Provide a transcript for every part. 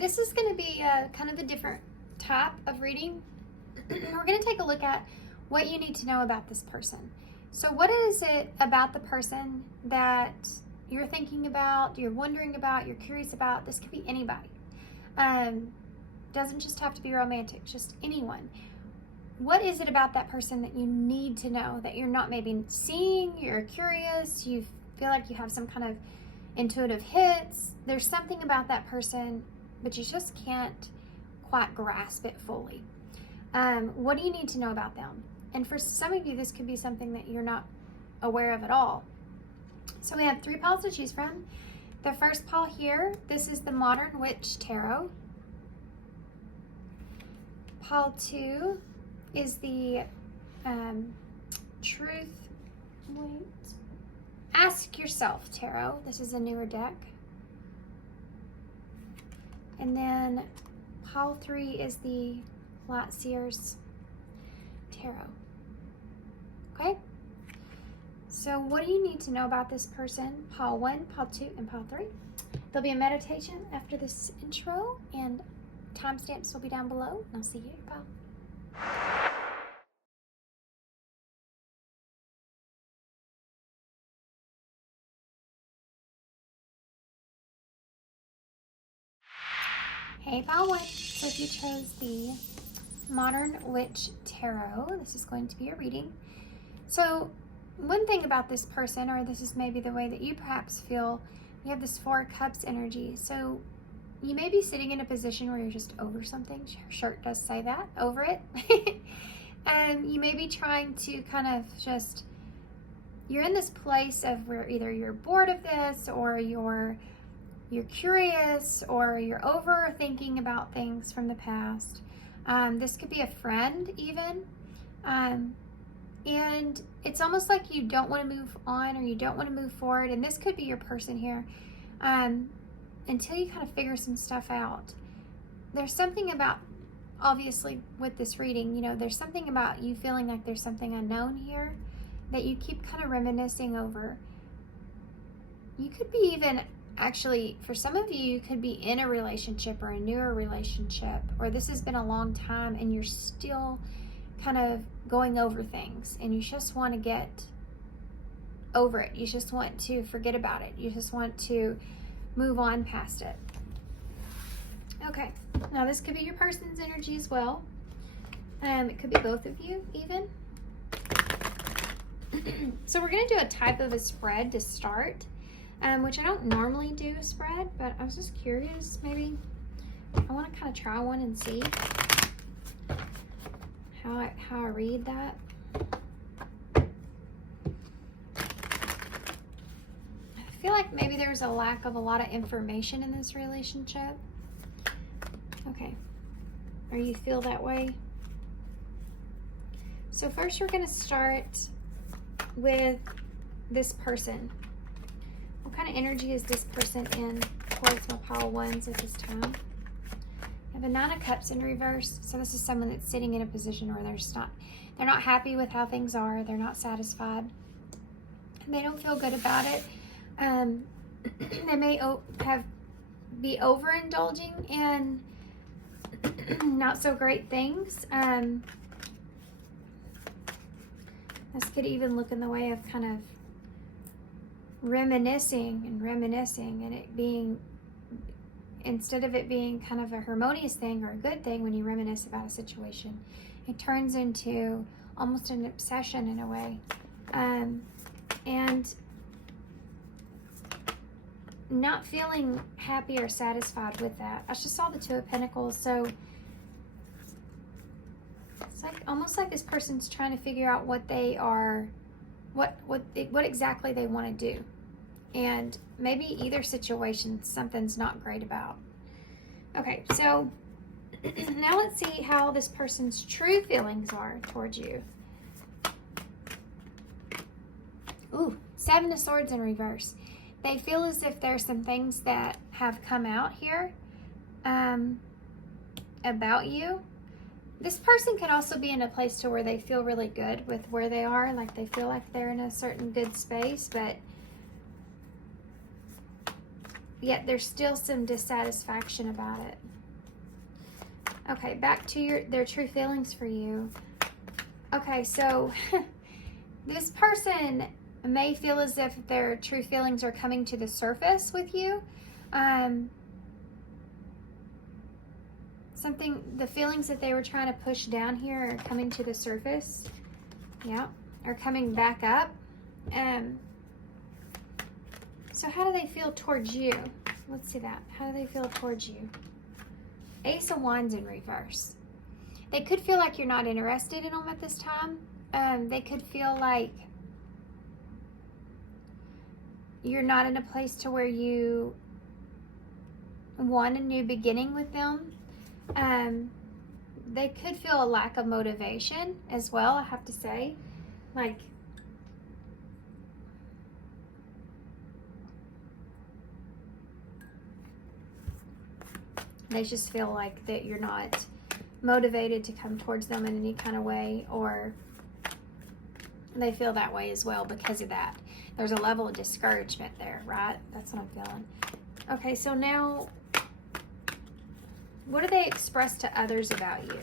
this is going to be kind of a different type of reading. We're going to take a look at what you need to know about this person. So what is it about the person that you're thinking about, you're wondering about, you're curious about? This could be anybody. Doesn't just have to be romantic, just anyone. What is it about that person that you need to know, that you're not maybe seeing, you're curious, you feel like you have some kind of intuitive hits? There's something about that person, but you just can't quite grasp it fully. What do you need to know about them? And for some of you, this could be something that you're not aware of at all. So we have 3 piles to choose from. The first pile here, this is the Modern Witch Tarot. Pile 2 is the Ask Yourself Tarot. This is a newer deck. And then pile 3 is the Light Seer's Tarot. Okay? So what do you need to know about this person? Pile 1, pile 2, and pile 3. There'll be a meditation after this intro, and timestamps will be down below, and I'll see you at your pile. Hey, pile 1. So if you chose the Modern Witch Tarot, this is going to be a reading. So one thing about this person, or this is maybe the way that you perhaps feel, you have this 4 Cups energy. So you may be sitting in a position where you're just over something. Your shirt does say that, over it. And you may be trying to kind of just, you're in this place of where either you're bored of this, or you're curious, or you're overthinking about things from the past. This could be a friend even. And it's almost like you don't want to move on, or you don't want to move forward. And this could be your person here. Until you kind of figure some stuff out. There's something about, obviously with this reading, you know, there's something about you feeling like there's something unknown here that you keep kind of reminiscing over. You could be even, actually, for some of you, you could be in a relationship or a newer relationship, or this has been a long time and you're still kind of going over things and you just want to get over it. You just want to forget about it. You just want to move on past it. Okay, now this could be your person's energy as well. It could be both of you even. So we're going to do a type of a spread to start, which I don't normally do a spread, but I was just curious. Maybe I want to kind of try one and see how I read that. I feel like maybe there's a lack of a lot of information in this relationship. Okay, or you feel that way? So first we're going to start with this person. What kind of energy is this person in towards my pile 1s at this time? I have a 9 of Cups in reverse. So this is someone that's sitting in a position where they're not happy with how things are. They're not satisfied. They don't feel good about it. They may be overindulging in not so great things. This could even look in the way of kind of reminiscing, and it being, instead of it being kind of a harmonious thing or a good thing when you reminisce about a situation, it turns into almost an obsession in a way. And not feeling happy or satisfied with that. I just saw the 2 of Pentacles, so it's like almost like this person's trying to figure out what they are, what exactly they want to do. And maybe either situation something's not great about. Okay, so now let's see how this person's true feelings are towards you. Ooh, 7 of Swords in reverse. They feel as if there's some things that have come out here about you. This person could also be in a place to where they feel really good with where they are, like they feel like they're in a certain good space, but yet there's still some dissatisfaction about it. Okay, back to their true feelings for you. Okay, so this person may feel as if their true feelings are coming to the surface with you. The feelings that they were trying to push down here are coming to the surface. Yeah, are coming back up. So how do they feel towards you? Let's see that. How do they feel towards you? Ace of Wands in reverse. They could feel like you're not interested in them at this time. They could feel like you're not in a place to where you want a new beginning with them. They could feel a lack of motivation as well, I have to say. Like, they just feel like that you're not motivated to come towards them in any kind of way, or they feel that way as well because of that. There's a level of discouragement there, right? That's what I'm feeling. Okay, so now, what do they express to others about you?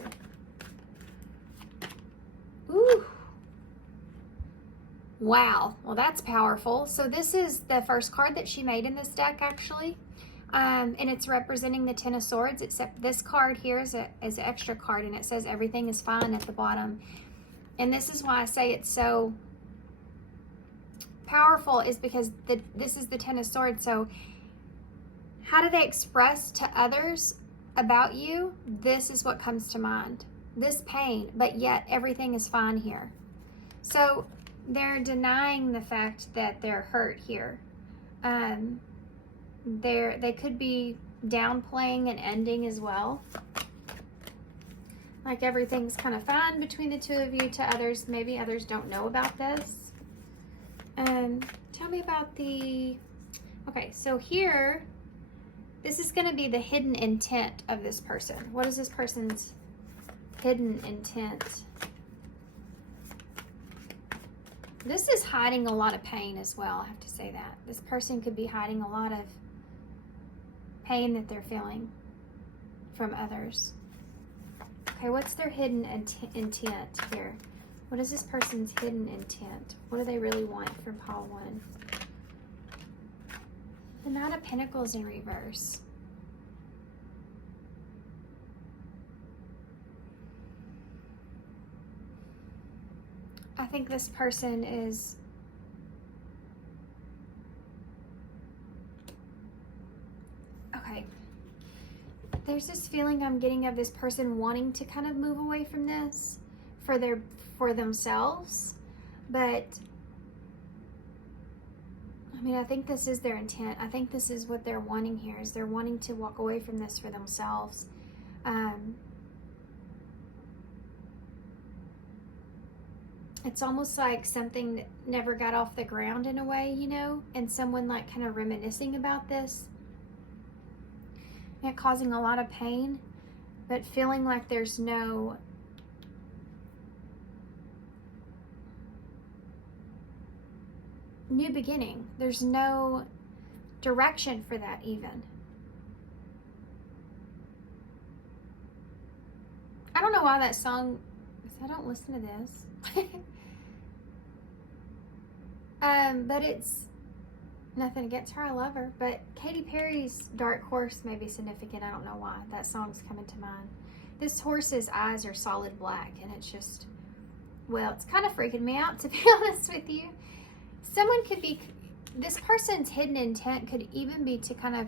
Ooh. Wow. Well, that's powerful. So this is the first card that she made in this deck, actually. And it's representing the Ten of Swords, except this card here is an extra card, and it says everything is fine at the bottom. And this is why I say it's so powerful, is because this is the Ten of Swords. So how do they express to others about you? This is what comes to mind. This pain, but yet everything is fine here. So they're denying the fact that they're hurt here. They could be downplaying an ending as well. Like everything's kind of fine between the two of you to others. Maybe others don't know about this. Tell me about okay, so here, this is going to be the hidden intent of this person. What is this person's hidden intent? This is hiding a lot of pain as well, I have to say that. This person could be hiding a lot of pain that they're feeling from others. Okay, what's their hidden intent here? What is this person's hidden intent? What do they really want from pile 1? The Knight of Pentacles in reverse. I think this person is okay. There's this feeling I'm getting of this person wanting to kind of move away from this for themselves, but I mean, I think this is their intent. I think this is what they're wanting here, is they're wanting to walk away from this for themselves. It's almost like something that never got off the ground in a way, you know, and someone like kind of reminiscing about this. And causing a lot of pain, but feeling like there's no new beginning. There's no direction for that even. I don't know why that song, I don't listen to this. But it's nothing against her, I love her, but Katy Perry's Dark Horse may be significant. I don't know why that song's coming to mind. This horse's eyes are solid black, and it's just, well, it's kind of freaking me out, to be honest with you. Someone could be, this person's hidden intent could even be to kind of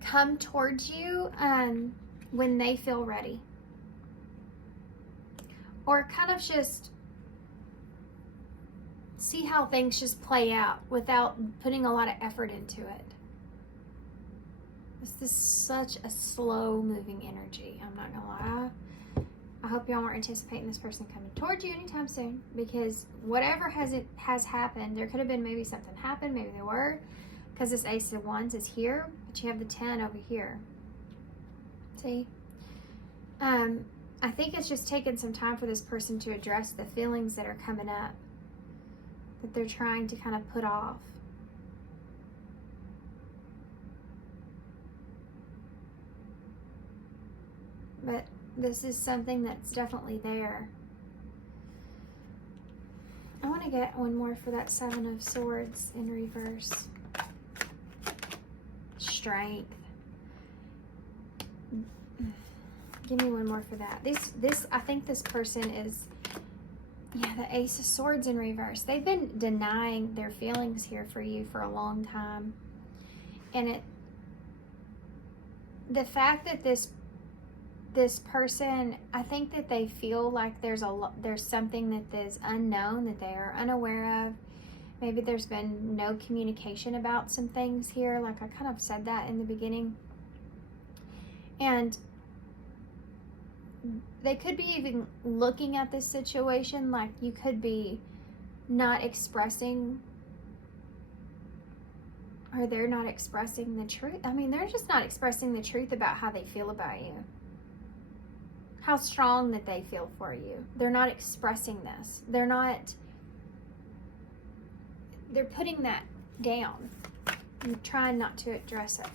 come towards you when they feel ready, or kind of just see how things just play out without putting a lot of effort into it. This is such a slow moving energy, I'm not gonna lie. I hope y'all aren't anticipating this person coming towards you anytime soon, because whatever has happened, there could have been maybe something happened, maybe there were, because this Ace of Wands is here, but you have the 10 over here. See? I think it's just taken some time for this person to address the feelings that are coming up, that they're trying to kind of put off. but this is something that's definitely there. I want to get one more for that Seven of Swords in reverse. Strength. Give me one more for that. I think this person is, yeah, the Ace of Swords in reverse. They've been denying their feelings here for you for a long time. And the fact that this person, I think that they feel like there's something that is unknown, that they are unaware of. Maybe there's been no communication about some things here, like I kind of said that in the beginning. And they could be even looking at this situation like you could be not expressing, or they're not expressing the truth. I mean, they're just not expressing the truth about how they feel about you. How strong that they feel for you. They're not expressing this. They're putting that down and trying not to address it.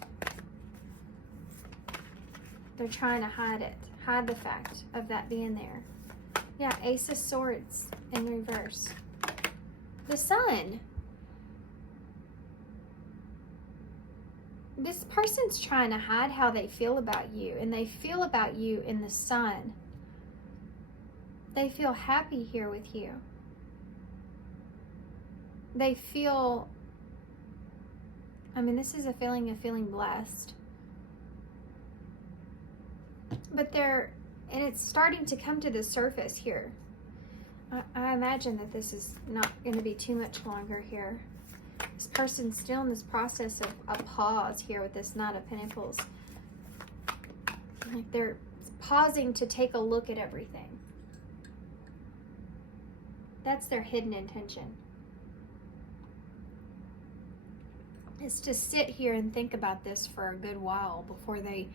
They're trying to hide it. Hide the fact of that being there. Yeah, Ace of Swords in reverse. The Sun. This person's trying to hide how they feel about you, and they feel about you in the Sun. They feel happy here with you. They feel, I mean, this is a feeling of feeling blessed. But and it's starting to come to the surface here. I imagine that this is not going to be too much longer here. This person's still in this process of a pause here with this Knight of Pentacles. Like they're pausing to take a look at everything. That's their hidden intention. Is to sit here and think about this for a good while before they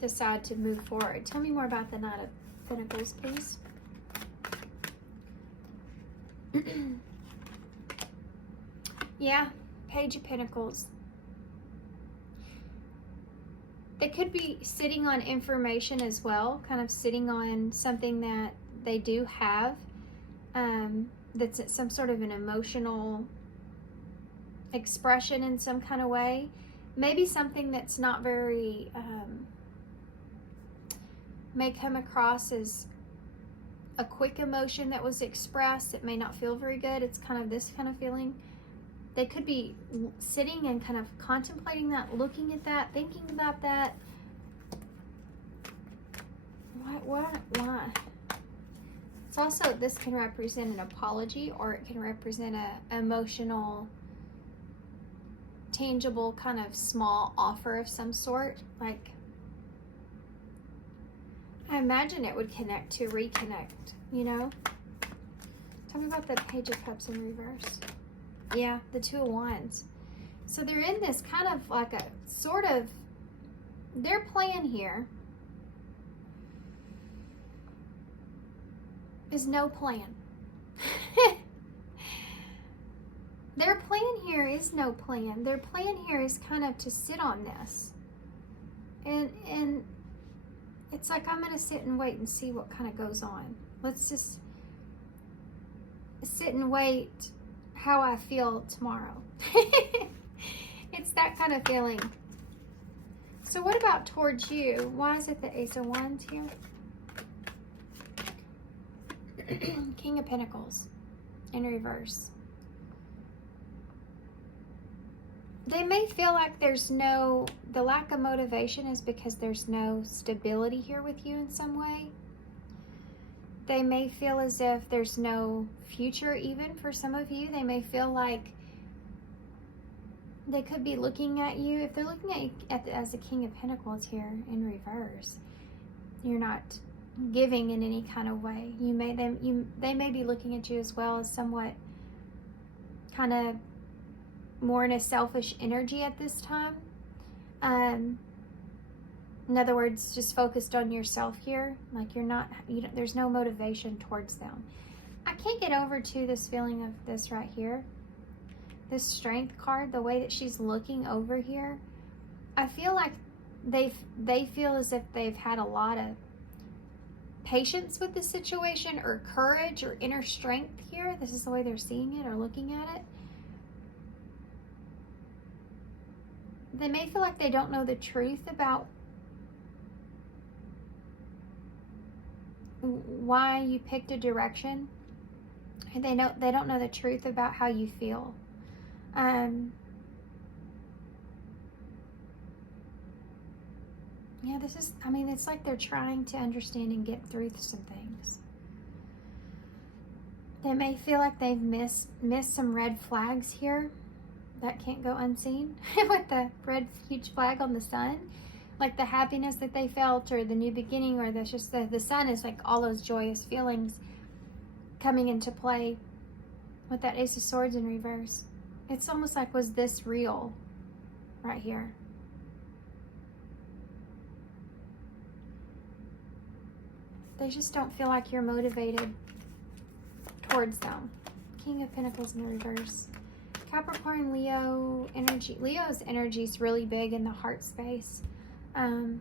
decide to move forward. Tell me more about the Knight of Pentacles, please. Yeah, Page of Pentacles. They could be sitting on information as well, kind of sitting on something that they do have, that's some sort of an emotional expression in some kind of way. Maybe something that's not very, may come across as a quick emotion that was expressed. It may not feel very good. It's kind of this kind of feeling. They could be sitting and kind of contemplating that, looking at that, thinking about that. Why? It's also, this can represent an apology, or it can represent a emotional, tangible kind of small offer of some sort. Like, I imagine it would connect to reconnect, you know? Tell me about the Page of Cups in reverse. Yeah, the Two of Wands. So they're in this kind of like a sort of, their plan here is no plan. Their plan here is no plan. Their plan here is kind of to sit on this. And it's like, I'm going to sit and wait and see what kind of goes on. Let's just sit and wait how I feel tomorrow. It's that kind of feeling. So what about towards you? Why is it the Ace of Wands here? King of Pentacles in reverse. They may feel like there's no, the lack of motivation is because there's no stability here with you in some way. They may feel as if there's no future even for some of you. They may feel like they could be looking at you. If they're looking at as a King of Pentacles here in reverse, you're not giving in any kind of way. They may be looking at you as well as somewhat kind of more in a selfish energy at this time. In other words, just focused on yourself here. Like there's no motivation towards them. I can't get over to this feeling of this right here. This Strength card, the way that she's looking over here. I feel like they feel as if they've had a lot of patience with the situation or courage or inner strength here. This is the way they're seeing it or looking at it. They may feel like they don't know the truth about why you picked a direction. And they don't know the truth about how you feel. Yeah, this is, I mean, it's like they're trying to understand and get through some things. They may feel like they've missed some red flags here that can't go unseen. With the red huge flag on the sun. Like the happiness that they felt, or the new beginning, or the sun is like all those joyous feelings coming into play with that Ace of Swords in reverse. It's almost like, was this real right here? They just don't feel like you're motivated towards them. King of Pentacles in the reverse. Capricorn, Leo energy. Leo's energy is really big in the heart space. 5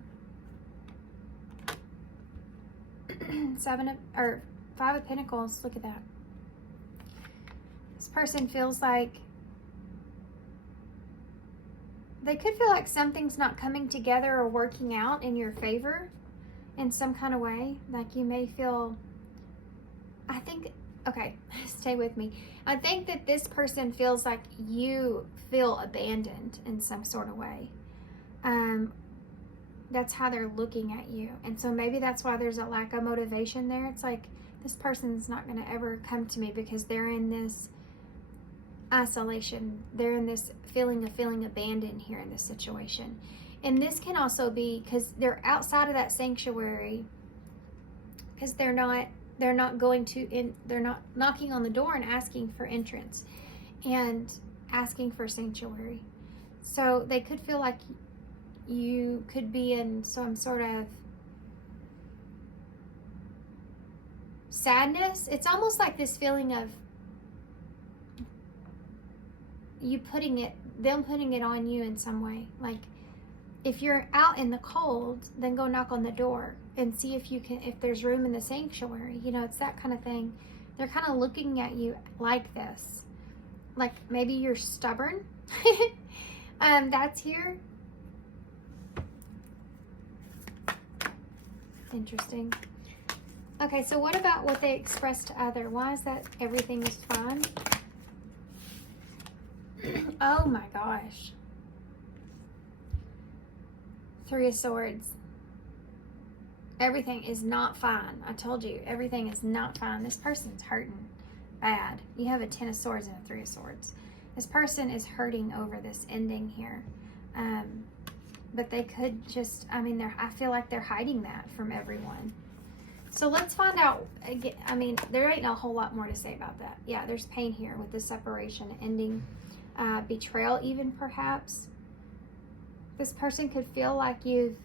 of Pentacles. Look at that. This person feels like they could feel like something's not coming together or working out in your favor in some kind of way. Like you may feel, I think, okay, stay with me. I think that this person feels like you feel abandoned in some sort of way. That's how they're looking at you. And so maybe that's why there's a lack of motivation there. It's like, this person's not going to ever come to me because they're in this isolation. They're in this feeling abandoned here in this situation. And this can also be because they're outside of that sanctuary, because they're not knocking on the door and asking for entrance and asking for sanctuary. So they could feel like you could be in some sort of sadness. It's almost like this feeling of them putting it on you in some way. Like if you're out in the cold, then go knock on the door and see if there's room in the sanctuary. You know, it's that kind of thing. They're kind of looking at you like this. Like maybe you're stubborn. That's here. Interesting. Okay, so what about what they express to other? Why is that everything is fine? Oh my gosh. 3 of Swords. Everything is not fine. I told you, everything is not fine. This person's hurting bad. You have a 10 of Swords and a 3 of Swords. This person is hurting over this ending here. But they could just, I mean, I feel like they're hiding that from everyone. So let's find out. I mean, there ain't a whole lot more to say about that. Yeah, there's pain here with the separation, ending, betrayal even perhaps. This person could feel like you've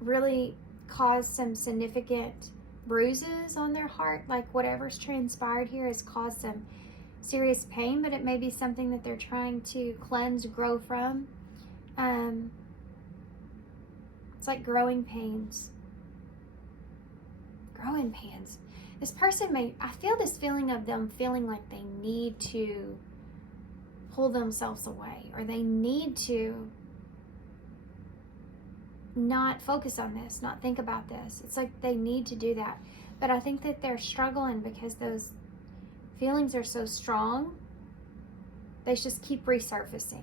really caused some significant bruises on their heart. Like whatever's transpired here has caused some serious pain, but it may be something that they're trying to cleanse, grow from. It's like growing pains. Growing pains. This person I feel this feeling of them feeling like they need to pull themselves away, or they need to not focus on this, not think about this. It's like they need to do that. But I think that they're struggling because those feelings are so strong. They just keep resurfacing.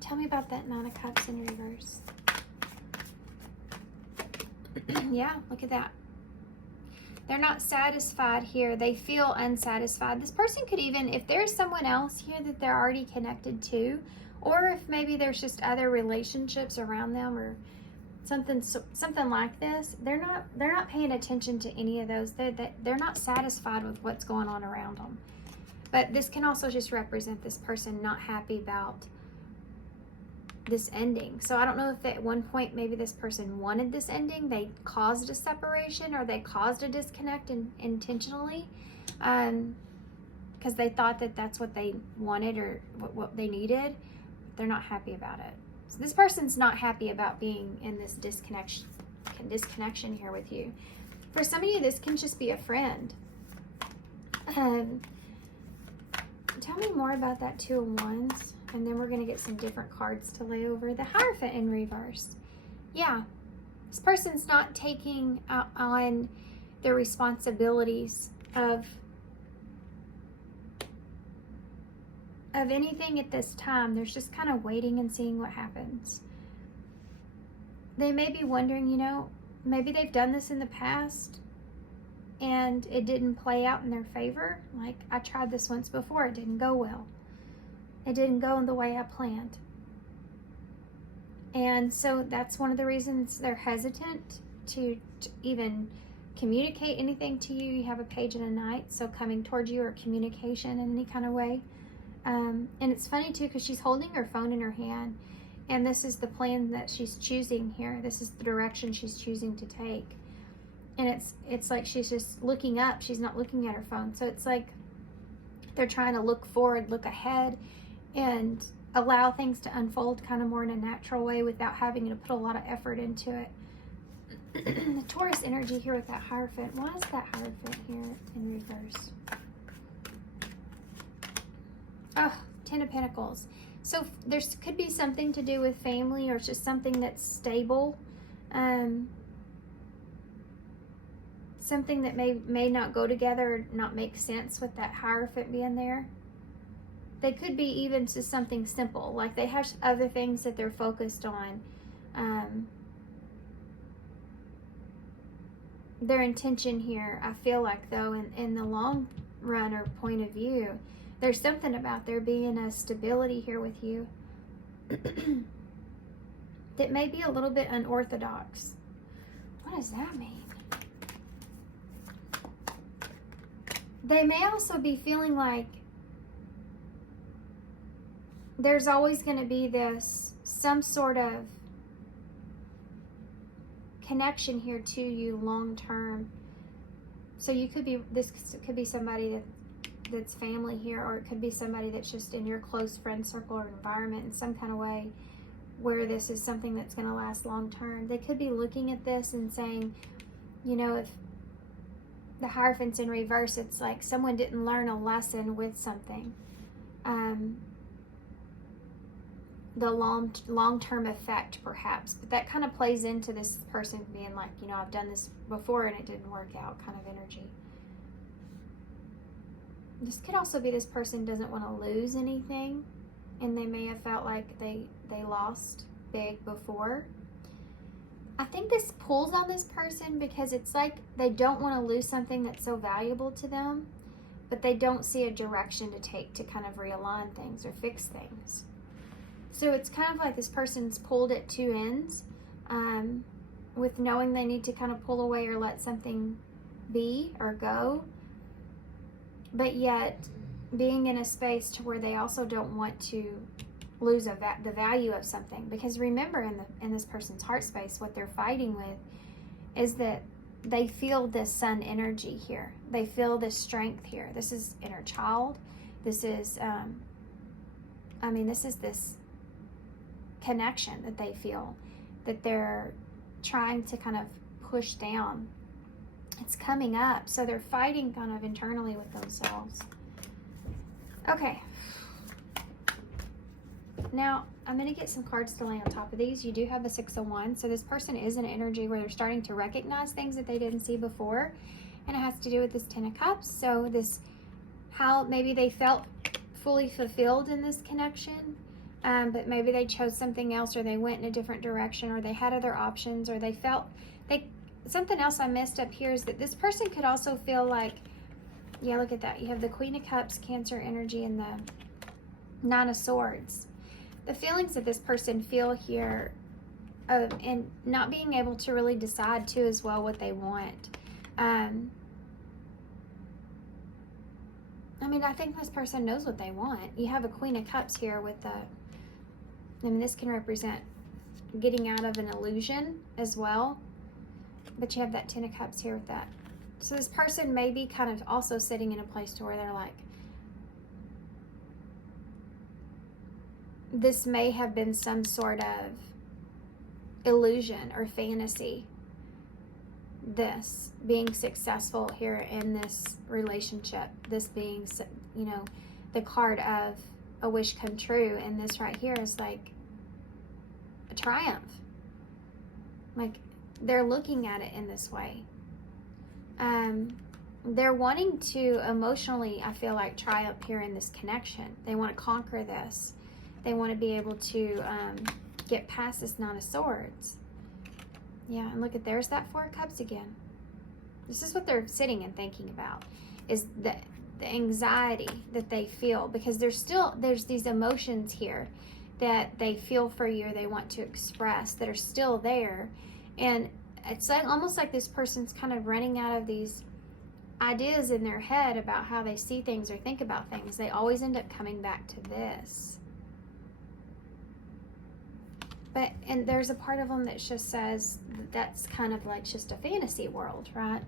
Tell me about that 9 of Cups in reverse. Yeah, look at that. They're not satisfied here. They feel unsatisfied. This person could even, if there's someone else here that they're already connected to, or if maybe there's just other relationships around them or something like this, they're not paying attention to any of those. They're not satisfied with what's going on around them. But this can also just represent this person not happy about this ending. So I don't know if at one point maybe this person wanted this ending, they caused a separation, or they caused a disconnect intentionally, because they thought that that's what they wanted or what they needed. They're not happy about it. So this person's not happy about being in this disconnection this connection here with you. For some of you, this can just be a friend. Tell me more about that Two of Wands, and then we're going to get some different cards to lay over. The Hierophant in reverse. Yeah, this person's not taking on the responsibilities of anything at this time. They're just kind of waiting and seeing what happens. They may be wondering, you know, maybe they've done this in the past and it didn't play out in their favor. Like, I tried this once before, it didn't go well. It didn't go in the way I planned. And so that's one of the reasons they're hesitant to even communicate anything to you. You have a Page and a Knight, so coming towards you or communication in any kind of way. And it's funny too, because she's holding her phone in her hand, and this is the plan that she's choosing here. This is the direction she's choosing to take. And it's like she's just looking up. She's not looking at her phone. So it's like they're trying to look forward, look ahead, and allow things to unfold kind of more in a natural way without having to put a lot of effort into it. The Taurus energy here with that Hierophant. Why is that Hierophant here in reverse? Oh, Ten of Pentacles. So there could be something to do with family, or just something that's stable. Something that may not go together, or not make sense with that Hierophant being there. They could be even just something simple, like they have other things that they're focused on. Their intention here, I feel like, though, in the long run or point of view, there's something about there being a stability here with you that may be a little bit unorthodox. What does that mean? They may also be feeling like there's always going to be some sort of connection here to you long term. So this could be somebody that's family here, or it could be somebody that's just in your close friend circle or environment in some kind of way, where this is something that's going to last long term. They could be looking at this and saying, you know, if the Hierophant's in reverse, it's like someone didn't learn a lesson with something. The long-term effect, perhaps. But that kind of plays into this person being like, you know, I've done this before and it didn't work out kind of energy. This could also be this person doesn't want to lose anything, and they may have felt like they lost big before. I think this pulls on this person because it's like they don't want to lose something that's so valuable to them, but they don't see a direction to take to kind of realign things or fix things. So it's kind of like this person's pulled at two ends, with knowing they need to kind of pull away or let something be or go, but yet being in a space to where they also don't want to lose the value of something. Because remember, in this person's heart space, what they're fighting with is that they feel this sun energy here. They feel this strength here. This is inner child. This is, this is this connection that they feel, that they're trying to kind of push down. It's coming up. So they're fighting kind of internally with themselves. Okay. Now, I'm going to get some cards to lay on top of these. You do have a Six of Wands. So this person is in an energy where they're starting to recognize things that they didn't see before. And it has to do with this Ten of Cups. So how maybe they felt fully fulfilled in this connection. But maybe they chose something else, or they went in a different direction, or they had other options, or they felt something else I missed up here is that this person could also feel like, yeah, look at that. You have the Queen of Cups, Cancer energy, and the Nine of Swords. The feelings that this person feel here, and not being able to really decide too as well what they want. I think this person knows what they want. You have a Queen of Cups here with this can represent getting out of an illusion as well. But you have that Ten of Cups here with that. So this person may be kind of also sitting in a place to where they're like, this may have been some sort of illusion or fantasy this being successful here in this relationship, this being, you know, the card of a wish come true, and this right here is like a triumph. Like, they're looking at it in this way. They're wanting to emotionally, I feel like, triumph here in this connection. They want to conquer this. They want to be able to get past this Nine of Swords. Yeah, and look at, there's that Four of Cups again. This is what they're sitting and thinking about, is the anxiety that they feel, because there's these emotions here that they feel for you, or they want to express, that are still there. And it's like, almost like this person's kind of running out of these ideas in their head about how they see things or think about things. They always end up coming back to this. But, and there's a part of them that just says that's kind of like just a fantasy world, right?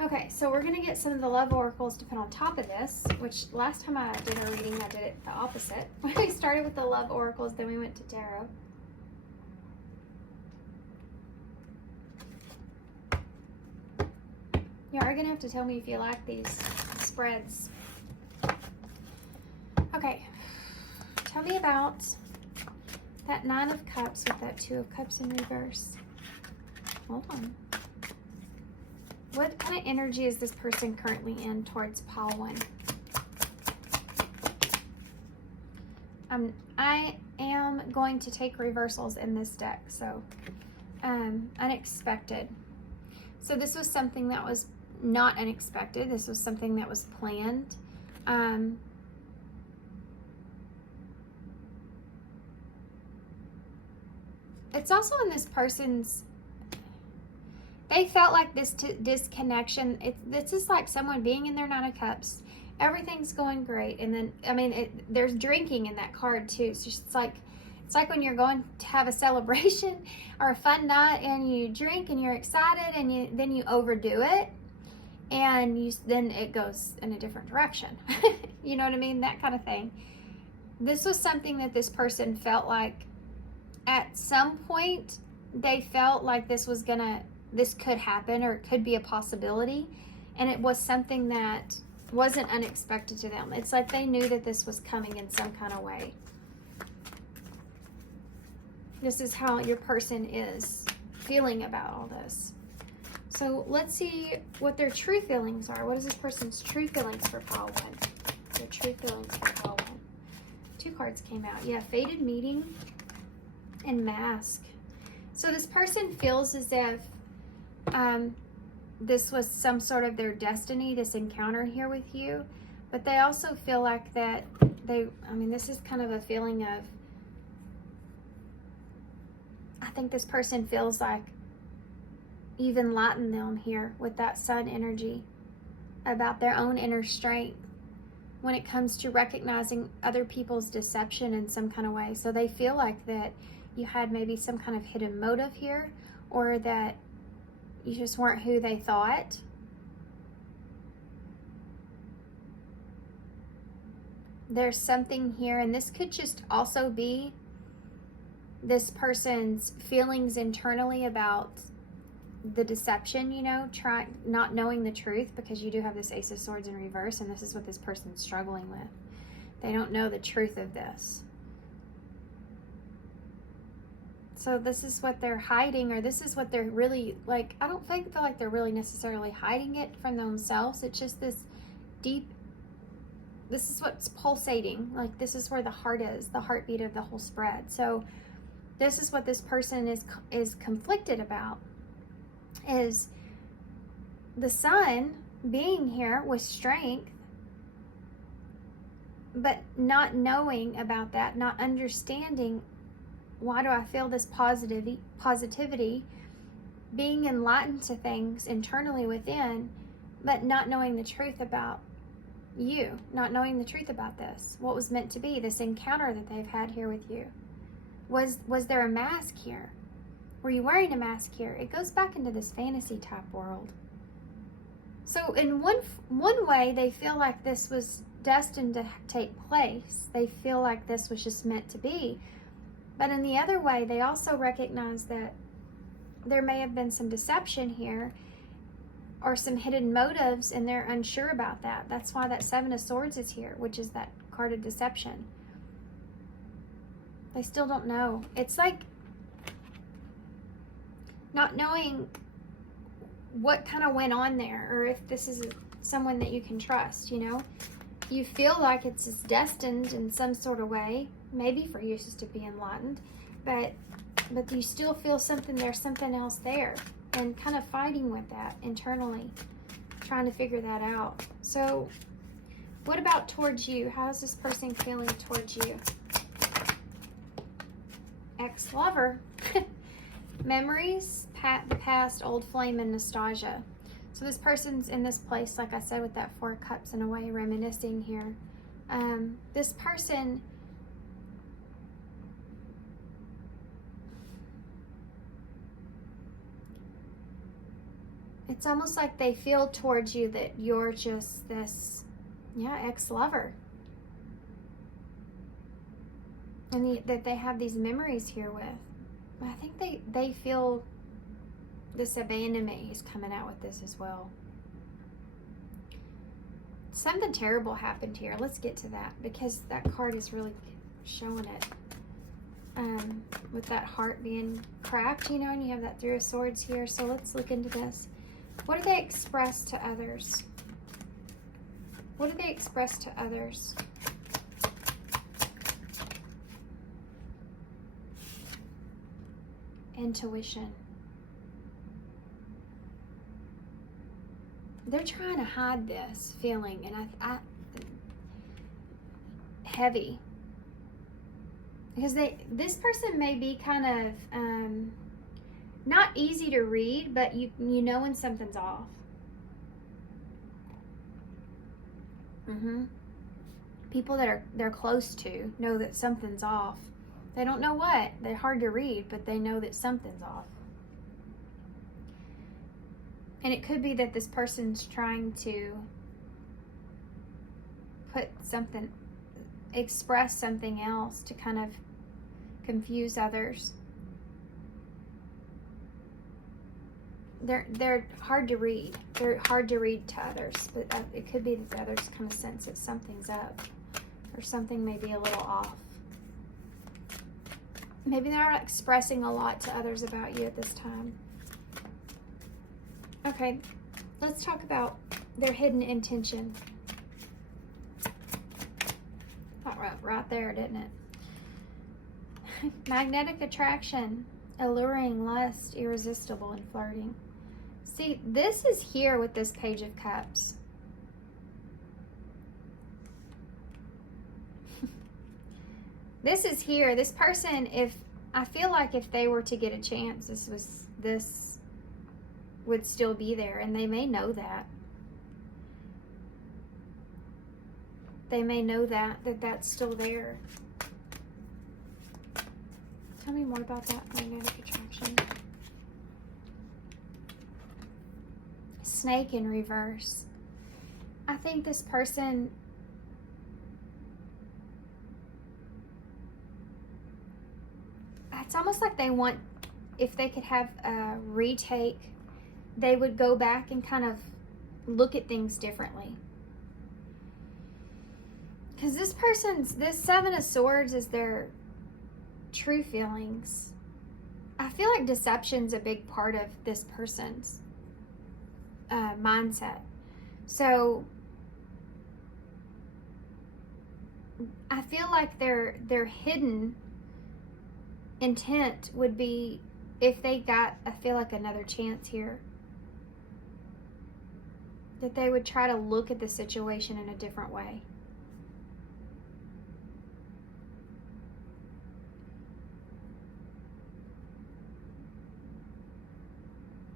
Okay, so we're going to get some of the love oracles to put on top of this, which last time I did a reading, I did it the opposite. We started with the love oracles, then we went to tarot. You are going to have to tell me if you like these spreads. Okay, tell me about that Nine of Cups with that Two of Cups in reverse. Hold on. What kind of energy is this person currently in towards pile one? I am going to take reversals in this deck, so unexpected. So this was something that was not unexpected. This was something that was planned. It's also in this person's, they felt like this disconnection. This is like someone being in their Nine of Cups. Everything's going great. And then, I mean, there's drinking in that card too. It's like when you're going to have a celebration or a fun night and you drink and you're excited and then you overdo it. And then it goes in a different direction. You know what I mean? That kind of thing. This was something that this person felt like at some point they felt like this could happen, or it could be a possibility. And it was something that wasn't unexpected to them. It's like they knew that this was coming in some kind of way. This is how your person is feeling about all this. So let's see what their true feelings are. What is this person's true feelings for pile one? Their true feelings for pile one. Two cards came out. Yeah, Fated Meeting and Mask. So this person feels as if this was some sort of their destiny, this encounter here with you. But they also feel like that this is kind of a feeling of, I think this person feels like you've enlightened them here with that Sun energy about their own inner strength when it comes to recognizing other people's deception in some kind of way. So they feel like that you had maybe some kind of hidden motive here, or that you just weren't who they thought. There's something here, and this could just also be this person's feelings internally about the deception, you know, not knowing the truth, because you do have this Ace of Swords in reverse, and this is what this person's struggling with. They don't know the truth of this. So this is what they're hiding, or this is what they're really, like, I don't feel like they're really necessarily hiding it from themselves. It's just this deep, this is what's pulsating. Like, this is where the heart is, the heartbeat of the whole spread. So this is what this person is conflicted about, is the Sun being here with strength, but not knowing about that, not understanding, why do I feel this positivity, being enlightened to things internally within, but not knowing the truth about you, not knowing the truth about this, what was meant to be, this encounter that they've had here with you. Was there a mask here? Were you wearing a mask here? It goes back into this fantasy type world. So in one way, they feel like this was destined to take place. They feel like this was just meant to be. But in the other way, they also recognize that there may have been some deception here or some hidden motives, and they're unsure about that. That's why that Seven of Swords is here, which is that card of deception. They still don't know. It's like not knowing what kind of went on there, or if this is someone that you can trust, you know? You feel like it's destined in some sort of way, maybe for you just to be enlightened, but you still feel something, there's something else there, and kind of fighting with that internally, trying to figure that out. So what about towards you? How's this person feeling towards you? Ex-lover. Memories, the past, old flame, and nostalgia. So this person's in this place, like I said, with that Four of Cups in a way, reminiscing here. This person, it's almost like they feel towards you that you're just this, ex-lover. And that they have these memories here with. I think they feel this abandonment. He's coming out with this as well. Something terrible happened here. Let's get to that, because that card is really showing it. With that heart being cracked, you know, and you have that Three of Swords here. So let's look into this. What do they express to others? What do they express to others? Intuition. They're trying to hide this feeling, and I heavy, because this person may be kind of not easy to read, but you know when something's off. People that they're close to know that something's off. They don't know what. They're hard to read, but they know that something's off. And it could be that this person's trying to express something else to kind of confuse others. They're hard to read. They're hard to read to others, but it could be that the others kind of sense that something's up, or something may be a little off. Maybe they're not expressing a lot to others about you at this time. Okay, let's talk about their hidden intention. Right there, didn't it? Magnetic attraction, alluring, lust, irresistible, and flirting. See, this is here with this Page of Cups. This is here. This person, I feel like if they were to get a chance, this would still be there, and they may know that. They may know that's still there. Tell me more about that magnetic attraction. Snake in reverse. I think this person, it's almost like they want, if they could have a retake, they would go back and kind of look at things differently. Because this Seven of Swords is their true feelings. I feel like deception's a big part of this person's mindset. So I feel like their hidden intent would be, if they got, I feel like, another chance here, that they would try to look at the situation in a different way.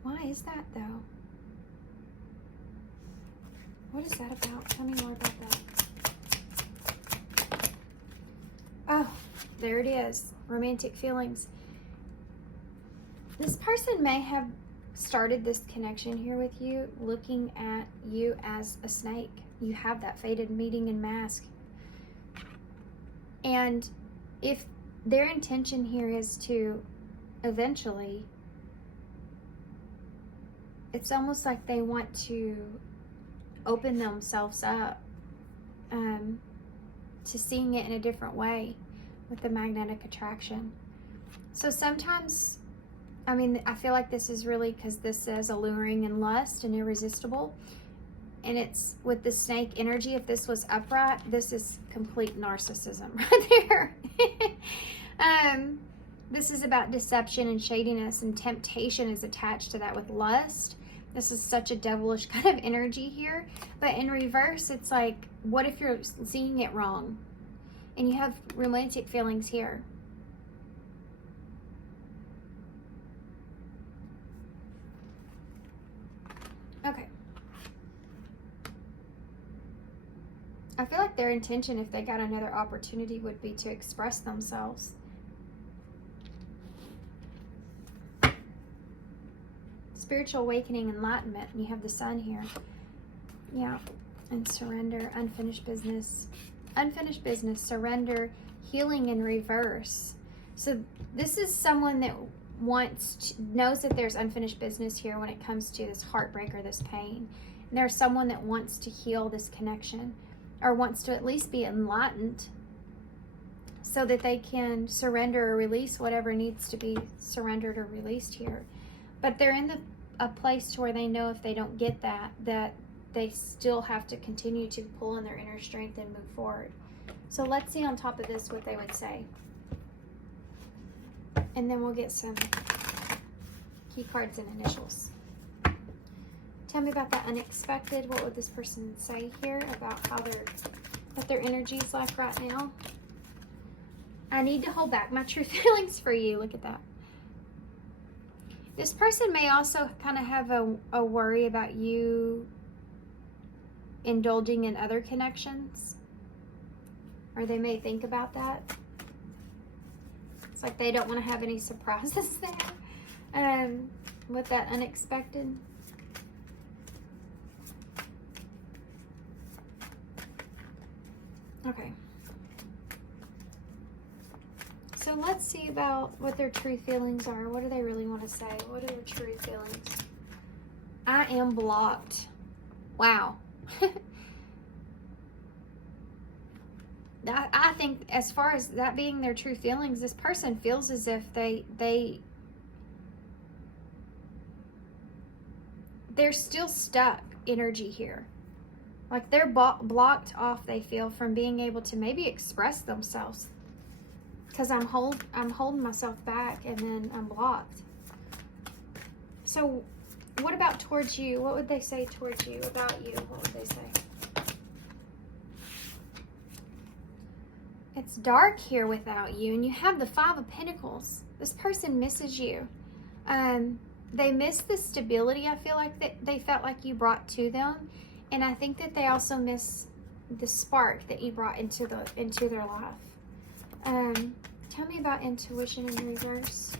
Why is that, though? What is that about? Tell me more about that. Oh, there it is. Romantic feelings. This person may have started this connection here with you looking at you as a snake. You have that fated meeting and mask. And if their intention here is to eventually it's almost like they want to open themselves up to seeing it in a different way with the magnetic attraction. So sometimes, I mean, I feel like this is really because this says alluring and lust and irresistible. And it's with the snake energy. If this was upright, this is complete narcissism right there. This is about deception and shadiness, and temptation is attached to that with lust. This is such a devilish kind of energy here. But in reverse, it's like, what if you're seeing it wrong? And you have romantic feelings here. Okay. I feel like their intention, if they got another opportunity, would be to express themselves. Spiritual awakening, enlightenment, and you have the sun here. Yeah, and surrender, unfinished business, surrender, healing in reverse. So this is someone that knows that there's unfinished business here when it comes to this heartbreak or this pain. And there's someone that wants to heal this connection, or wants to at least be enlightened, so that they can surrender or release whatever needs to be surrendered or released here. But they're in a place to where they know if they don't get that they still have to continue to pull on their inner strength and move forward. So let's see on top of this what they would say. And then we'll get some key cards and initials. Tell me about that unexpected. What would this person say here about how what their energy is like right now? I need to hold back my true feelings for you. Look at that. This person may also kind of have a worry about you indulging in other connections. Or they may think about that. It's like they don't want to have any surprises there. With that unexpected. Okay. So let's see about what their true feelings are. What do they really want to say? What are their true feelings? I am blocked. Wow. I think as far as that being their true feelings, this person feels as if they're still stuck energy here. Like they're blocked off, they feel, from being able to maybe express themselves. Because I'm holding myself back, and then I'm blocked. So what about towards you? What would they say towards you, about you? What would they say? It's dark here without you, and you have the Five of Pentacles. This person misses you. They miss the stability, I feel like, they felt like you brought to them. And I think that they also miss the spark that you brought into their life. Tell me about intuition in reverse.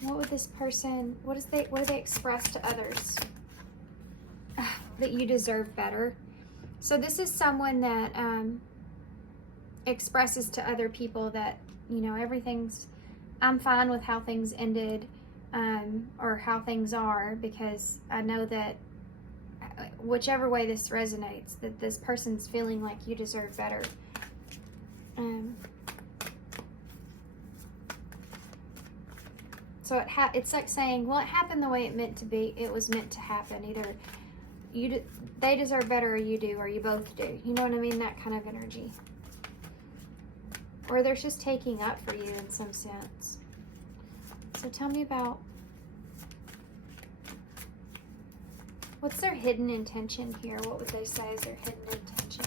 What would this person, what do they express to others? That you deserve better. So this is someone that expresses to other people that, you know, I'm fine with how things ended, or how things are, because I know that whichever way this resonates, that this person's feeling like you deserve better. So it's like saying, well, it happened the way it meant to be. It was meant to happen. Either they deserve better, or you do, or you both do. You know what I mean? That kind of energy. Or they're just taking up for you in some sense. So tell me about, what's their hidden intention here? What would they say is their hidden intention?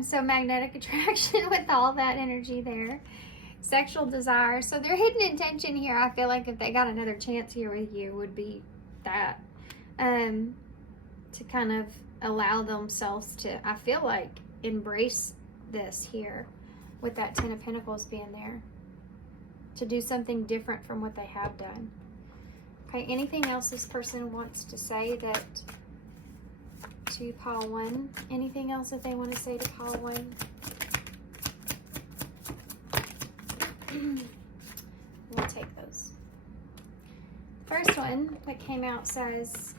So magnetic attraction with all that energy there. Sexual desire. So their hidden intention here, I feel like if they got another chance here with you, would be that. To kind of allow themselves to, I feel like, embrace this here with that Ten of Pentacles being there. To do something different from what they have done. Okay, anything else this person wants to say that to pile one? Anything else that they want to say to pile one? We'll take those. First one that came out says,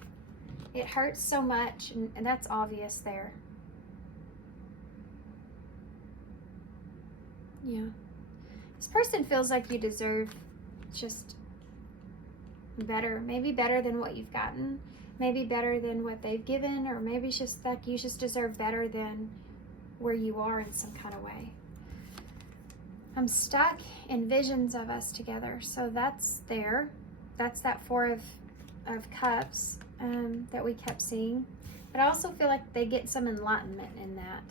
it hurts so much, and that's obvious there. Yeah. This person feels like you deserve just better. Maybe better than what you've gotten. Maybe better than what they've given. Or maybe it's just like you just deserve better than where you are in some kind of way. I'm stuck in visions of us together. So that's there. That's that Four of Cups that we kept seeing. But I also feel like they get some enlightenment in that.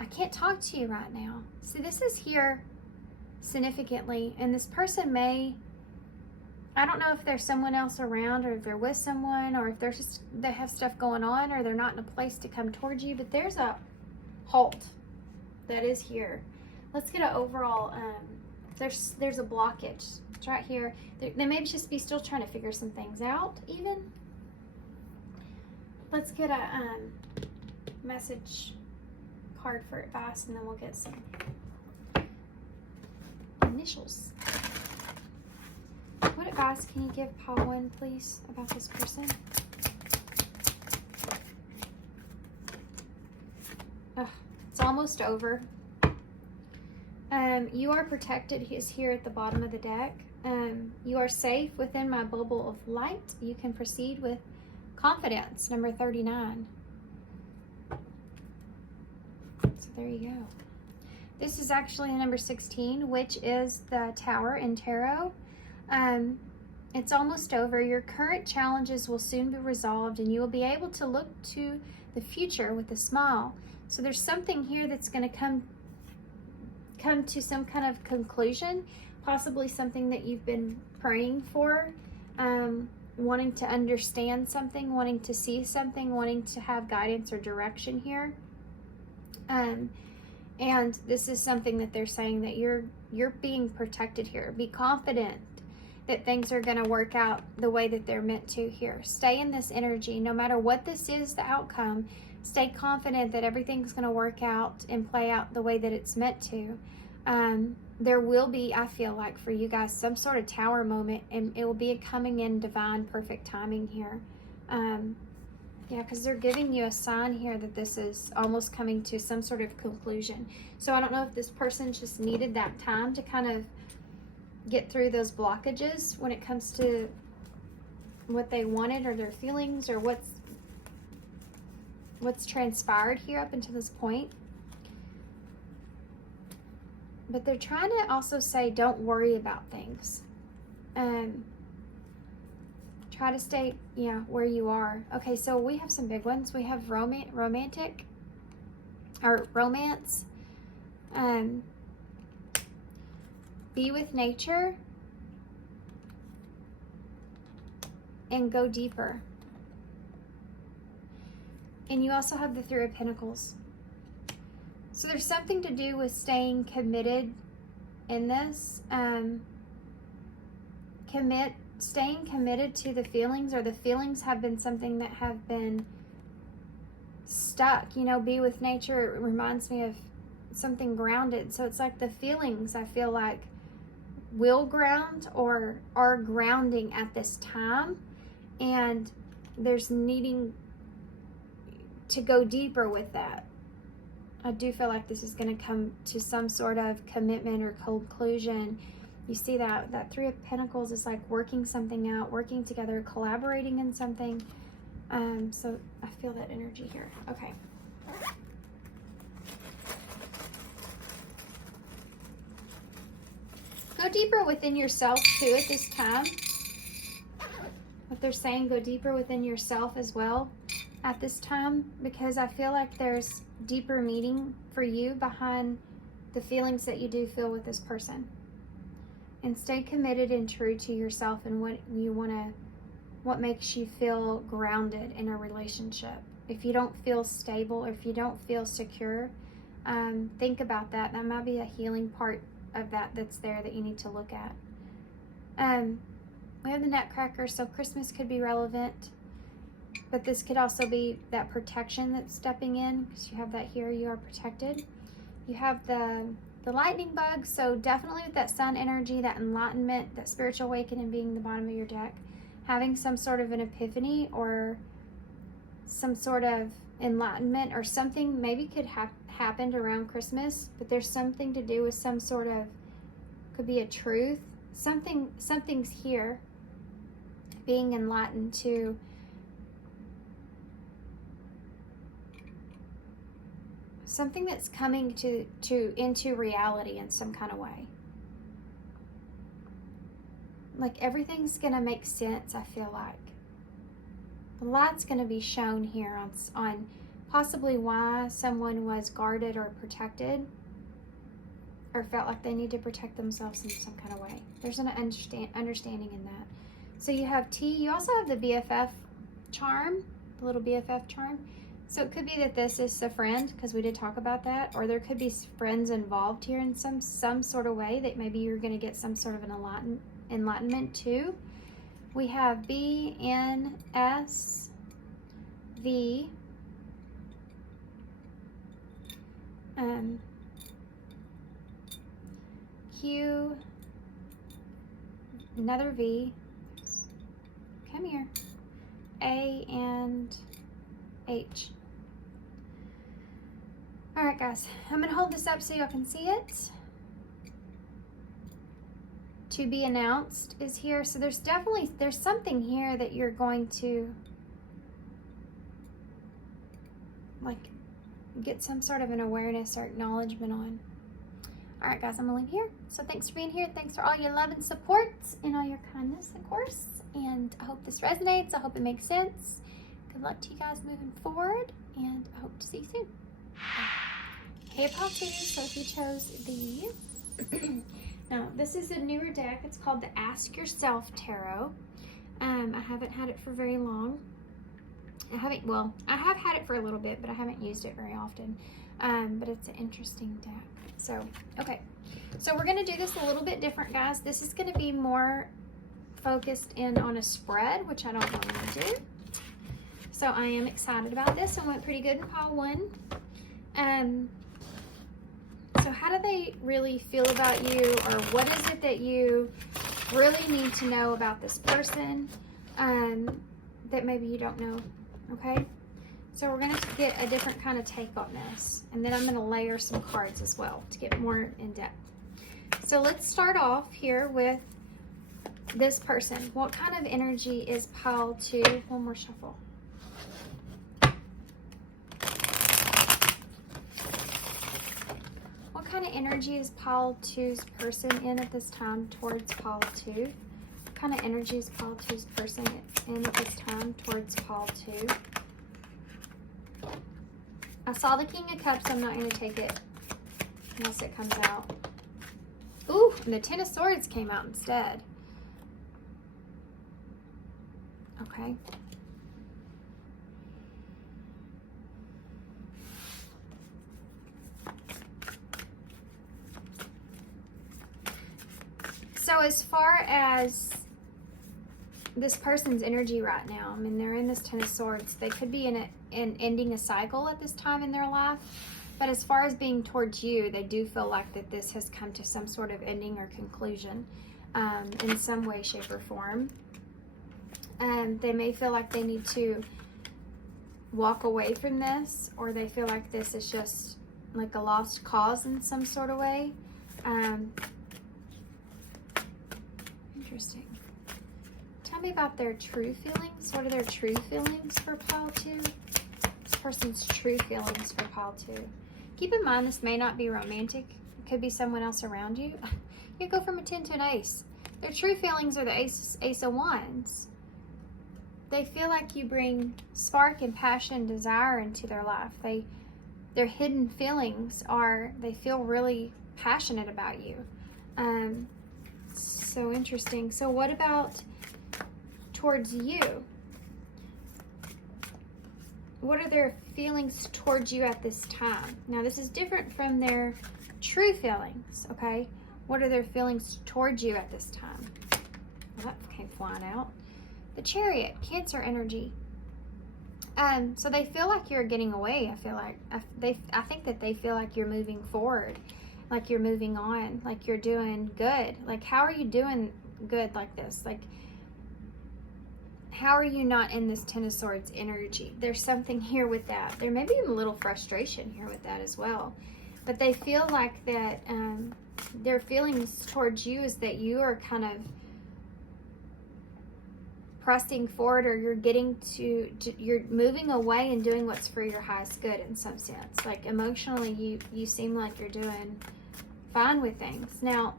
I can't talk to you right now. See, this is here significantly, and this person may, I don't know if there's someone else around, or if they're with someone, or if they have stuff going on, or they're not in a place to come towards you, but there's a halt that is here. Let's get an overall, there's a blockage. It's right here. They may just be still trying to figure some things out, even. Let's get a message card for advice, and then we'll get some initials. What advice can you give Paul one, please, about this person? It's almost over. You are protected. He is here at the bottom of the deck. You are safe within my bubble of light. You can proceed with confidence, number 39. So there you go. This is actually number 16, which is the Tower in Tarot. It's almost over. Your current challenges will soon be resolved, and you will be able to look to the future with a smile. So there's something here that's going to come to some kind of conclusion, possibly something that you've been praying for, wanting to understand something, wanting to see something, wanting to have guidance or direction here. And this is something that they're saying that you're being protected here. Be confident that things are going to work out the way that they're meant to here. Stay in this energy. No matter what this is, the outcome, stay confident that everything's going to work out and play out the way that it's meant to. There will be, I feel like, for you guys, some sort of tower moment, and it will be a coming in divine, perfect timing here. Yeah, because they're giving you a sign here that this is almost coming to some sort of conclusion. So I don't know if this person just needed that time to kind of get through those blockages when it comes to what they wanted, or their feelings, or what's transpired here up until this point. But they're trying to also say, don't worry about things. Try to stay, where you are. Okay, so we have some big ones. We have romantic, or romance. Be with nature. And go deeper. And you also have the Three of Pentacles. So there's something to do with staying committed in this. Staying committed to the feelings, or the feelings have been something that have been stuck. Be with nature, it reminds me of something grounded. So it's like the feelings, I feel like, will ground or are grounding at this time. And there's needing to go deeper with that. I do feel like this is going to come to some sort of commitment or conclusion. You see that Three of Pentacles is like working something out, working together, collaborating in something. So I feel that energy here. Okay. Go deeper within yourself too at this time. What they're saying, go deeper within yourself as well at this time, because I feel like there's deeper meaning for you behind the feelings that you do feel with this person. And stay committed and true to yourself and what makes you feel grounded in a relationship. If you don't feel stable, or if you don't feel secure, think about that. That might be a healing part of that's there that you need to look at. We have the Nutcracker, so Christmas could be relevant, but this could also be that protection that's stepping in, because you have that here, you are protected. You have the lightning bug, so definitely with that sun energy, that enlightenment, that spiritual awakening being the bottom of your deck. having some sort of an epiphany or some sort of enlightenment, or something maybe could have happened around Christmas, but there's something to do with some sort of, could be a truth. Something's here, being enlightened to something that's coming into reality in some kind of way. Like everything's gonna make sense, I feel like. The light's gonna be shown here on possibly why someone was guarded or protected, or felt like they need to protect themselves in some kind of way. There's an understanding in that. So you have T. You also have the BFF charm, the little BFF charm. So it could be that this is a friend, because we did talk about that, or there could be friends involved here in some sort of way that maybe you're going to get some sort of an enlightenment too. We have B, N, S, V, Q, another V, come here, A, and H. All right, guys, I'm gonna hold this up so y'all can see it. To be announced is here. So there's something here that you're going to like get some sort of an awareness or acknowledgement on. All right, guys, I'm gonna leave here. So thanks for being here. Thanks for all your love and support and all your kindness, of course. And I hope this resonates. I hope it makes sense. Good luck to you guys moving forward, and I hope to see you soon. Hey, Pop 2, so if you chose these. Now, this is a newer deck. It's called the Ask Yourself Tarot. I haven't had it for very long. I have had it for a little bit, but I haven't used it very often. But it's an interesting deck. So, okay. So we're going to do this a little bit different, guys. This is going to be more focused in on a spread, which I don't normally do. So I am excited about this. I went pretty good in pile 1. So how do they really feel about you, or what is it that you really need to know about this person that maybe you don't know, okay? So we're going to get a different kind of take on this, and then I'm going to layer some cards as well to get more in depth. So let's start off here with this person. What kind of energy is pile 2? One more shuffle. What kind of energy is pile 2's person in at this time towards pile 2? What kind of energy is pile 2's person in at this time towards pile 2? I saw the King of Cups. I'm not going to take it unless it comes out. Ooh, and the Ten of Swords came out instead. Okay. So as far as this person's energy right now, I mean, they're in this Ten of Swords. They could be in ending a cycle at this time in their life. But as far as being towards you, they do feel like that this has come to some sort of ending or conclusion in some way, shape, or form. They may feel like they need to walk away from this, or they feel like this is just like a lost cause in some sort of way. Interesting. Tell me about their true feelings. What are their true feelings for pile 2? This person's true feelings for pile 2. Keep in mind, this may not be romantic. It could be someone else around you. You go from a 10 to an ace. Their true feelings are the ace of wands. They feel like you bring spark and passion and desire into their life. Their hidden feelings are, they feel really passionate about you. So interesting. So what about towards you? What are their feelings towards you at this time? Now, this is different from their true feelings, okay? What are their feelings towards you at this time? Well, that came flying out. The Chariot, Cancer energy. So they feel like you're getting away. I feel like I think that they feel like you're moving forward, like you're moving on, like you're doing good. Like, how are you doing good like this? Like, how are you not in this Ten of Swords energy? There's something here with that. There may be a little frustration here with that as well. But they feel like that their feelings towards you is that you are kind of pressing forward, or you're getting to you're moving away and doing what's for your highest good in some sense. Like emotionally, you seem like you're doing fine with things. Now,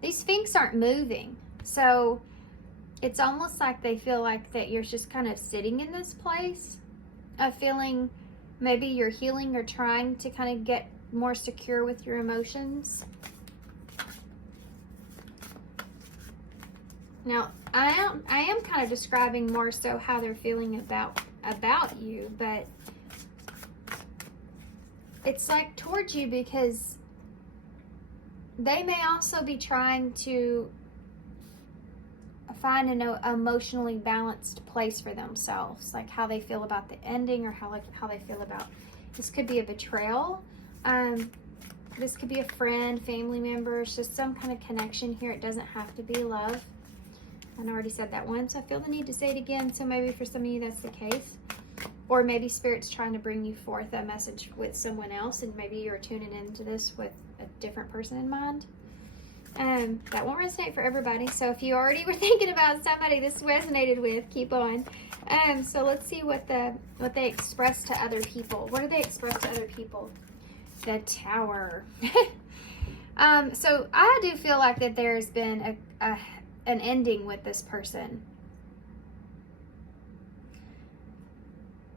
these Sphinx aren't moving, so it's almost like they feel like that you're just kind of sitting in this place of feeling maybe you're healing or trying to kind of get more secure with your emotions. Now, I am kind of describing more so how they're feeling about you, but it's like towards you because they may also be trying to find an emotionally balanced place for themselves, like how they feel about the ending, or how they feel about this. Could be a betrayal. This could be a friend, family member. It's just some kind of connection here. It doesn't have to be love. I already said that once. I feel the need to say it again. So maybe for some of you that's the case, or maybe Spirit's trying to bring you forth a message with someone else, and maybe you're tuning into this with a different person in mind. That won't resonate for everybody. So if you already were thinking about somebody this resonated with, keep on. So let's see what they express to other people. What do they express to other people? The Tower. So I do feel like that there's been an ending with this person.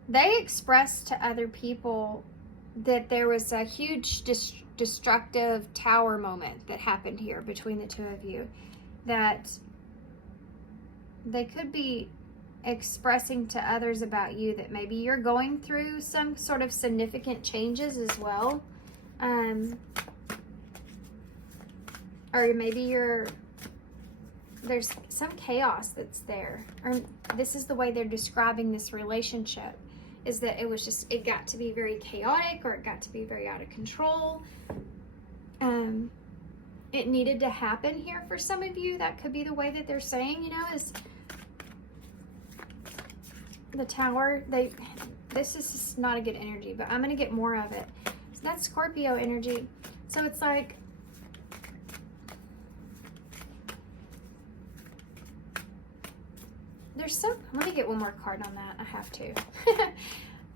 They expressed to other people that there was a huge destructive tower moment that happened here between the two of you, that they could be expressing to others about you that maybe you're going through some sort of significant changes as well, or maybe there's some chaos that's there, or this is the way they're describing this relationship, is that it got to be very chaotic, or it got to be very out of control. It needed to happen here for some of you. That could be the way that they're saying, is the Tower. This is just not a good energy, but I'm going to get more of it. So that's Scorpio energy. So it's like, let me get one more card on that. I have to.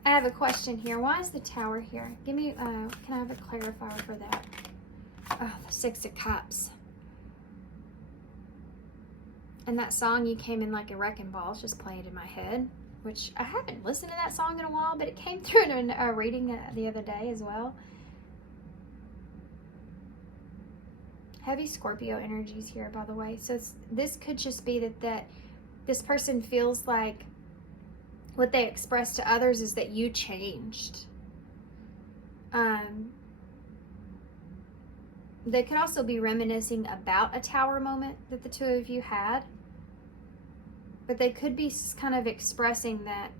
I have a question here. Why is the Tower here? Give me, can I have a clarifier for that? Oh, the Six of Cups. And that song, You Came In Like a Wrecking Ball, is just playing in my head, which I haven't listened to that song in a while, but it came through in a reading the other day as well. Heavy Scorpio energies here, by the way. So this could just be that this person feels like what they express to others is that you changed. They could also be reminiscing about a Tower moment that the two of you had. But they could be kind of expressing that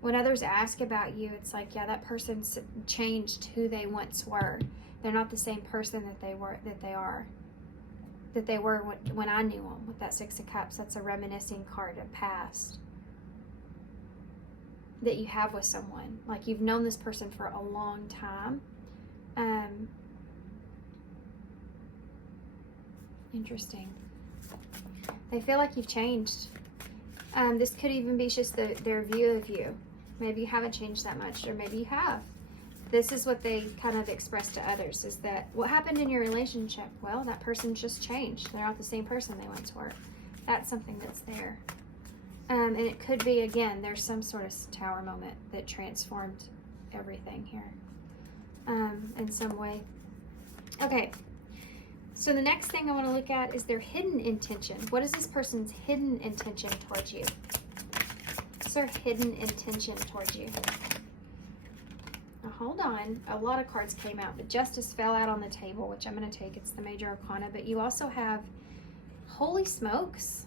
when others ask about you, it's like, yeah, that person's changed who they once were. They're not the same person that they were when I knew them. With that Six of Cups, that's a reminiscing card of past that you have with someone. Like you've known this person for a long time. Interesting. They feel like you've changed. This could even be just their view of you. Maybe you haven't changed that much, or maybe you have. This is what they kind of express to others, is that what happened in your relationship? Well, that person just changed. They're not the same person they once were. That's something that's there. And it could be, again, there's some sort of Tower moment that transformed everything here in some way. Okay. So the next thing I want to look at is their hidden intention. What is this person's hidden intention towards you? What's their hidden intention towards you? Now hold on. A lot of cards came out, but Justice fell out on the table, which I'm going to take. It's the Major Arcana. But you also have, holy smokes.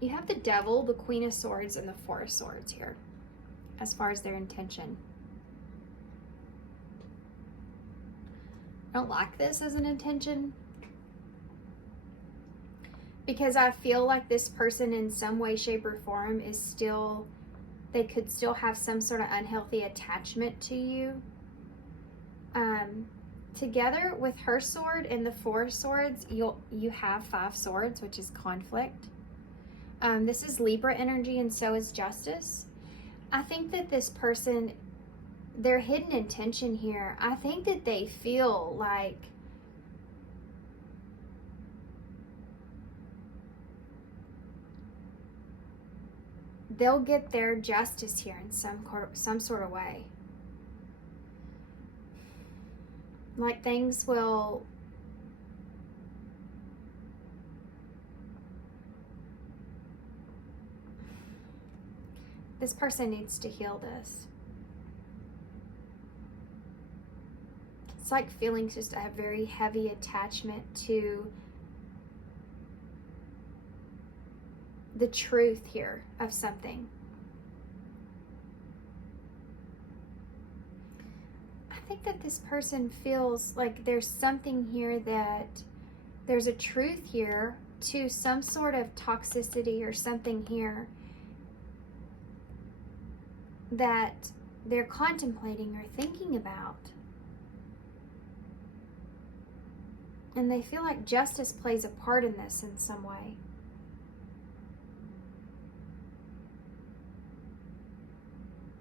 You have the Devil, the Queen of Swords, and the Four of Swords here, as far as their intention. I don't like this as an intention. because I feel like this person in some way, shape, or form is still, they could still have some sort of unhealthy attachment to you. Together with her sword and the 4 swords, you have 5 swords, which is conflict. This is Libra energy, and so is justice. I think that this person, their hidden intention here, I think that they feel like they'll get their justice here in some sort of way. Like things will, this person needs to heal this. It's like feeling just a very heavy attachment to the truth here of something. I think that this person feels like there's something here, that there's a truth here to some sort of toxicity or something here that they're contemplating or thinking about. And they feel like justice plays a part in this in some way.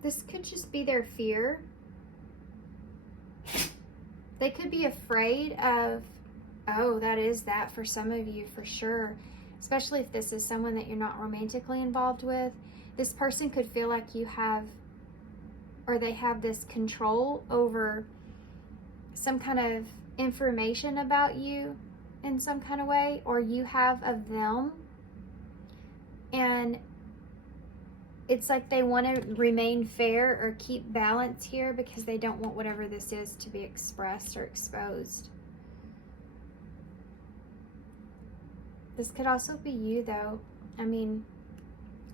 This could just be their fear. They could be afraid of, oh, that is that for some of you for sure. Especially if this is someone that you're not romantically involved with. This person could feel like you have, or they have this control over some kind of information about you in some kind of way, or you have of them. And it's like they want to remain fair or keep balance here because they don't want whatever this is to be expressed or exposed. This could also be you, though. I mean,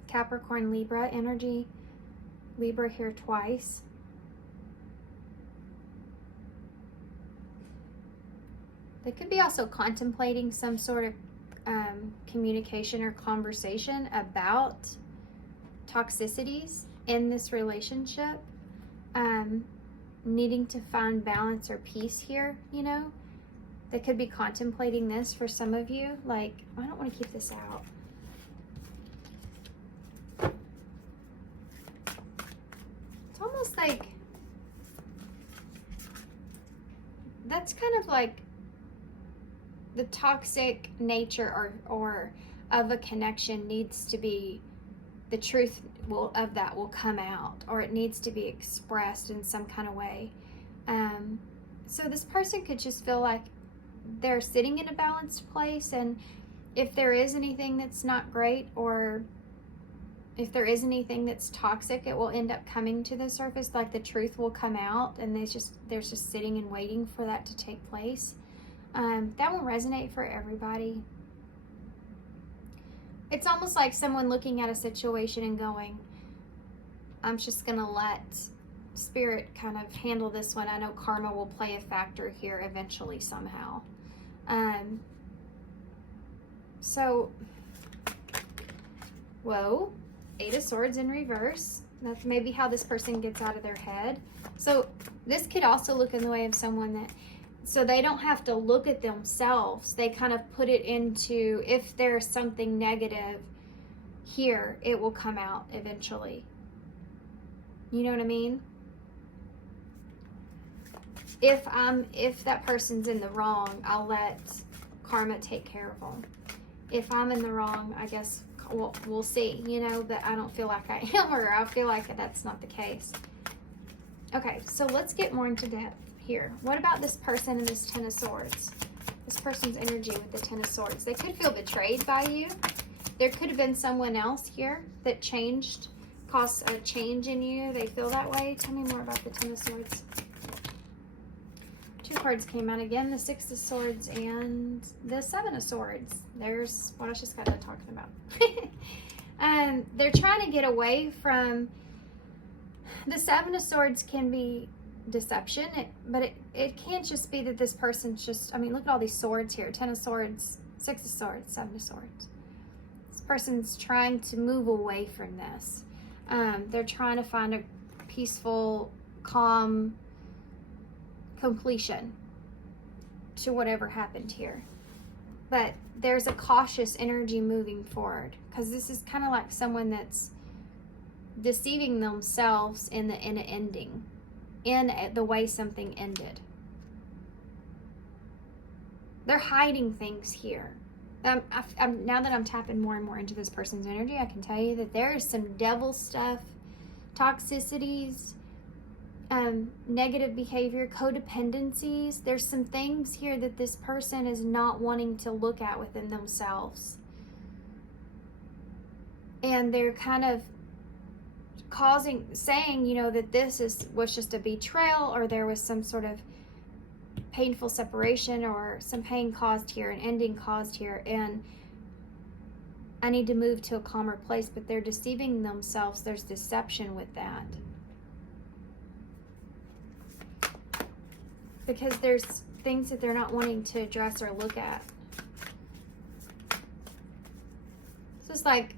Capricorn, Libra energy. Libra here twice. They could be also contemplating some sort of communication or conversation about toxicities in this relationship, needing to find balance or peace here, you know. They could be contemplating this for some of you. Like, I don't want to keep this out. It's almost like, that's kind of like the toxic nature or of a connection needs to be, the truth of that will come out, or it needs to be expressed in some kind of way. So this person could just feel like they're sitting in a balanced place, and if there is anything that's not great, or if there is anything that's toxic, it will end up coming to the surface. Like the truth will come out, and they're just sitting and waiting for that to take place. That will resonate for everybody. It's almost like someone looking at a situation and going, I'm just going to let Spirit kind of handle this one. I know karma will play a factor here eventually somehow. So, whoa, 8 of Swords in reverse. That's maybe how this person gets out of their head. So this could also look in the way of someone that, so they don't have to look at themselves. They kind of put it into, if there's something negative here, it will come out eventually. You know what I mean? If that person's in the wrong, I'll let karma take care of them. If I'm in the wrong, I guess we'll see, you know, but I don't feel like I am, or I feel like that's not the case. Okay, so let's get more into depth here. What about this person and this 10 of Swords? This person's energy with the 10 of Swords. They could feel betrayed by you. There could have been someone else here that caused a change in you. They feel that way. Tell me more about the 10 of Swords. 2 cards came out again, the 6 of Swords and the 7 of Swords. There's what I just got done talking about. They're trying to get away from, the 7 of Swords can be deception, but it can't just be that this person's just, I mean, look at all these swords here. 10 of Swords Six of Swords, Seven of Swords. This person's trying to move away from this. They're trying to find a peaceful, calm completion to whatever happened here. But there's a cautious energy moving forward, because this is kind of like someone that's deceiving themselves in the ending, in the way something ended. They're hiding things here. Now that I'm tapping more and more into this person's energy, I can tell you that there is some devil stuff, toxicities, negative behavior, codependencies. There's some things here that this person is not wanting to look at within themselves. And they're kind of saying, you know, that was just a betrayal, or there was some sort of painful separation, or some pain caused here, an ending caused here, and I need to move to a calmer place. But they're deceiving themselves. There's deception with that. Because there's things that they're not wanting to address or look at. It's just like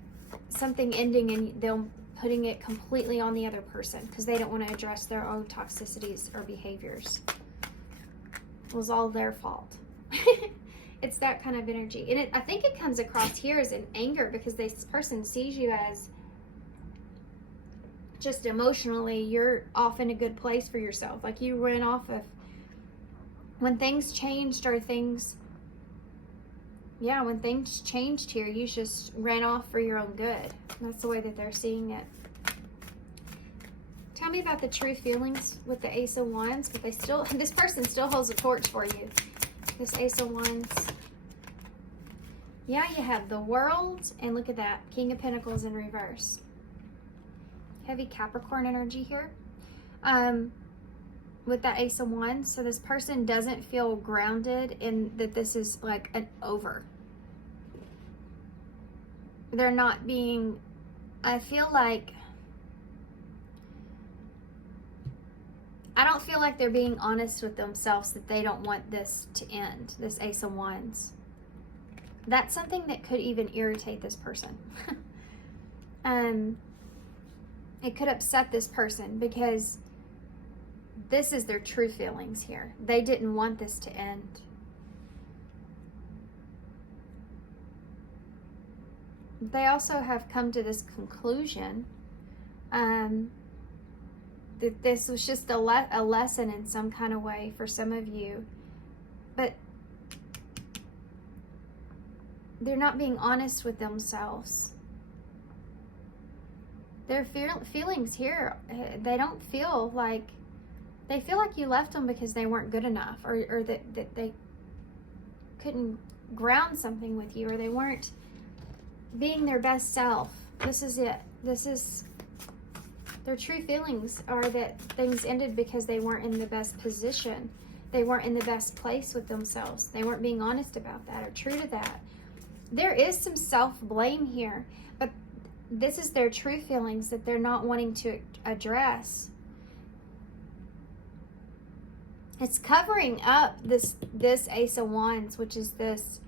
something ending and they're putting it completely on the other person because they don't want to address their own toxicities or behaviors. It was all their fault. It's that kind of energy. And I think it comes across here as an anger, because this person sees you as just emotionally, you're off in a good place for yourself. Like you ran off of, when things changed, or when things changed here, you just ran off for your own good. That's the way that they're seeing it. Tell me about the true feelings with the Ace of Wands, but this person still holds a torch for you. This Ace of Wands. Yeah, you have the World, and look at that, King of Pentacles in reverse. Heavy Capricorn energy here. With that Ace of Wands. So this person doesn't feel grounded in that this is like an over. They're not being, I don't feel like they're being honest with themselves that they don't want this to end, this Ace of Wands. That's something that could even irritate this person. It could upset this person, because this is their true feelings here. They didn't want this to end. They also have come to this conclusion that this was just a lesson in some kind of way for some of you. But they're not being honest with themselves. Their feelings here, they don't feel like, they feel like you left them because they weren't good enough, or that they couldn't ground something with you, or they weren't being their best self. This is it. This is their true feelings, are that things ended because they weren't in the best position. They weren't in the best place with themselves. They weren't being honest about that or true to that. There is some self-blame here, but this is their true feelings that they're not wanting to address. It's covering up this Ace of Wands, which is this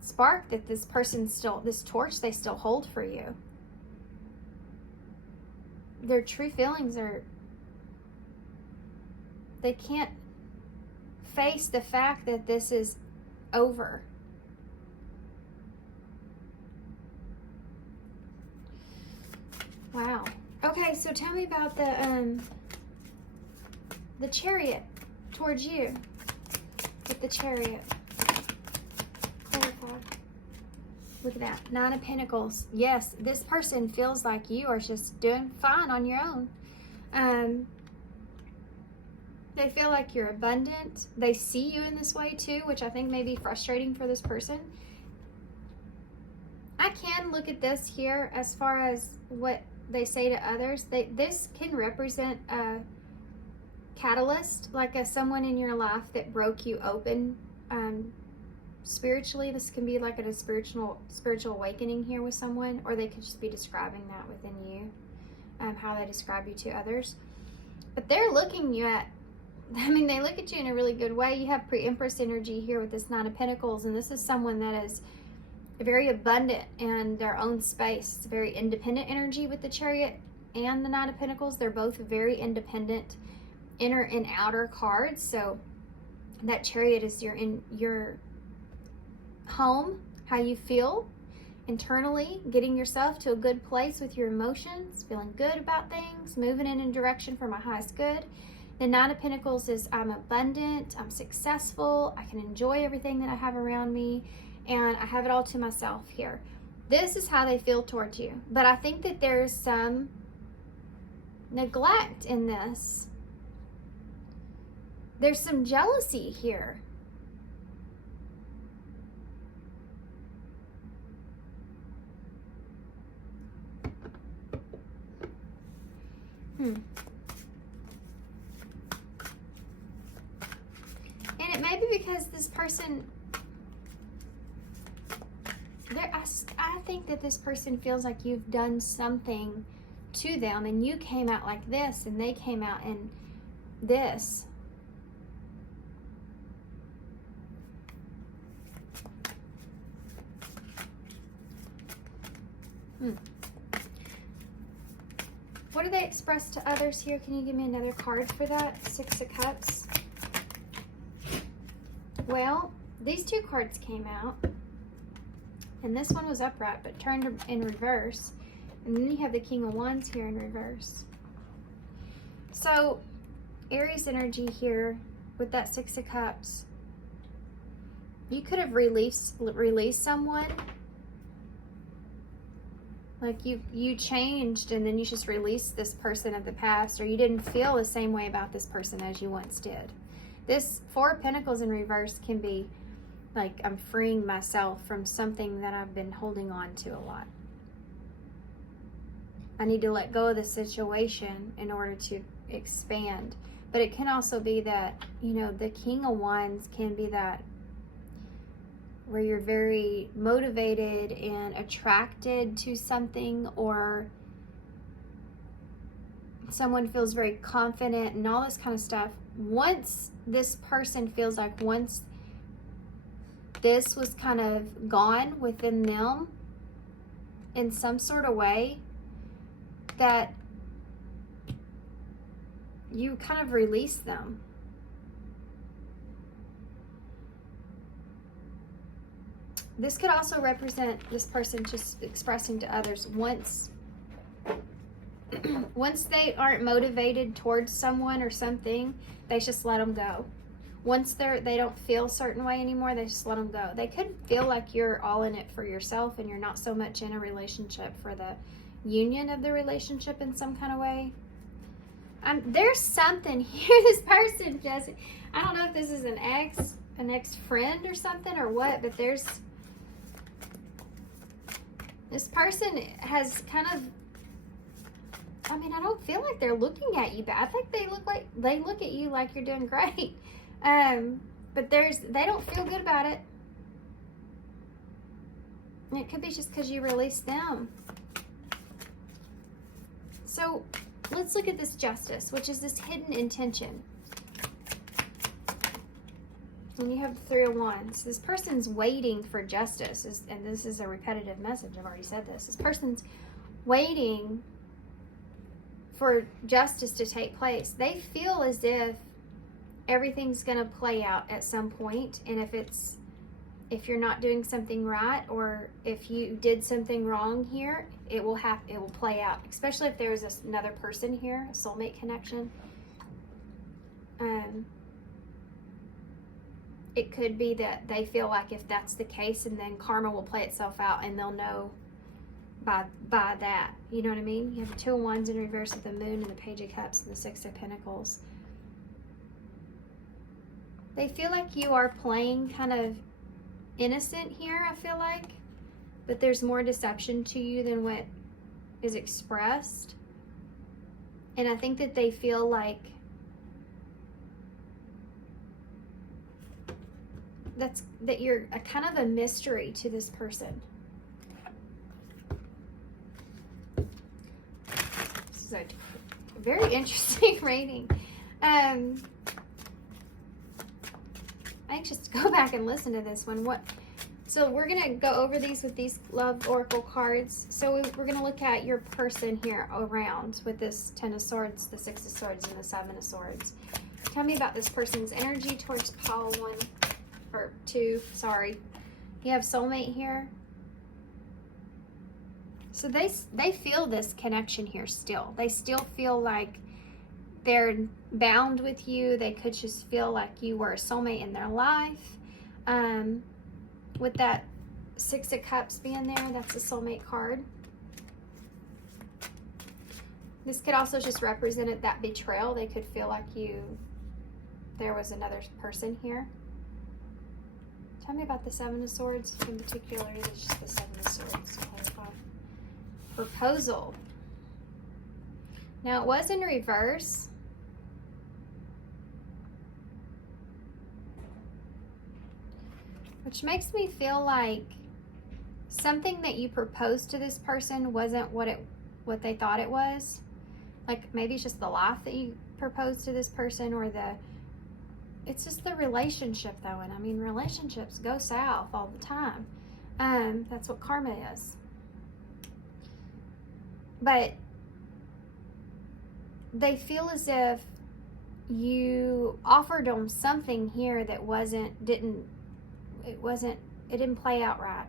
spark that this person still, this torch they still hold for you. Their true feelings are, they can't face the fact that this is over. Wow. Okay, so tell me about the Chariot towards you. With the Chariot. Clarify. Look at that. 9 of Pentacles. Yes, this person feels like you are just doing fine on your own. They feel like you're abundant. They see you in this way too, which I think may be frustrating for this person. I can look at this here as far as what they say to others. This can represent a catalyst, like someone in your life that broke you open spiritually. This can be like a spiritual awakening here with someone, or they could just be describing that within you, how they describe you to others. But they're looking at I mean, they look at you in a really good way. You have pre-Empress energy here with this Nine of Pentacles, and this is someone that is very abundant in their own space. It's very independent energy with the Chariot and the Nine of Pentacles. They're both very independent inner and outer cards. So that Chariot is your home, how you feel internally, getting yourself to a good place with your emotions, feeling good about things, moving in a direction for my highest good. The Nine of Pentacles is I'm abundant, I'm successful, I can enjoy everything that I have around me, and I have it all to myself here. This is how they feel towards you. But I think that there's some neglect in this. There's some jealousy here. And it may be because this person, I think that this person feels like you've done something to them, and you came out like this and they came out in this. What do they express to others here? Can you give me another card for that? Six of Cups. Well, these two cards came out, and this one was upright but turned in reverse, and then you have the King of Wands here in reverse. So Aries energy here with that Six of Cups. You could have released someone. Like you changed, and then you just released this person of the past, or you didn't feel the same way about this person as you once did. This Four of Pentacles in reverse can be like I'm freeing myself from something that I've been holding on to a lot. I need to let go of the situation in order to expand. But it can also be that, you know, the King of Wands can be that where you're very motivated and attracted to something, or someone feels very confident and all this kind of stuff. Once this person feels like once this was kind of gone within them in some sort of way, that you kind of release them. This could also represent this person just expressing to others once they aren't motivated towards someone or something, they just let them go. Once they don't feel a certain way anymore, they just let them go. They could feel like you're all in it for yourself and you're not so much in a relationship for the union of the relationship in some kind of way. There's something here. This person just, I don't know if this is an ex-friend or something or what, but this person has kind of, I mean, I don't feel like they're looking at you, but I think they look at you like you're doing great. But they don't feel good about it. And it could be just because you released them. So let's look at this Justice, which is this hidden intention. And you have the Three of Wands. This person's waiting for justice, and this is a repetitive message. I've already said this. This person's waiting for justice to take place. They feel as if everything's going to play out at some point, and if you're not doing something right, or if you did something wrong here, it will play out. Especially if there's another person here, a soulmate connection. It could be that they feel like if that's the case, and then karma will play itself out, and they'll know by that. You know what I mean? You have the Two of Wands in reverse with the Moon and the Page of Cups and the Six of Pentacles. They feel like you are playing kind of innocent here, I feel like. But there's more deception to you than what is expressed. And I think that they feel like that you're a kind of a mystery to this person. This is a very interesting reading. anxious to go back and listen to this one. So we're going to go over these with these love oracle cards. So we're going to look at your person here around with this 10 of swords, the 6 of swords, and the 7 of swords. Tell me about this person's energy towards pile 1 or 2. Sorry. You have soulmate here. So they feel this connection here still. They still feel like they're bound with you. They could just feel like you were a soulmate in their life. With that 6 of Cups being there, that's a soulmate card. This could also just represent that betrayal. They could feel like there was another person here. Tell me about the 7 of Swords in particular. It's just the 7 of Swords. Proposal. Now it was in reverse. Which makes me feel like something that you proposed to this person wasn't what they thought it was. Like maybe it's just the life that you proposed to this person, or it's just the relationship though. And I mean, relationships go south all the time. That's what karma is. But they feel as if you offered them something here that it didn't play out right.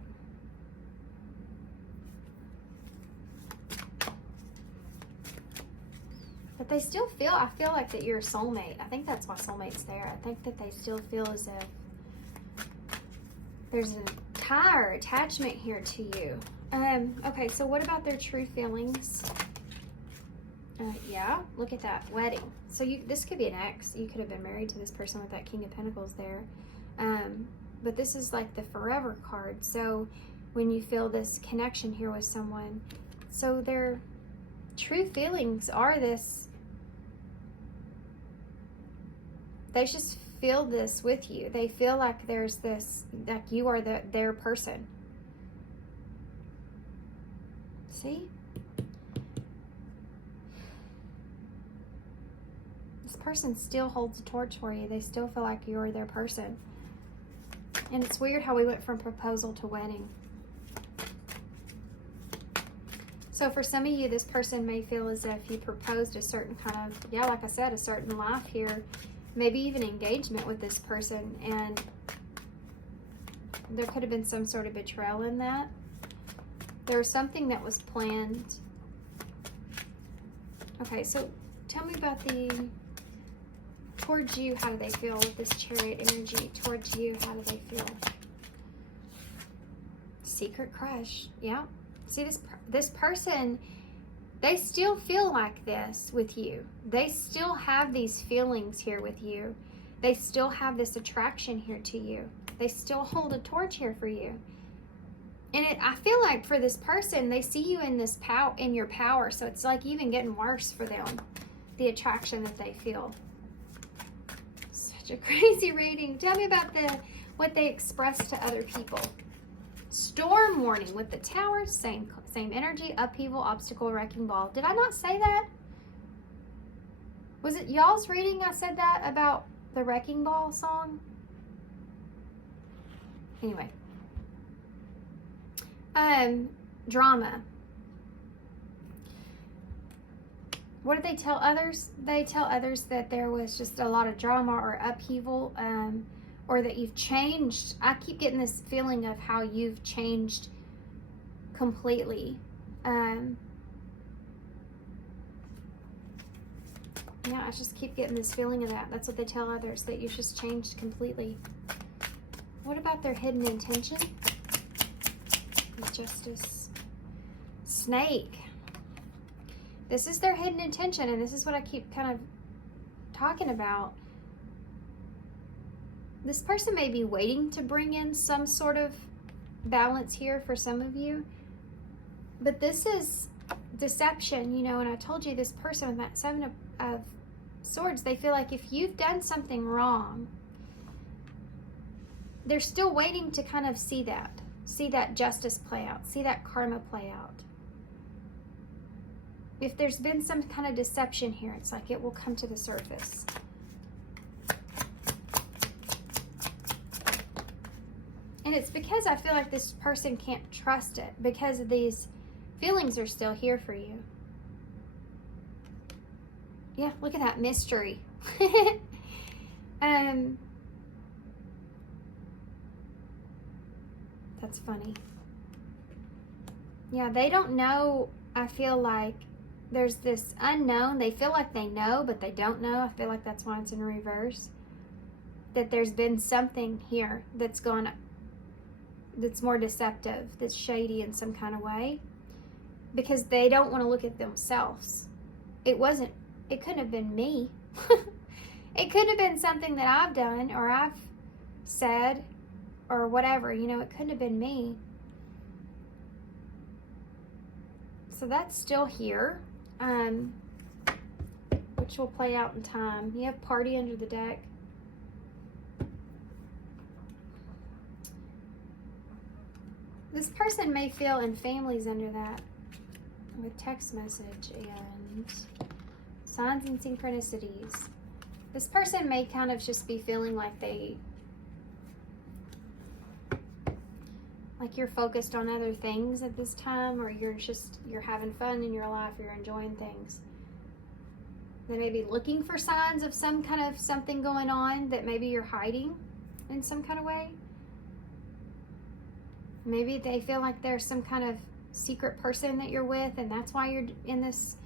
But they still feel, I feel like that you're a soulmate. I think that's why soulmate's there. I think that they still feel as if there's a tie or attachment here to you. Okay, so what about their true feelings? Yeah, look at that, wedding. So this could be an ex. You could have been married to this person with that King of Pentacles there. But this is like the forever card. So when you feel this connection here with someone, so their true feelings are this, they just feel this with you. They feel like there's this, like you are their person. See? This person still holds a torch for you. They still feel like you're their person. And it's weird how we went from proposal to wedding. So for some of you, this person may feel as if you proposed a certain kind of, yeah, like I said, a certain life here, maybe even engagement with this person, and there could have been some sort of betrayal in that. There was something that was planned. Okay, so tell me about towards you, how do they feel with this Chariot energy? Towards you, how do they feel? Secret crush, yeah. See, this person, they still feel like this with you. They still have these feelings here with you. They still have this attraction here to you. They still hold a torch here for you. And I feel like for this person, they see you in this in your power. So it's like even getting worse for them, the attraction that they feel. Such a crazy reading. Tell me about what they express to other people. Storm warning with the Tower, same energy, upheaval, obstacle, wrecking ball. Did I not say that? Was it y'all's reading I said that about the wrecking ball song? Anyway. Drama. What did they tell others? They tell others that there was just a lot of drama or upheaval, or that you've changed. I keep getting this feeling of how you've changed completely. Yeah, I just keep getting this feeling of that. That's what they tell others, that you've just changed completely. What about their hidden intention? Justice. Snake. This is their hidden intention, and this is what I keep kind of talking about. This person may be waiting to bring in some sort of balance here for some of you, but this is deception, you know. And I told you this person with that 7 of Swords, they feel like if you've done something wrong, they're still waiting to kind of see that justice play out, see that karma play out. If there's been some kind of deception here, it's like it will come to the surface. it's because I feel like this person can't trust it because of these feelings are still here for you. Yeah, look at that mystery. That's funny. Yeah, they don't know. I feel like there's this unknown. They feel like they know, but they don't know. I feel like that's why it's in reverse. That there's been something here that's more deceptive, that's shady in some kind of way. Because they don't want to look at themselves. It couldn't have been me. It could have been something that I've done or I've said or whatever, you know, it couldn't have been me. So that's still here, which will play out in time. You have party under the deck. This person may feel in families under that with text message and signs and synchronicities. This person may kind of just be feeling like you're focused on other things at this time, or you're having fun in your life, you're enjoying things. They may be looking for signs of some kind of something going on that maybe you're hiding in some kind of way. Maybe they feel like there's some kind of secret person that you're with, and that's why you're in this,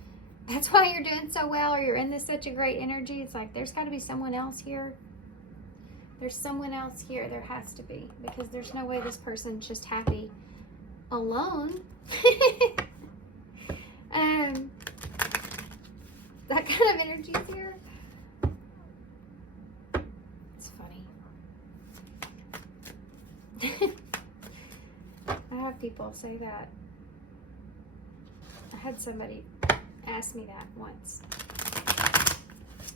that's why you're doing so well, or you're in this such a great energy. It's like there's got to be someone else here. There's someone else here. There has to be, because there's no way this person's just happy alone. That kind of energy is here. It's funny. I have people say that. I had somebody ask me that once.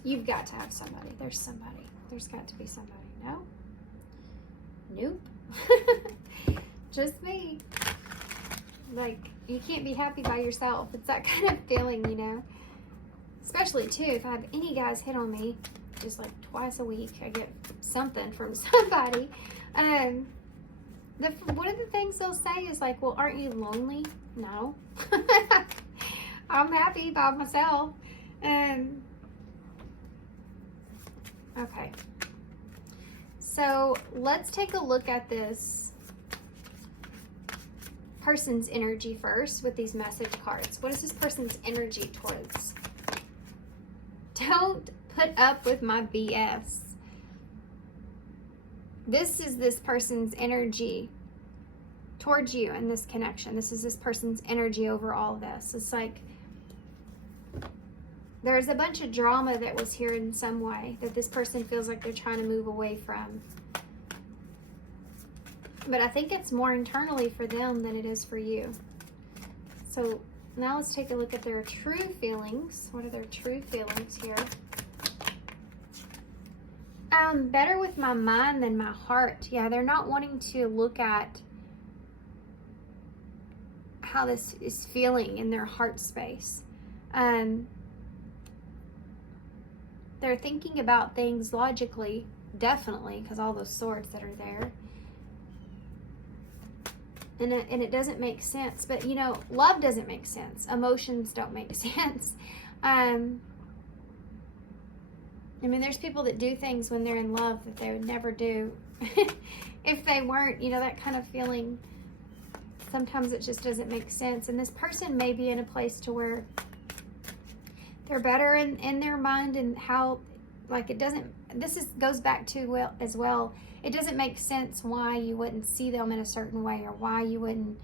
You've got to have somebody. There's somebody. There's got to be somebody. No? Nope. Just me. Like, you can't be happy by yourself. It's that kind of feeling, you know. Especially, too, if I have any guys hit on me, just like twice a week, I get something from somebody. One of the things they'll say is like, well, aren't you lonely? No. I'm happy by myself. Okay. So let's take a look at this person's energy first with these message cards. What is this person's energy towards? Don't put up with my BS. This is this person's energy towards you in this connection. This is this person's energy over all this. It's like there's a bunch of drama that was here in some way that this person feels like they're trying to move away from. But I think it's more internally for them than it is for you. So now let's take a look at their true feelings. What are their true feelings here? Better with my mind than my heart. Yeah, they're not wanting to look at how this is feeling in their heart space. They're thinking about things logically, definitely, because all those swords that are there. And it doesn't make sense. But, you know, love doesn't make sense. Emotions don't make sense. I mean, there's people that do things when they're in love that they would never do if they weren't, you know, that kind of feeling. Sometimes it just doesn't make sense. And this person may be in a place to where they're better in their mind and how, like, it doesn't, goes back to, well, as well, it doesn't make sense why you wouldn't see them in a certain way, or why you wouldn't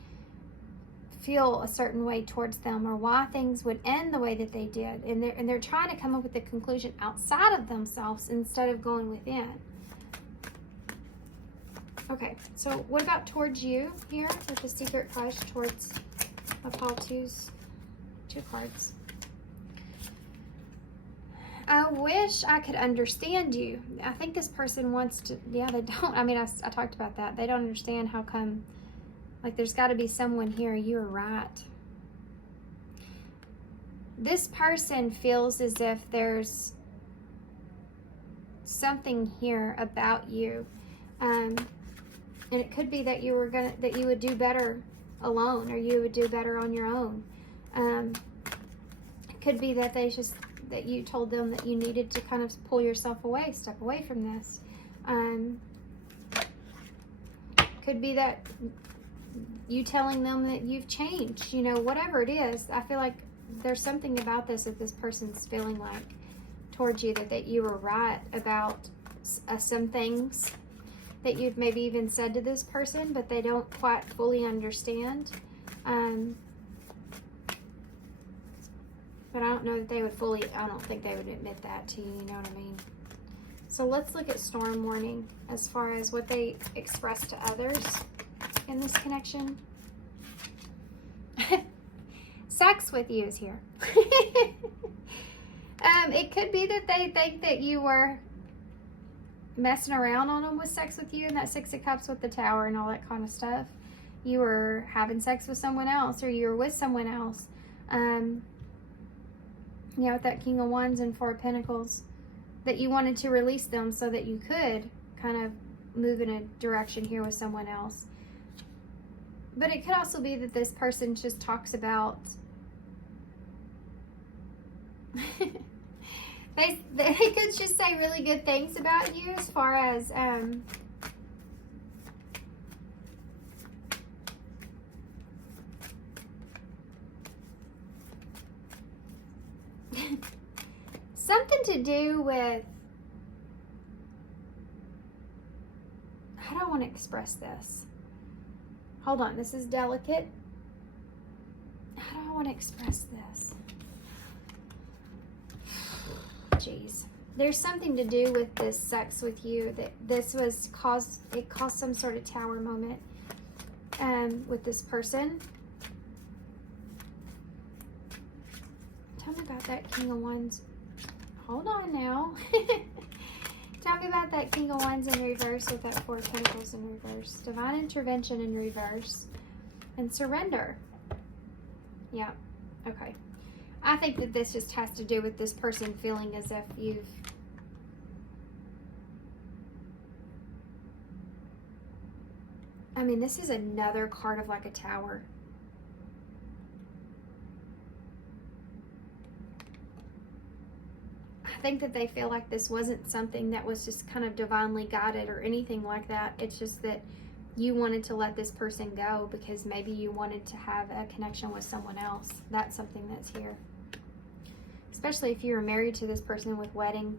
feel a certain way towards them, or why things would end the way that they did. And they're trying to come up with a conclusion outside of themselves instead of going within. Okay, so what about towards you here with the secret crush towards Paul Two's two cards? I wish I could understand you. I think this person wants to, yeah, they don't. I mean, I talked about that. They don't understand how come, like, there's got to be someone here. You're right. This person feels as if there's something here about you. And it could be that you would do better alone, or you would do better on your own. It could be that that you told them that you needed to kind of pull yourself away, step away from this. Could be that you telling them that you've changed, you know, whatever it is. I feel like there's something about this that this person's feeling like towards you, that you were right about some things that you've maybe even said to this person, but they don't quite fully understand. But I don't know that they would I don't think they would admit that to you, you know what I mean? So let's look at storm warning as far as what they express to others in this connection. Sex with you is here. It could be that they think that you were messing around on them with sex with you, and that Six of Cups with the Tower and all that kind of stuff. You were having sex with someone else, or you were with someone else. You know, with that King of Wands and Four of Pentacles, that you wanted to release them so that you could kind of move in a direction here with someone else. But it could also be that this person just talks about they could just say really good things about you as far as something to do with, how do I want to express this? Hold on, this is delicate. How do I want to express this? Jeez. There's something to do with this sex with you, that this was caused some sort of tower moment with this person. Tell me about that King of Wands. Hold on now. Tell me about that King of Wands in reverse with that Four of Pentacles in reverse. Divine intervention in reverse. And surrender. Yeah. Okay. I think that this just has to do with this person feeling as if you've... I mean, this is another card of like a tower. I think that they feel like this wasn't something that was just kind of divinely guided or anything like that. It's just that you wanted to let this person go because maybe you wanted to have a connection with someone else. That's something that's here. Especially if you were married to this person with wedding.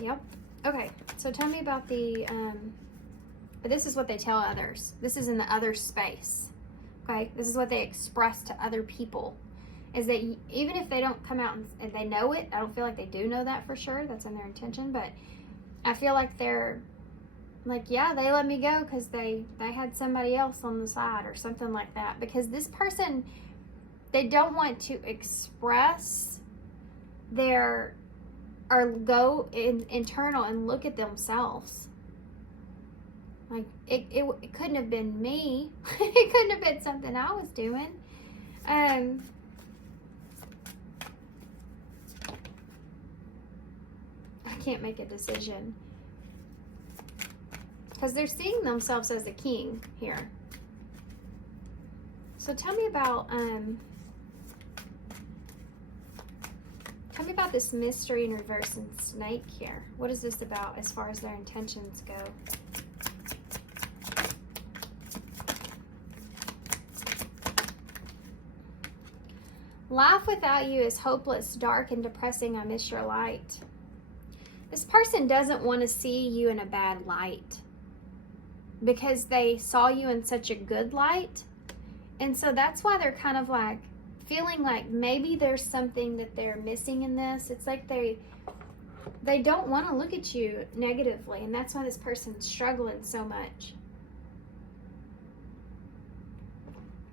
Yep. Okay, so tell me about the... this is what they tell others. This is in the other space. Okay, this is what they express to other people. Is that even if they don't come out and they know it, I don't feel like they do know that for sure. That's in their intention. But I feel like they're like, yeah, they let me go because they had somebody else on the side or something like that. Because this person, they don't want to express their, or go internal and look at themselves. Like, it couldn't have been me. It couldn't have been something I was doing. I can't make a decision. Because they're seeing themselves as a king here. So tell me about this mystery in reverse and snake here. What is this about as far as their intentions go? Life without you is hopeless, dark, and depressing. I miss your light. This person doesn't want to see you in a bad light because they saw you in such a good light. And so that's why they're kind of like feeling like maybe there's something that they're missing in this. It's like they don't want to look at you negatively, and that's why this person's struggling so much.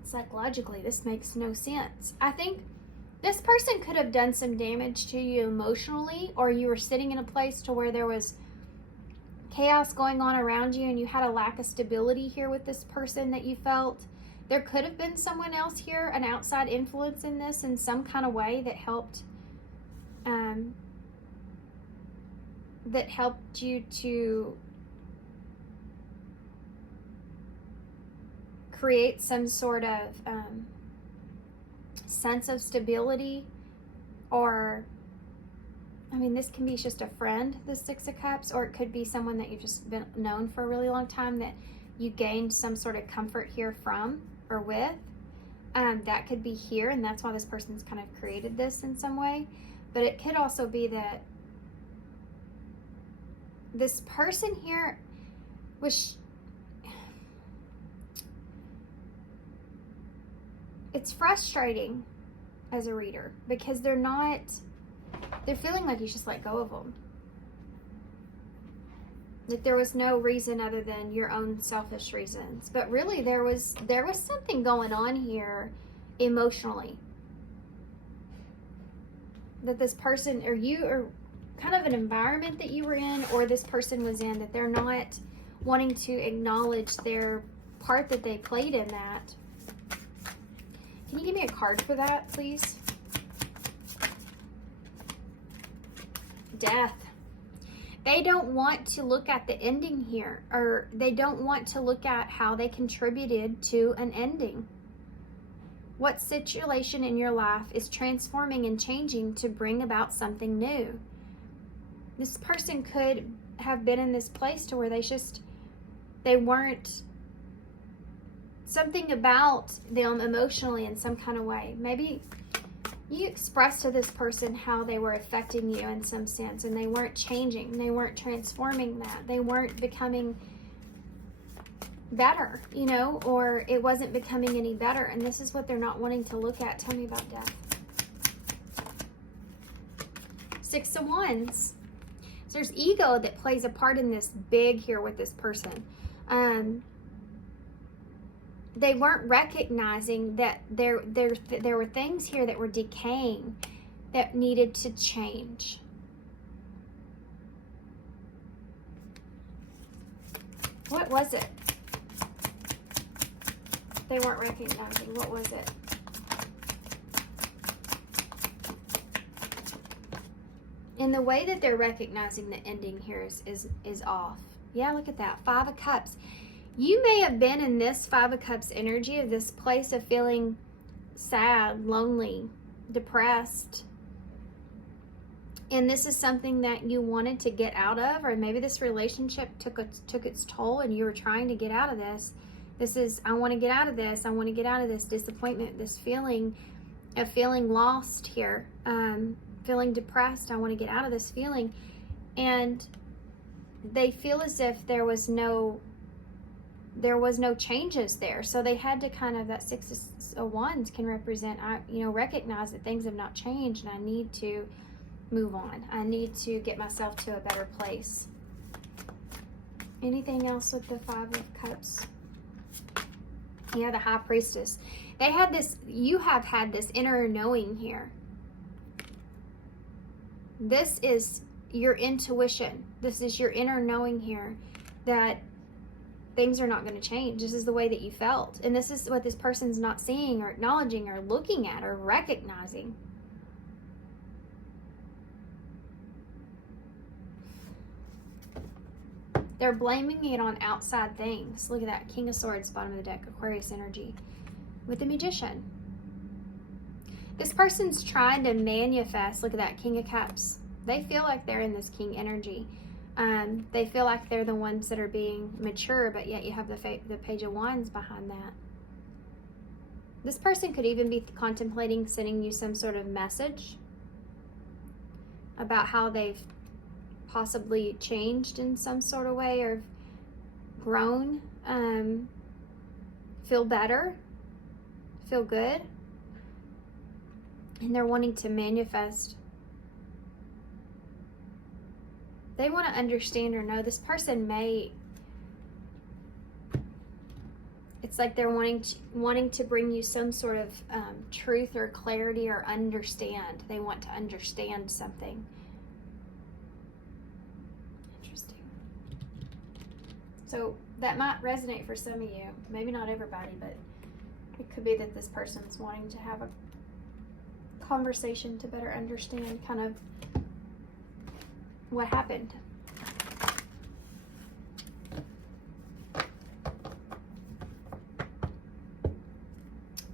Psychologically, this makes no sense. I think this person could have done some damage to you emotionally, or you were sitting in a place to where there was chaos going on around you and you had a lack of stability here with this person that you felt. There could have been someone else here, an outside influence in this in some kind of way that helped that helped you to create some sort of sense of stability, or I mean, this can be just a friend, the Six of Cups, or it could be someone that you've just been known for a really long time that you gained some sort of comfort here from or with. That could be here, and that's why this person's kind of created this in some way. But it could also be that this person here was... It's frustrating as a reader because they're feeling like you just let go of them. That there was no reason other than your own selfish reasons. But really there was something going on here emotionally. That this person, or you, or kind of an environment that you were in, or this person was in, that they're not wanting to acknowledge their part that they played in that. Can you give me a card for that, please? Death. They don't want to look at the ending here, or they don't want to look at how they contributed to an ending. What situation in your life is transforming and changing to bring about something new? This person could have been in this place to where they weren't, something about them emotionally in some kind of way. Maybe you expressed to this person how they were affecting you in some sense, and they weren't changing, they weren't transforming that, they weren't becoming better, you know, or it wasn't becoming any better, and this is what they're not wanting to look at. Tell me about death. Six of Wands. So there's ego that plays a part in this big here with this person. They weren't recognizing that there were things here that were decaying that needed to change. What was it? They weren't recognizing. What was it? And the way that they're recognizing the ending here is off. Yeah, look at that. Five of Cups. You may have been in this Five of Cups energy of this place of feeling sad, lonely, depressed. And this is something that you wanted to get out of, or maybe this relationship took its toll and you were trying to get out of this. This is, I want to get out of this. I want to get out of this disappointment, this feeling of feeling lost here, feeling depressed. I want to get out of this feeling. And they feel as if there was no changes there. So they had to kind of, that Six of Wands can represent, recognize that things have not changed and I need to move on. I need to get myself to a better place. Anything else with the Five of Cups? Yeah, the High Priestess. They had this, you have had this inner knowing here. This is your intuition. This is your inner knowing here that things are not going to change. This is the way that you felt. And this is what this person's not seeing or acknowledging or looking at or recognizing. They're blaming it on outside things. Look at that. King of Swords, bottom of the deck, Aquarius energy. With the Magician. This person's trying to manifest. Look at that. King of Cups. They feel like they're in this King energy. They feel like they're the ones that are being mature, but yet you have the Page of Wands behind that. This person could even be contemplating sending you some sort of message about how they've possibly changed in some sort of way or grown, feel better, feel good, and they're wanting to manifest. They want to understand or know. This person may, it's like they're wanting to bring you some sort of truth or clarity or understand. They want to understand something. Interesting. So that might resonate for some of you. Maybe not everybody, but it could be that this person's wanting to have a conversation to better understand kind of what happened.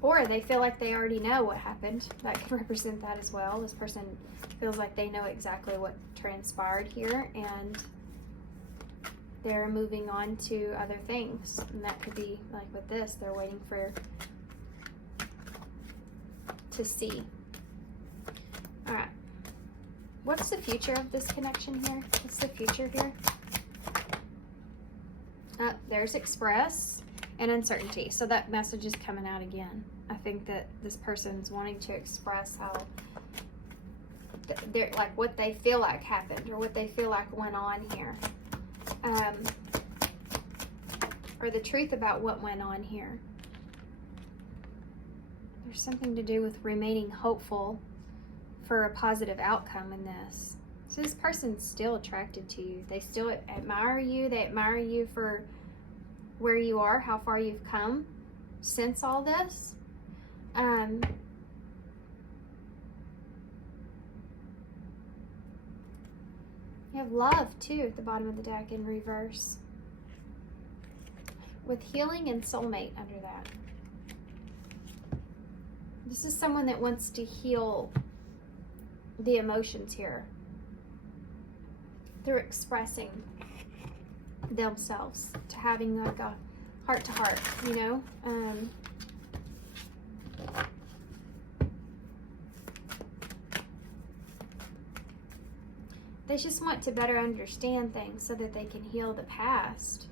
Or they feel like they already know what happened. That could represent that as well. This person feels like they know exactly what transpired here, and they're moving on to other things. And that could be like with this, they're waiting for to see. All right. What's the future of this connection here? What's the future here? There's express and uncertainty. So that message is coming out again. I think that this person's wanting to express how they're like what they feel like happened or what they feel like went on here. Or the truth about what went on here. There's something to do with remaining hopeful for a positive outcome in this. So this person's still attracted to you. They still admire you. They admire you for where you are, how far you've come since all this. You have love too at the bottom of the deck in reverse, with healing and soulmate under that. This is someone that wants to heal the emotions here through expressing themselves, to having like a heart to heart, you know. They just want to better understand things so that they can heal the past,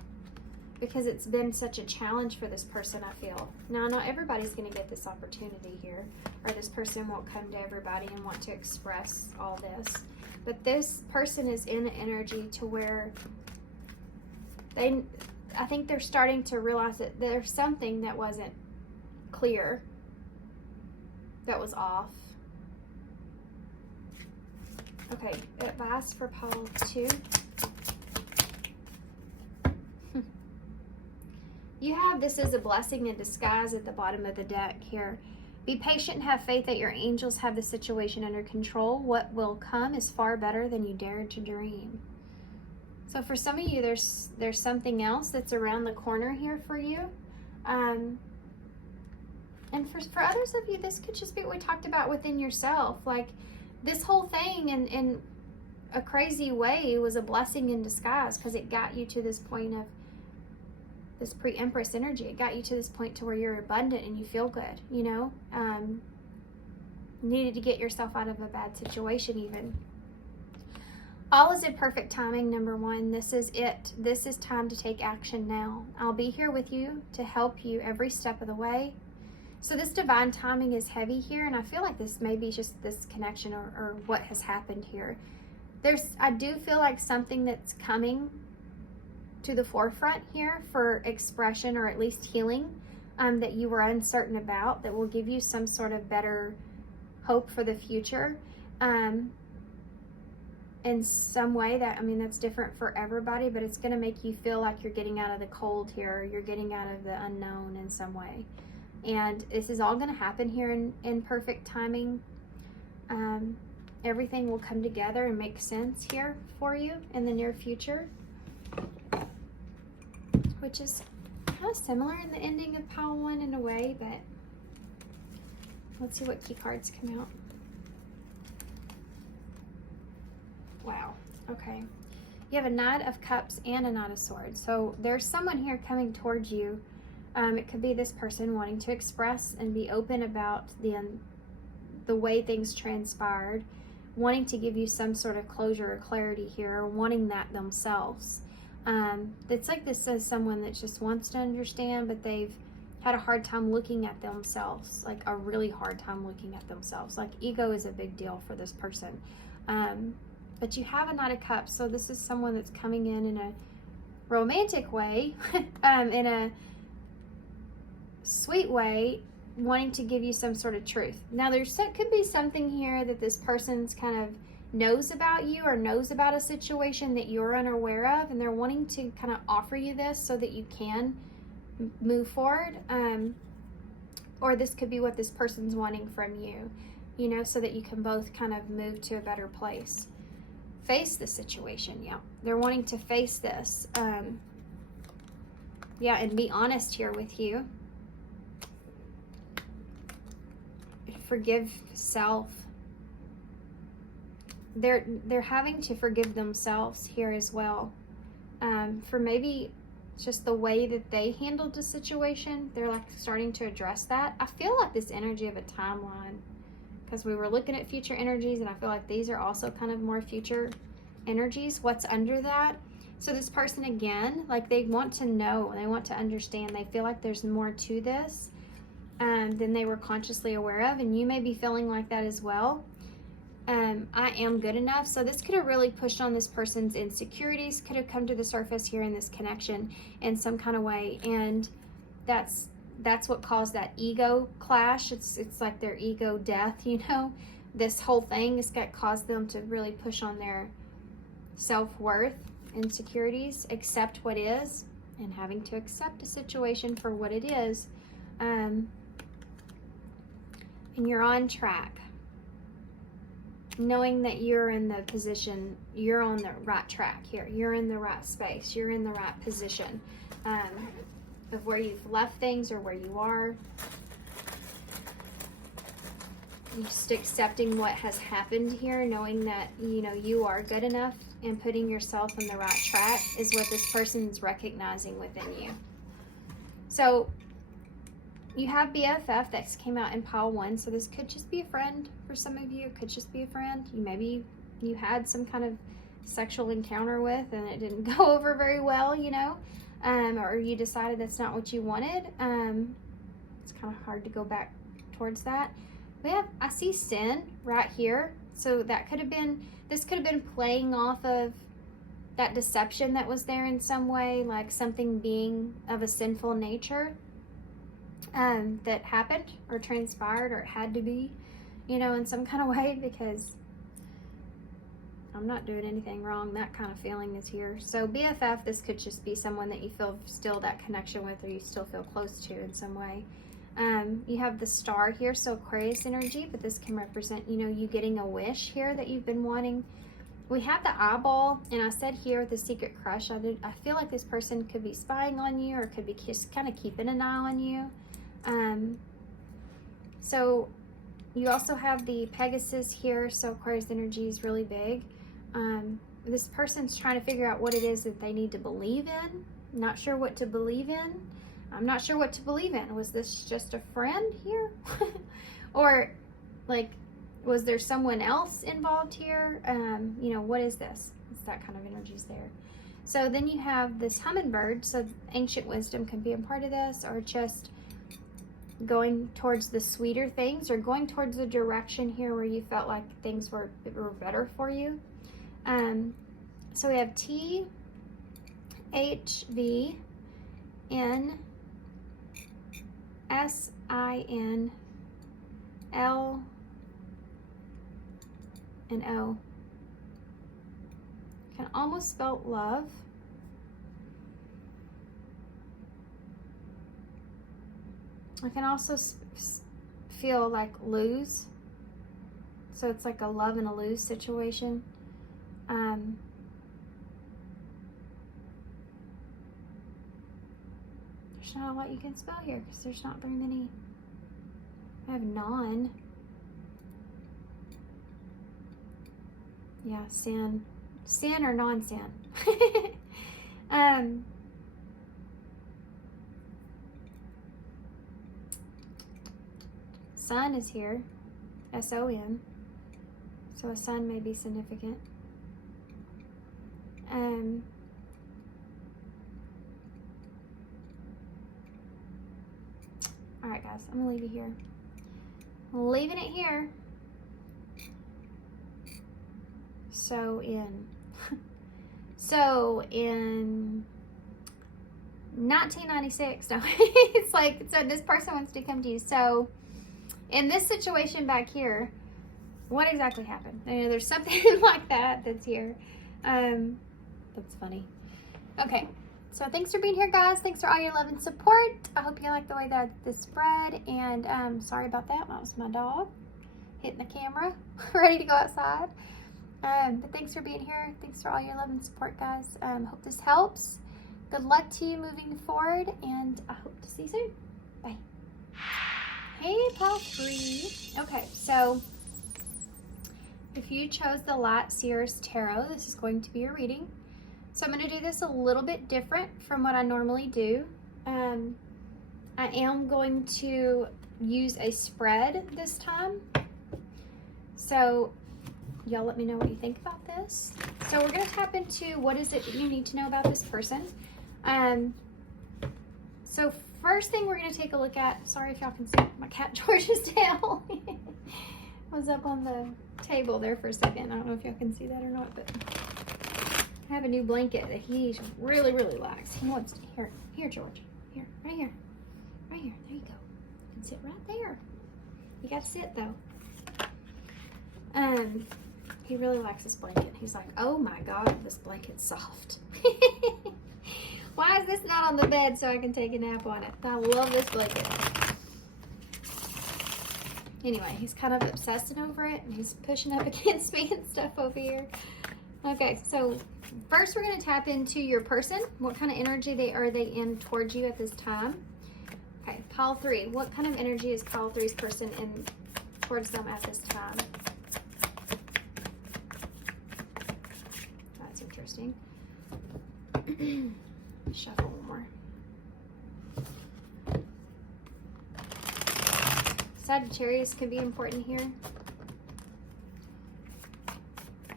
because it's been such a challenge for this person, I feel. Now, not everybody's going to get this opportunity here, or this person won't come to everybody and want to express all this. But this person is in an energy to where I think they're starting to realize that there's something that wasn't clear, that was off. Okay, advice for pile 2. You have this as a blessing in disguise at the bottom of the deck here. Be patient and have faith that your angels have the situation under control. What will come is far better than you dared to dream. So for some of you, there's something else that's around the corner here for you. And for others of you, this could just be what we talked about within yourself. Like, this whole thing in a crazy way was a blessing in disguise, because it got you to this point of this pre-empress energy. It got you to this point to where you're abundant and you feel good, you know. Needed to get yourself out of a bad situation even. All is in perfect timing, number 1. This is it. This is time to take action now. I'll be here with you to help you every step of the way. So this divine timing is heavy here, and I feel like this may be just this connection or what has happened here. I do feel like something that's coming to the forefront here for expression, or at least healing, that you were uncertain about, that will give you some sort of better hope for the future. In some way that, I mean, that's different for everybody, but it's going to make you feel like you're getting out of the cold here, or you're getting out of the unknown in some way. And this is all going to happen here in perfect timing. Everything will come together and make sense here for you in the near future, which is kind of similar in the ending of pile 1 in a way, but let's see what key cards come out. Wow. Okay. You have a Knight of Cups and a Knight of Swords. So there's someone here coming towards you. It could be this person wanting to express and be open about the way things transpired, wanting to give you some sort of closure or clarity here, or wanting that themselves. It's like this is someone that just wants to understand, but they've had a hard time looking at themselves, like a really hard time looking at themselves. Like, ego is a big deal for this person. But you have a Knight of Cups, so this is someone that's coming in a romantic way, in a sweet way, wanting to give you some sort of truth. Now, could be something here that this person's kind of knows about you, or knows about a situation that you're unaware of, and they're wanting to kind of offer you this so that you can move forward. Or this could be what this person's wanting from you. you know, so that you can both kind of move to a better place. Face the situation. Yeah, they're wanting to face this. Yeah, and be honest here with you. Forgive self. They're having to forgive themselves here as well. For maybe just the way that they handled the situation. They're like starting to address that. I feel like this energy of a timeline, because we were looking at future energies, and I feel like these are also kind of more future energies. What's under that? So this person, again, like they want to know, they want to understand. They feel like there's more to this than they were consciously aware of, and you may be feeling like that as well. I am good enough. So this could have really pushed on this person's insecurities, could have come to the surface here in this connection in some kind of way, and that's what caused that ego clash. It's like their ego death, you know. This whole thing has caused them to really push on their self-worth, insecurities, accept what is, and having to accept a situation for what it is. And you're on track, knowing that you're in the position, you're on the right track here, you're in the right space, you're in the right position of where you've left things or where you are. You're just accepting what has happened here, knowing that, you know, you are good enough, and putting yourself on the right track is what this person's recognizing within you. So you have BFF that came out in pile 1, so this could just be a friend for some of you. It could just be a friend. Maybe you had some kind of sexual encounter with and it didn't go over very well, you know, or you decided that's not what you wanted. It's kind of hard to go back towards that. I see sin right here, so that could have been, this could have been playing off of that deception that was there in some way, like something being of a sinful nature that happened or transpired, or it had to be, you know, in some kind of way, because I'm not doing anything wrong. That kind of feeling is here. So BFF, this could just be someone that you feel still that connection with, or you still feel close to in some way. You have the star here, so Aquarius energy, but this can represent, you know, you getting a wish here that you've been wanting. We have the eyeball, and I said here the secret crush. I feel like this person could be spying on you, or could be just kind of keeping an eye on you. So you also have the Pegasus here, so Aquarius energy is really big. This person's trying to figure out what it is that they need to believe in. Not sure what to believe in. I'm not sure what to believe in. Was this just a friend here? Or like, was there someone else involved here? You know, what is this? It's that kind of energies there. So then you have this hummingbird. So ancient wisdom can be a part of this, or just going towards the sweeter things, or going towards the direction here where you felt like things were better for you. So we have T, H, V, N, S, I, N, L, and O. Can almost spell love. I can also feel like lose. So it's like a love and a lose situation. There's not a lot you can spell here because there's not very many. I have non. Yeah, sin. Sin or non-sin. Sun is here. S-O-N. So a sun may be significant. Alright guys, I'm gonna leave it here. I'm leaving it here. So in 1996, no, it's like, so this person wants to come to you. So in this situation back here, what exactly happened? I know there's something like that that's here. That's funny. Okay, so thanks for being here, guys. Thanks for all your love and support. I hope you like the way that this spread, and sorry about that. That was my dog. hitting the camera, ready to go outside. But thanks for being here. Thanks for all your love and support, guys. Hope this helps. Good luck to you moving forward, and I hope to see you soon. Bye. Hey, pile 3. Okay, so if you chose the Light Seer's Tarot, this is going to be your reading. So I'm going to do this a little bit different from what I normally do. I am going to use a spread this time. So y'all let me know what you think about this. So we're going to tap into what is it that you need to know about this person. So first thing we're going to take a look at, sorry if y'all can see my cat George's tail. Was up on the table there for a second. I don't know if y'all can see that or not, but I have a new blanket that he really, really likes. He wants to, here George, here, right here, there you go. You can sit right there. You got to sit though. He really likes this blanket. He's like, oh my God, this blanket's soft. Why is this not on the bed so I can take a nap on it? I love this blanket. Anyway, he's kind of obsessing over it, and he's pushing up against me and stuff over here. Okay, so first we're going to tap into your person. What kind of energy are they in towards you at this time? Okay, pile 3. What kind of energy is pile 3's person in towards them at this time? That's interesting. Shuffle one more. Sagittarius can be important here.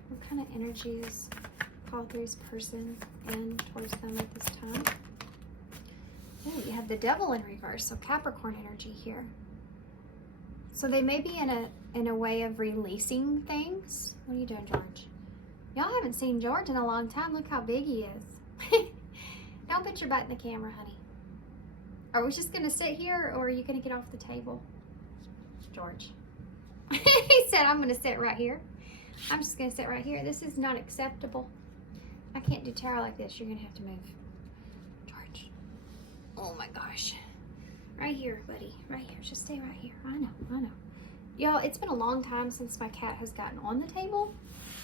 What kind of energy is pile 3's person in towards them at this time? Oh, you have the Devil in reverse, so Capricorn energy here. So they may be in a way of releasing things. What are you doing, George? Y'all haven't seen George in a long time. Look how big he is. Don't put your butt in the camera, honey. Are we just gonna sit here, or are you gonna get off the table? George. He said, I'm gonna sit right here. I'm just gonna sit right here. This is not acceptable. I can't do tarot like this. You're gonna have to move. George. Oh my gosh. Right here, buddy. Right here. Just stay right here. I know. Y'all, it's been a long time since my cat has gotten on the table.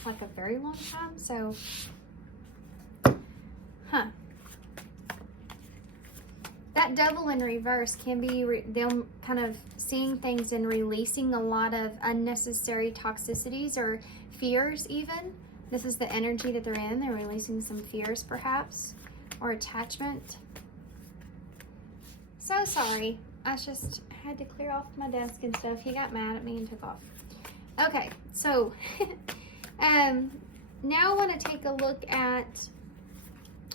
Like a very long time. So, that Devil in reverse can be them kind of seeing things and releasing a lot of unnecessary toxicities or fears even. This is the energy that they're in. They're releasing some fears perhaps, or attachment. So sorry. I just had to clear off my desk and stuff. He got mad at me and took off. Okay, so now I want to take a look at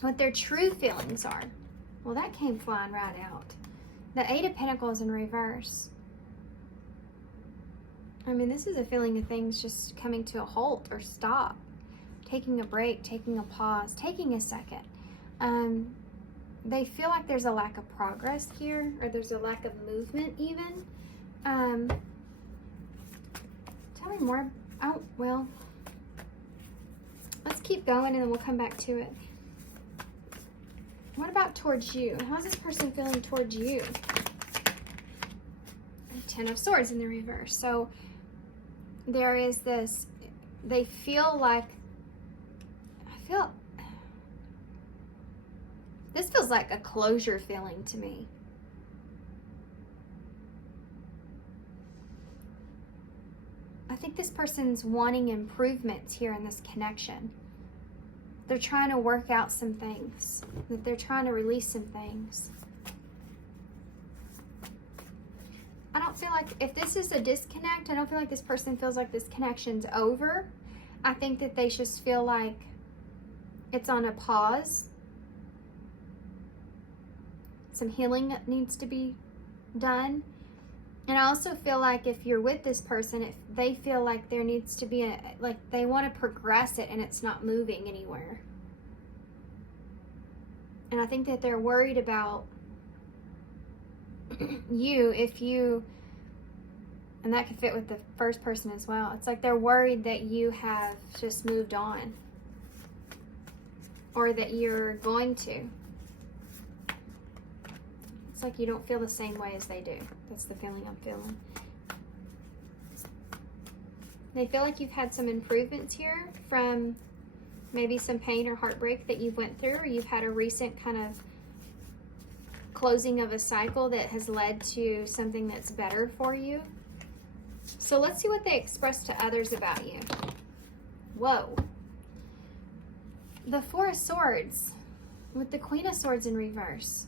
what their true feelings are. Well, that came flying right out. The 8 of Pentacles in reverse. I mean, this is a feeling of things just coming to a halt or stop. Taking a break, taking a pause, taking a second. They feel like there's a lack of progress here, or there's a lack of movement even. Tell me more. Oh, well, let's keep going and then we'll come back to it. What about towards you? How's this person feeling towards you? 10 of Swords in the reverse. So there is this, they feel like, this feels like a closure feeling to me. I think this person's wanting improvements here in this connection. They're trying to work out some things, that they're trying to release some things. I don't feel like, if this is a disconnect, I don't feel like this person feels like this connection's over. I think that they just feel like it's on a pause. Some healing that needs to be done. And I also feel like if you're with this person, if they feel like there needs to be like they want to progress it and it's not moving anywhere. And I think that they're worried about you, and that could fit with the first person as well. It's like they're worried that you have just moved on, or that you're going to. It's like you don't feel the same way as they do. That's the feeling I'm feeling. They feel like you've had some improvements here from maybe some pain or heartbreak that you've went through, or you've had a recent kind of closing of a cycle that has led to something that's better for you. So let's see what they express to others about you. Whoa. The Four of Swords with the Queen of Swords in reverse.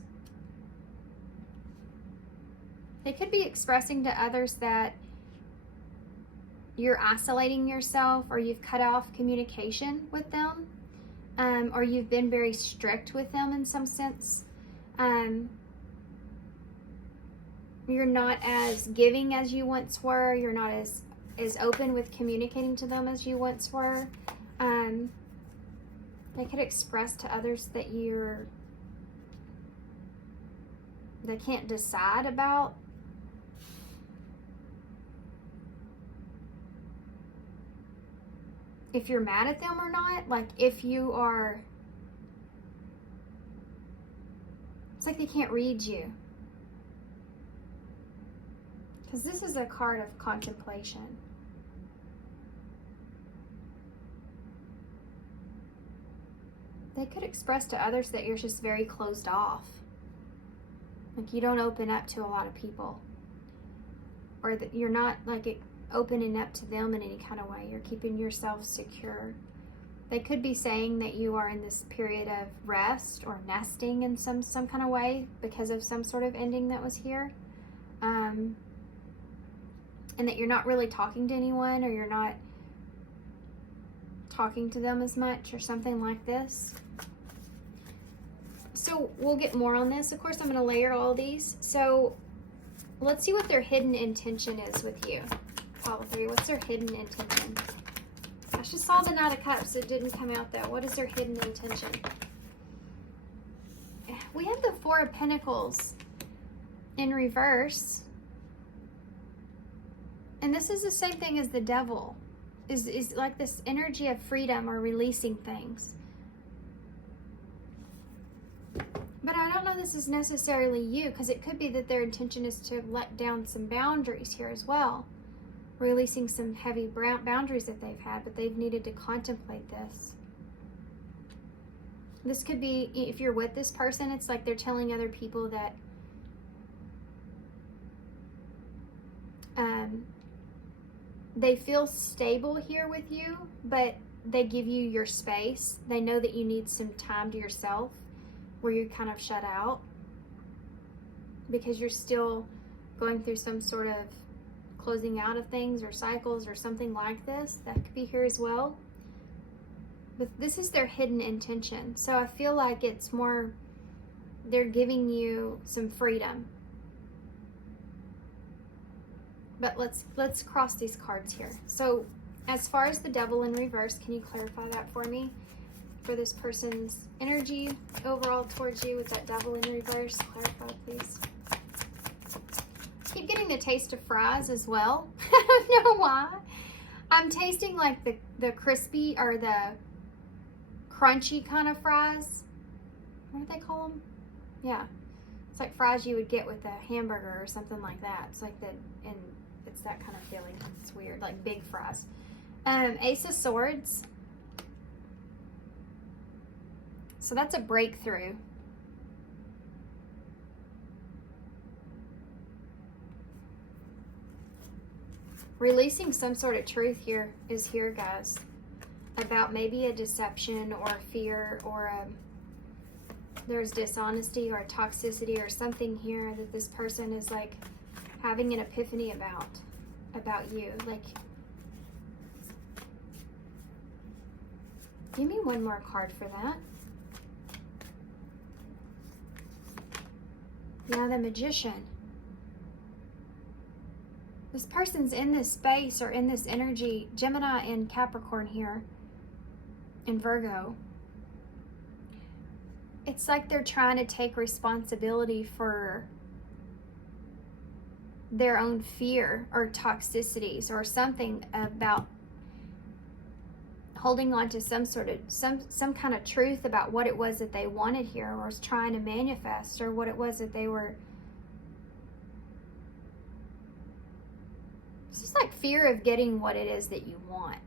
They could be expressing to others that you're isolating yourself, or you've cut off communication with them, or you've been very strict with them in some sense. You're not as giving as you once were. You're not as open with communicating to them as you once were. They could express to others that they can't decide about if you're mad at them or not. Like if you are, it's like they can't read you. Because this is a card of contemplation. They could express to others that you're just very closed off. Like you don't open up to a lot of people. Or that you're not like opening up to them in any kind of way. You're keeping yourself secure. They could be saying that you are in this period of rest or nesting in some kind of way because of some sort of ending that was here. And that you're not really talking to anyone, or you're not talking to them as much, or something like this. So we'll get more on this. Of course, I'm going to layer all these. So let's see what their hidden intention is with you. Pile 3, what's their hidden intention? I just saw the Knight of Cups. It didn't come out though. What is their hidden intention? We have the Four of Pentacles in reverse. And this is the same thing as the Devil. Is like this energy of freedom or releasing things. But I don't know this is necessarily you, because it could be that their intention is to let down some boundaries here as well. Releasing some heavy boundaries that they've had, but they've needed to contemplate this. This could be, if you're with this person, it's like they're telling other people that they feel stable here with you, but they give you your space. They know that you need some time to yourself where you kind of shut out because you're still going through some sort of closing out of things or cycles or something like this. That could be here as well. But this is their hidden intention. So I feel like it's more, they're giving you some freedom. But let's cross these cards here. So as far as the Devil in reverse, can you clarify that for me? For this person's energy overall towards you with that Devil in reverse. Clarify, please. Keep getting the taste of fries as well. I don't know why. I'm tasting like the crispy or the crunchy kind of fries. What do they call them? Yeah. It's like fries you would get with a hamburger or something like that. It's like it's that kind of feeling. It's weird, like big fries. Ace of Swords. So that's a breakthrough. Releasing some sort of truth here is here, guys. About maybe a deception or fear or there's dishonesty or toxicity or something here that this person is like having an epiphany about you. Like, give me one more card for that. Yeah, the Magician. This person's in this space or in this energy, Gemini and Capricorn here, and Virgo. It's like they're trying to take responsibility for their own fear or toxicities or something about holding on to some sort of some kind of truth about what it was that they wanted here or was trying to manifest, or what it was that they were It's just like fear of getting what it is that you want.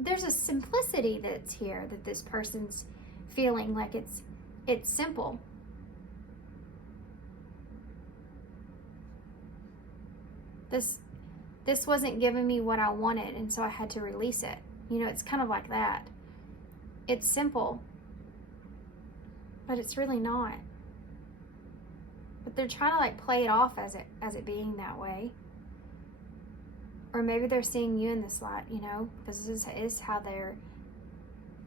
There's a simplicity that's here that this person's feeling like it's simple. This wasn't giving me what I wanted, and so I had to release it. You know, it's kind of like that. It's simple, but it's really not. But they're trying to like play it off as it being that way. Or maybe they're seeing you in this light, you know, because this is how their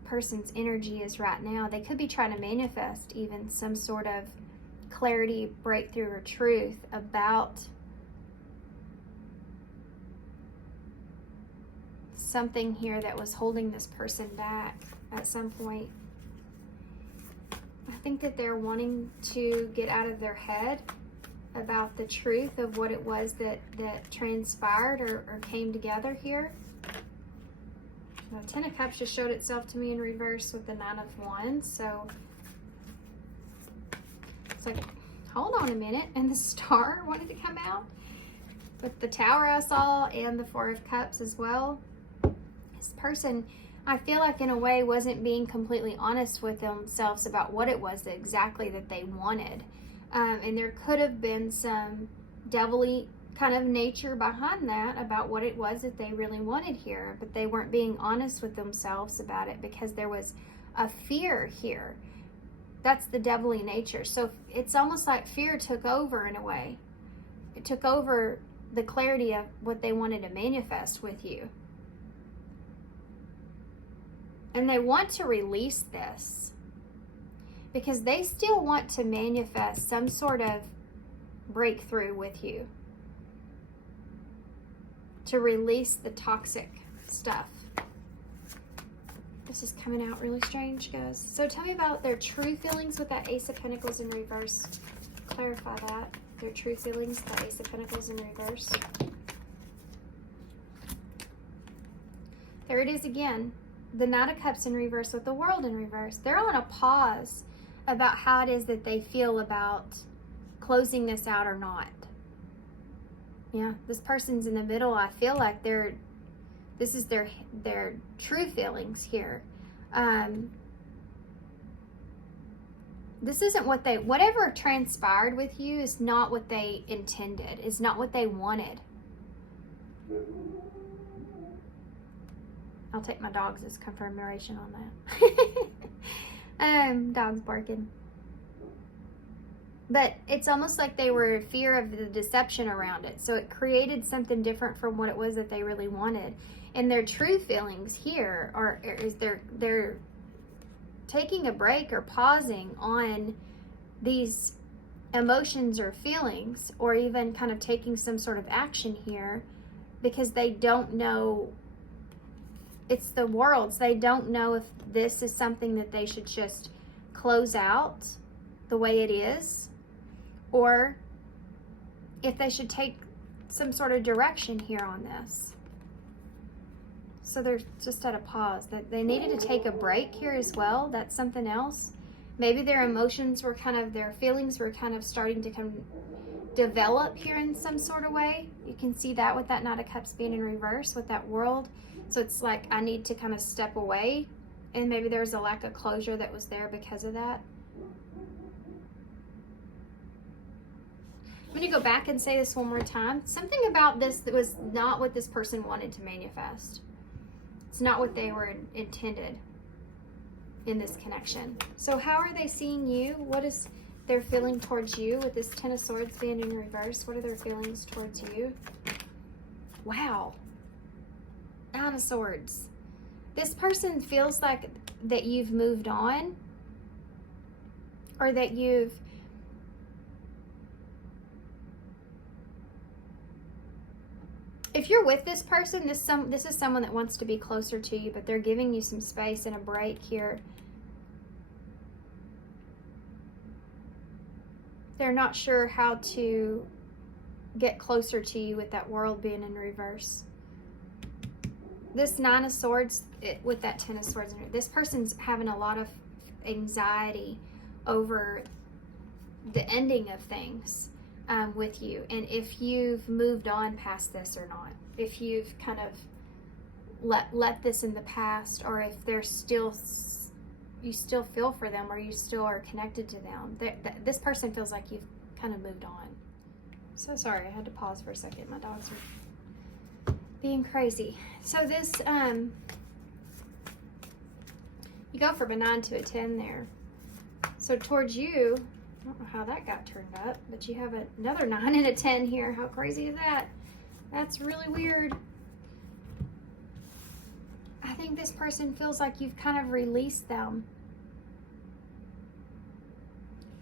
person's energy is right now. They could be trying to manifest even some sort of clarity, breakthrough, or truth about something here that was holding this person back at some point. I think that they're wanting to get out of their head about the truth of what it was that transpired or came together here. The Ten of Cups just showed itself to me in reverse with the Nine of Wands. So it's like, hold on a minute. And the Star wanted to come out with the Tower I saw and the Four of Cups as well. This person, I feel like in a way wasn't being completely honest with themselves about what it was exactly that they wanted. And there could have been some devilly kind of nature behind that about what it was that they really wanted here, but they weren't being honest with themselves about it because there was a fear here. That's the devilly nature. So it's almost like fear took over in a way. It took over the clarity of what they wanted to manifest with you. And they want to release this because they still want to manifest some sort of breakthrough with you, to release the toxic stuff. This is coming out really strange, guys. So tell me about their true feelings with that Ace of Pentacles in reverse. Clarify that. Their true feelings with that Ace of Pentacles in reverse. There it is again. The Knight of Cups in reverse with the World in reverse. They're on a pause about how it is that they feel about closing this out or not. Yeah, this person's in the middle. I feel like this is their true feelings here. This isn't what whatever transpired with you is not what they intended. It's not what they wanted. I'll take my dogs as confirmation on that. Dogs barking. But it's almost like they were in fear of the deception around it. So it created something different from what it was that they really wanted. And their true feelings here is they're taking a break or pausing on these emotions or feelings, or even kind of taking some sort of action here because they don't know. It's the Worlds. They don't know if this is something that they should just close out the way it is, or if they should take some sort of direction here on this. So they're just at a pause. That they needed to take a break here as well. That's something else. Maybe their emotions were their feelings were kind of starting to develop here in some sort of way. You can see that with that Knight of Cups being in reverse with that World. So it's like I need to kind of step away, and maybe there's a lack of closure that was there because of that. I'm going to go back and say this one more time. Something about this that was not what this person wanted to manifest. It's not what they were intended in this connection. So how are they seeing you? What is their feeling towards you with this Ten of Swords being in reverse? What are their feelings towards you? Wow. Nine of Swords. This person feels like that you've moved on, or that you've if you're with this person, this is someone that wants to be closer to you, but they're giving you some space and a break here. They're not sure how to get closer to you with that World being in reverse. This Nine of Swords with that Ten of Swords, this person's having a lot of anxiety over the ending of things with you, and if you've moved on past this or not, if you've kind of let this in the past, or if there's still, you still feel for them, or you still are connected to them. This person feels like you've kind of moved on. So sorry, I had to pause for a second. My dogs are being crazy. So this, you go from a 9 to a 10 there. So towards you, I don't know how that got turned up, but you have another 9 and a 10 here. How crazy is that? That's really weird. I think this person feels like you've kind of released them.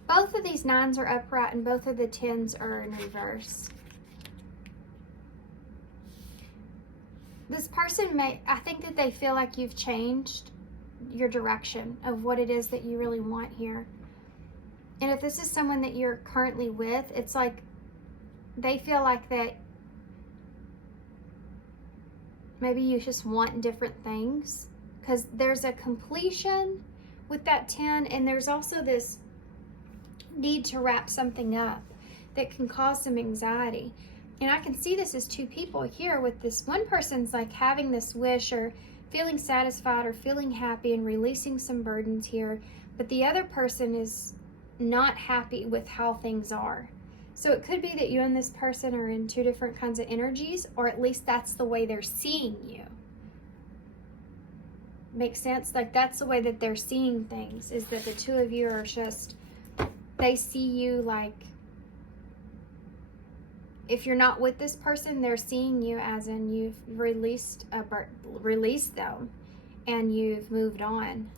Both of these 9s are upright and both of the 10s are in reverse. This person I think that they feel like you've changed your direction of what it is that you really want here. And if this is someone that you're currently with, it's like they feel like that maybe you just want different things, because there's a completion with that 10, and there's also this need to wrap something up that can cause some anxiety. And I can see this as two people here. With this one person's like having this wish or feeling satisfied or feeling happy and releasing some burdens here, but the other person is not happy with how things are. So it could be that you and this person are in two different kinds of energies, or at least that's the way they're seeing you. Makes sense? Like that's the way that they're seeing things, is that the two of you are just, they see you like, if you're not with this person, they're seeing you as in you've released them and you've moved on.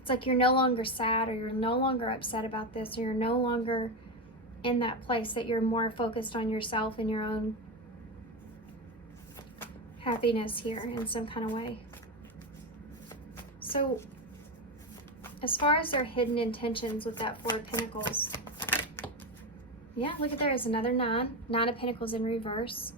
It's like you're no longer sad, or you're no longer upset about this, or you're no longer in that place, that you're more focused on yourself and your own happiness here in some kind of way. So as far as their hidden intentions with that 4 of Pentacles, yeah, look at there is another 9 of Pentacles in reverse.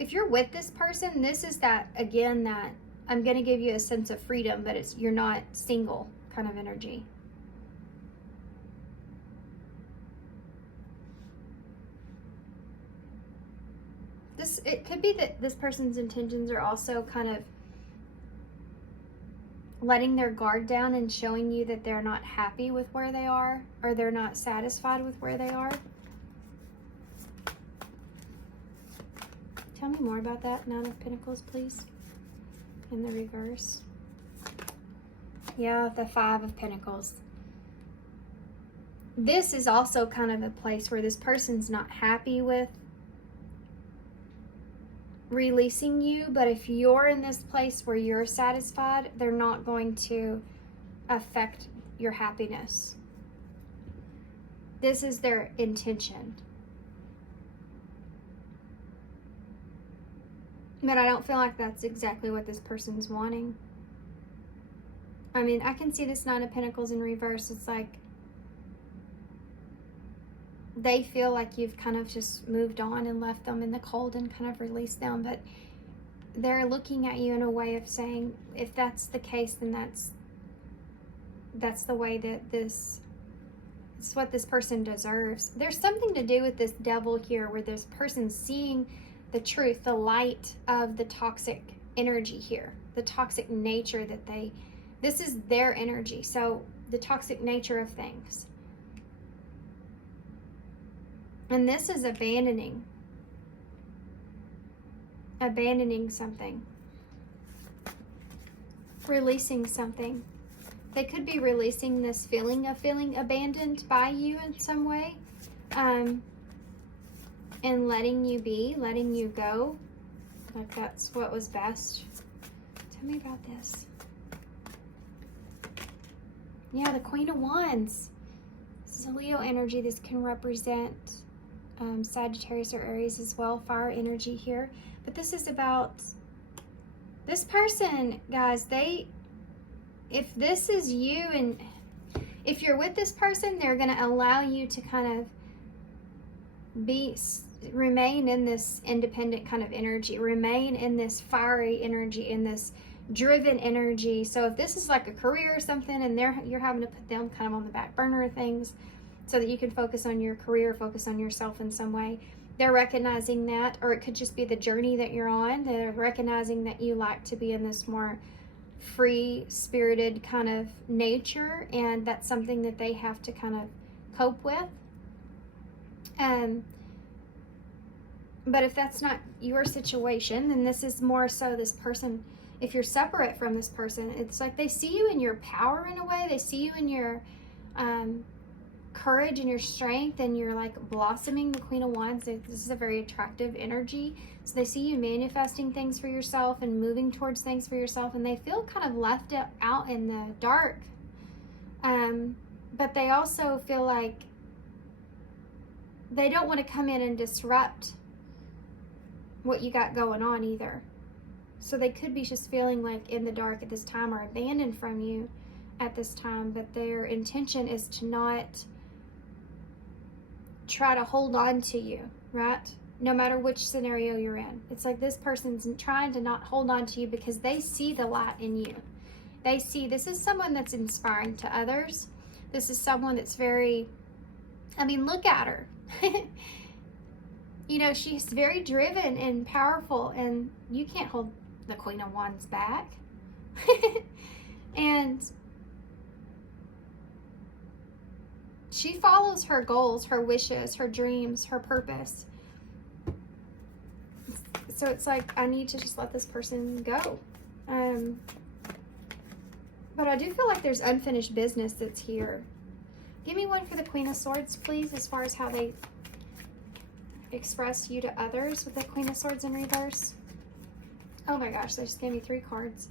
If you're with this person, this is that, again, that I'm going to give you a sense of freedom, but you're not single kind of energy. It could be that this person's intentions are also kind of letting their guard down and showing you that they're not happy with where they are, or they're not satisfied with where they are. Tell me more about that 9 of Pentacles, please. In the reverse. Yeah, the 5 of Pentacles. This is also kind of a place where this person's not happy with releasing you, but if you're in this place where you're satisfied, they're not going to affect your happiness. This is their intention. But I don't feel like that's exactly what this person's wanting. I mean, I can see this 9 of Pentacles in reverse. It's like they feel like you've kind of just moved on and left them in the cold and kind of released them. But they're looking at you in a way of saying, if that's the case, then that's the way that it's what this person deserves. There's something to do with this Devil here, where this person's seeing the truth, the light of the toxic energy here, the toxic nature that this is their energy. So the toxic nature of things. And this is abandoning something, releasing something. They could be releasing this feeling of feeling abandoned by you in some way. And letting you be, letting you go, like that's what was best. Tell me about this. Yeah, the Queen of Wands. This is a Leo energy. This can represent Sagittarius or Aries as well, fire energy here. But this is about this person, guys. If this is you, and if you're with this person, they're going to allow you to kind of remain in this independent kind of energy, remain in this fiery energy, in this driven energy. So if this is like a career or something, and you're having to put them kind of on the back burner of things so that you can focus on your career, focus on yourself in some way, they're recognizing that. Or it could just be the journey that you're on. They're recognizing that you like to be in this more free spirited kind of nature, and that's something that they have to kind of cope with. But if that's not your situation, then this is more so this person, if you're separate from this person, it's like they see you in your power in a way. They see you in your courage and your strength, and you're like blossoming, the Queen of Wands. This is a very attractive energy. So they see you manifesting things for yourself and moving towards things for yourself, and they feel kind of left out in the dark. But they also feel like they don't want to come in and disrupt what you got going on either. So they could be just feeling like in the dark at this time, or abandoned from you at this time, but their intention is to not try to hold on to you, right? No matter which scenario you're in. It's like this person's trying to not hold on to you because they see the light in you. They see this is someone that's inspiring to others. This is someone that's very, I mean, look at her. You know, she's very driven and powerful, and you can't hold the Queen of Wands back. And she follows her goals, her wishes, her dreams, her purpose. So it's like, I need to just let this person go. But I do feel like there's unfinished business that's here. Give me one for the Queen of Swords, please, as far as how they express you to others with the Queen of Swords in reverse. Oh my gosh, they just gave me 3 cards.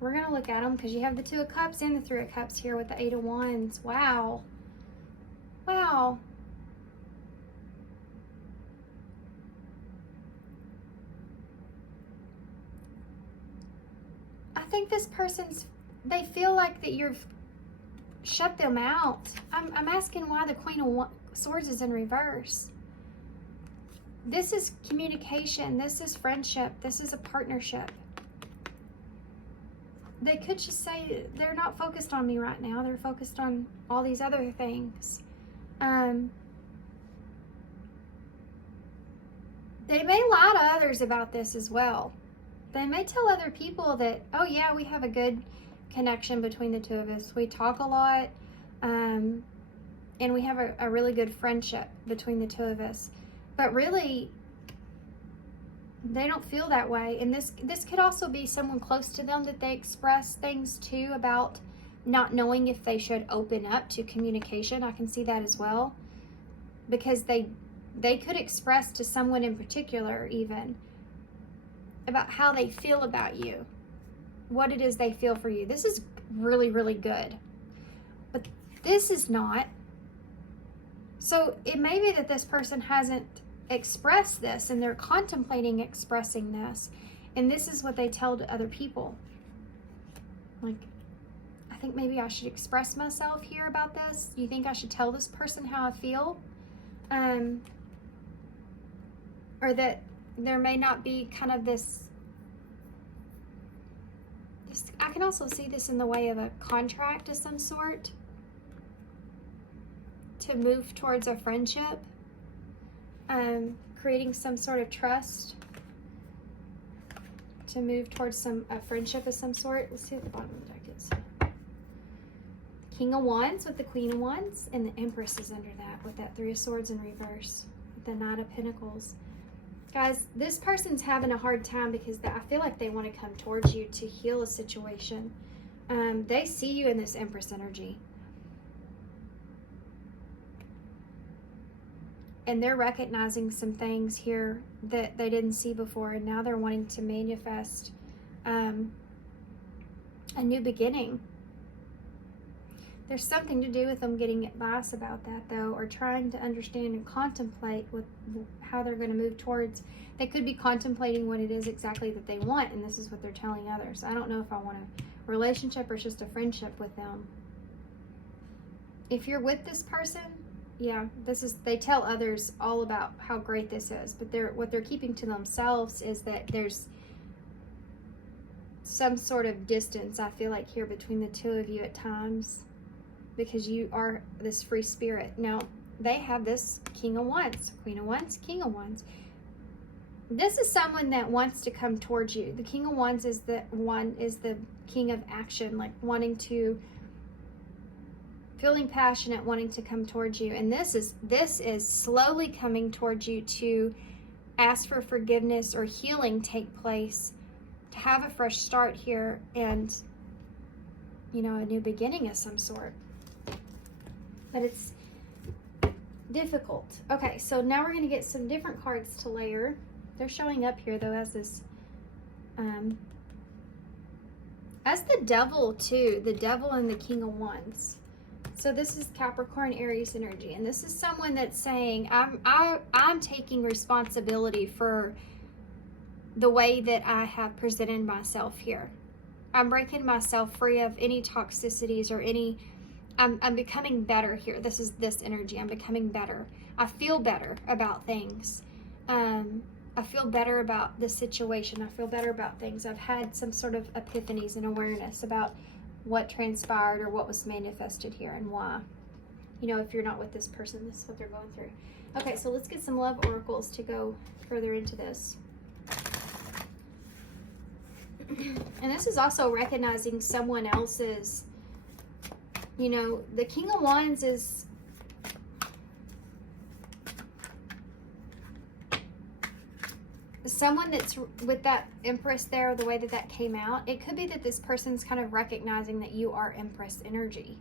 We're going to look at them because you have the 2 of Cups and the 3 of Cups here with the 8 of Wands. Wow. Wow. I think this person's, they feel like that you've shut them out. I'm asking why the Queen of Swords is in reverse. This is communication. This is friendship. This is a partnership. They could just say they're not focused on me right now. They're focused on all these other things. They may lie to others about this as well. They may tell other people that, oh yeah, we have a good connection between the 2 of us. We talk a lot, and we have a really good friendship between the 2 of us. But really, they don't feel that way. And this could also be someone close to them that they express things to about not knowing if they should open up to communication. I can see that as well. Because they could express to someone in particular even about how they feel about you. What it is they feel for you. This is really, really good. But this is not. So it may be that this person hasn't expressed this and they're contemplating expressing this. And this is what they tell to other people. Like, I think maybe I should express myself here about this. You think I should tell this person how I feel? Or that there may not be kind of this, I can also see this in the way of a contract of some sort to move towards a friendship, creating some sort of trust to move towards a friendship of some sort. Let's see what the bottom of the deck is. King of Wands with the Queen of Wands, and the Empress is under that with that 3 of Swords in reverse, with the Knight of Pentacles. Guys, this person's having a hard time because I feel like they want to come towards you to heal a situation. They see you in this Empress energy. And they're recognizing some things here that they didn't see before, and now they're wanting to manifest a new beginning. There's something to do with them getting advice about that, though, or trying to understand and contemplate how they're going to move towards. They could be contemplating what it is exactly that they want, and this is what they're telling others. I don't know if I want a relationship or just a friendship with them. If you're with this person, yeah, they tell others all about how great this is, but what they're keeping to themselves is that there's some sort of distance, I feel like, here between the two of you at times, because you are this free spirit. Now, they have this King of Wands, Queen of Wands, King of Wands. This is someone that wants to come towards you. The King of Wands is the king of action, like feeling passionate, wanting to come towards you. And this is slowly coming towards you to ask for forgiveness or healing take place, to have a fresh start here, and, you know, a new beginning of some sort. But it's difficult. Okay, so now we're going to get some different cards to layer. They're showing up here, though, as this, as the Devil, too. The Devil and the King of Wands. So this is Capricorn, Aries energy. And this is someone that's saying, I'm taking responsibility for the way that I have presented myself here. I'm breaking myself free of any toxicities or any... I'm becoming better here. This is this energy. I'm becoming better. I feel better about things. I feel better about the situation. I feel better about things. I've had some sort of epiphanies and awareness about what transpired or what was manifested here and why. You know, if you're not with this person, this is what they're going through. Okay, so let's get some love oracles to go further into this. And this is also recognizing someone else's, you know, the King of Wands is someone that's with that Empress there, the way that that came out. It could be that this person's kind of recognizing that you are Empress energy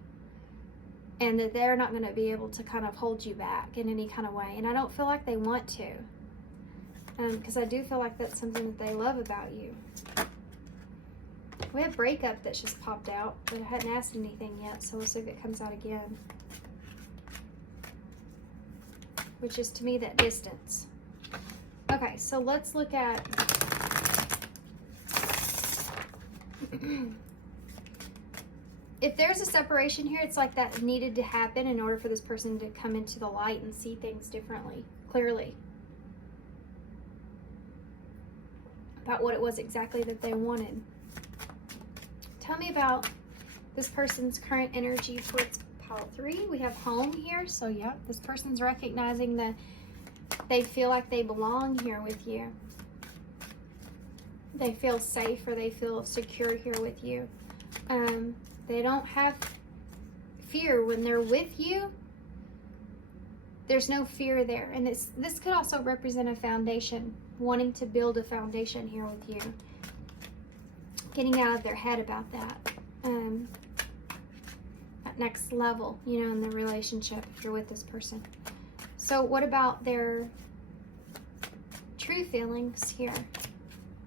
and that they're not going to be able to kind of hold you back in any kind of way. And I don't feel like they want to, because I do feel like that's something that they love about you. We have breakup that just popped out, but I hadn't asked anything yet, so we'll see if it comes out again. Which is, to me, that distance. Okay, so let's look at... if there's a separation here, it's like that needed to happen in order for this person to come into the light and see things differently, clearly. About what it was exactly that they wanted. Tell me about this person's current energy towards pile 3. We have home here. So, yeah, this person's recognizing that they feel like they belong here with you. They feel safe or they feel secure here with you. They don't have fear when they're with you. There's no fear there. And this could also represent a foundation, wanting to build a foundation here with you. Getting out of their head about that. That next level, you know, in the relationship if you're with this person. So what about their true feelings here?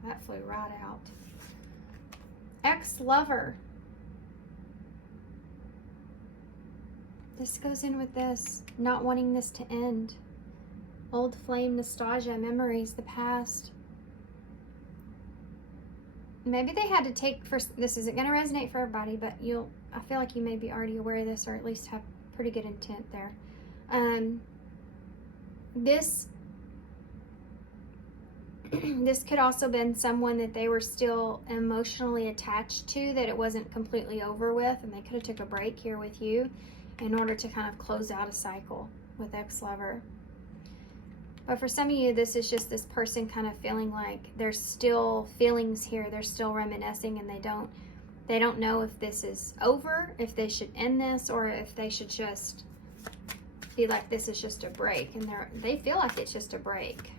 That flew right out. Ex-lover. This goes in with this, not wanting this to end. Old flame nostalgia, memories, the past. Maybe they had to take, this isn't going to resonate for everybody, but I feel like you may be already aware of this, or at least have pretty good intent there. This could also have been someone that they were still emotionally attached to, that it wasn't completely over with, and they could have took a break here with you in order to kind of close out a cycle with ex-lover. But for some of you, this is just this person kind of feeling like there's still feelings here. They're still reminiscing, and they don't know if this is over, if they should end this, or if they should just be like, this is just a break. And they feel like it's just a break.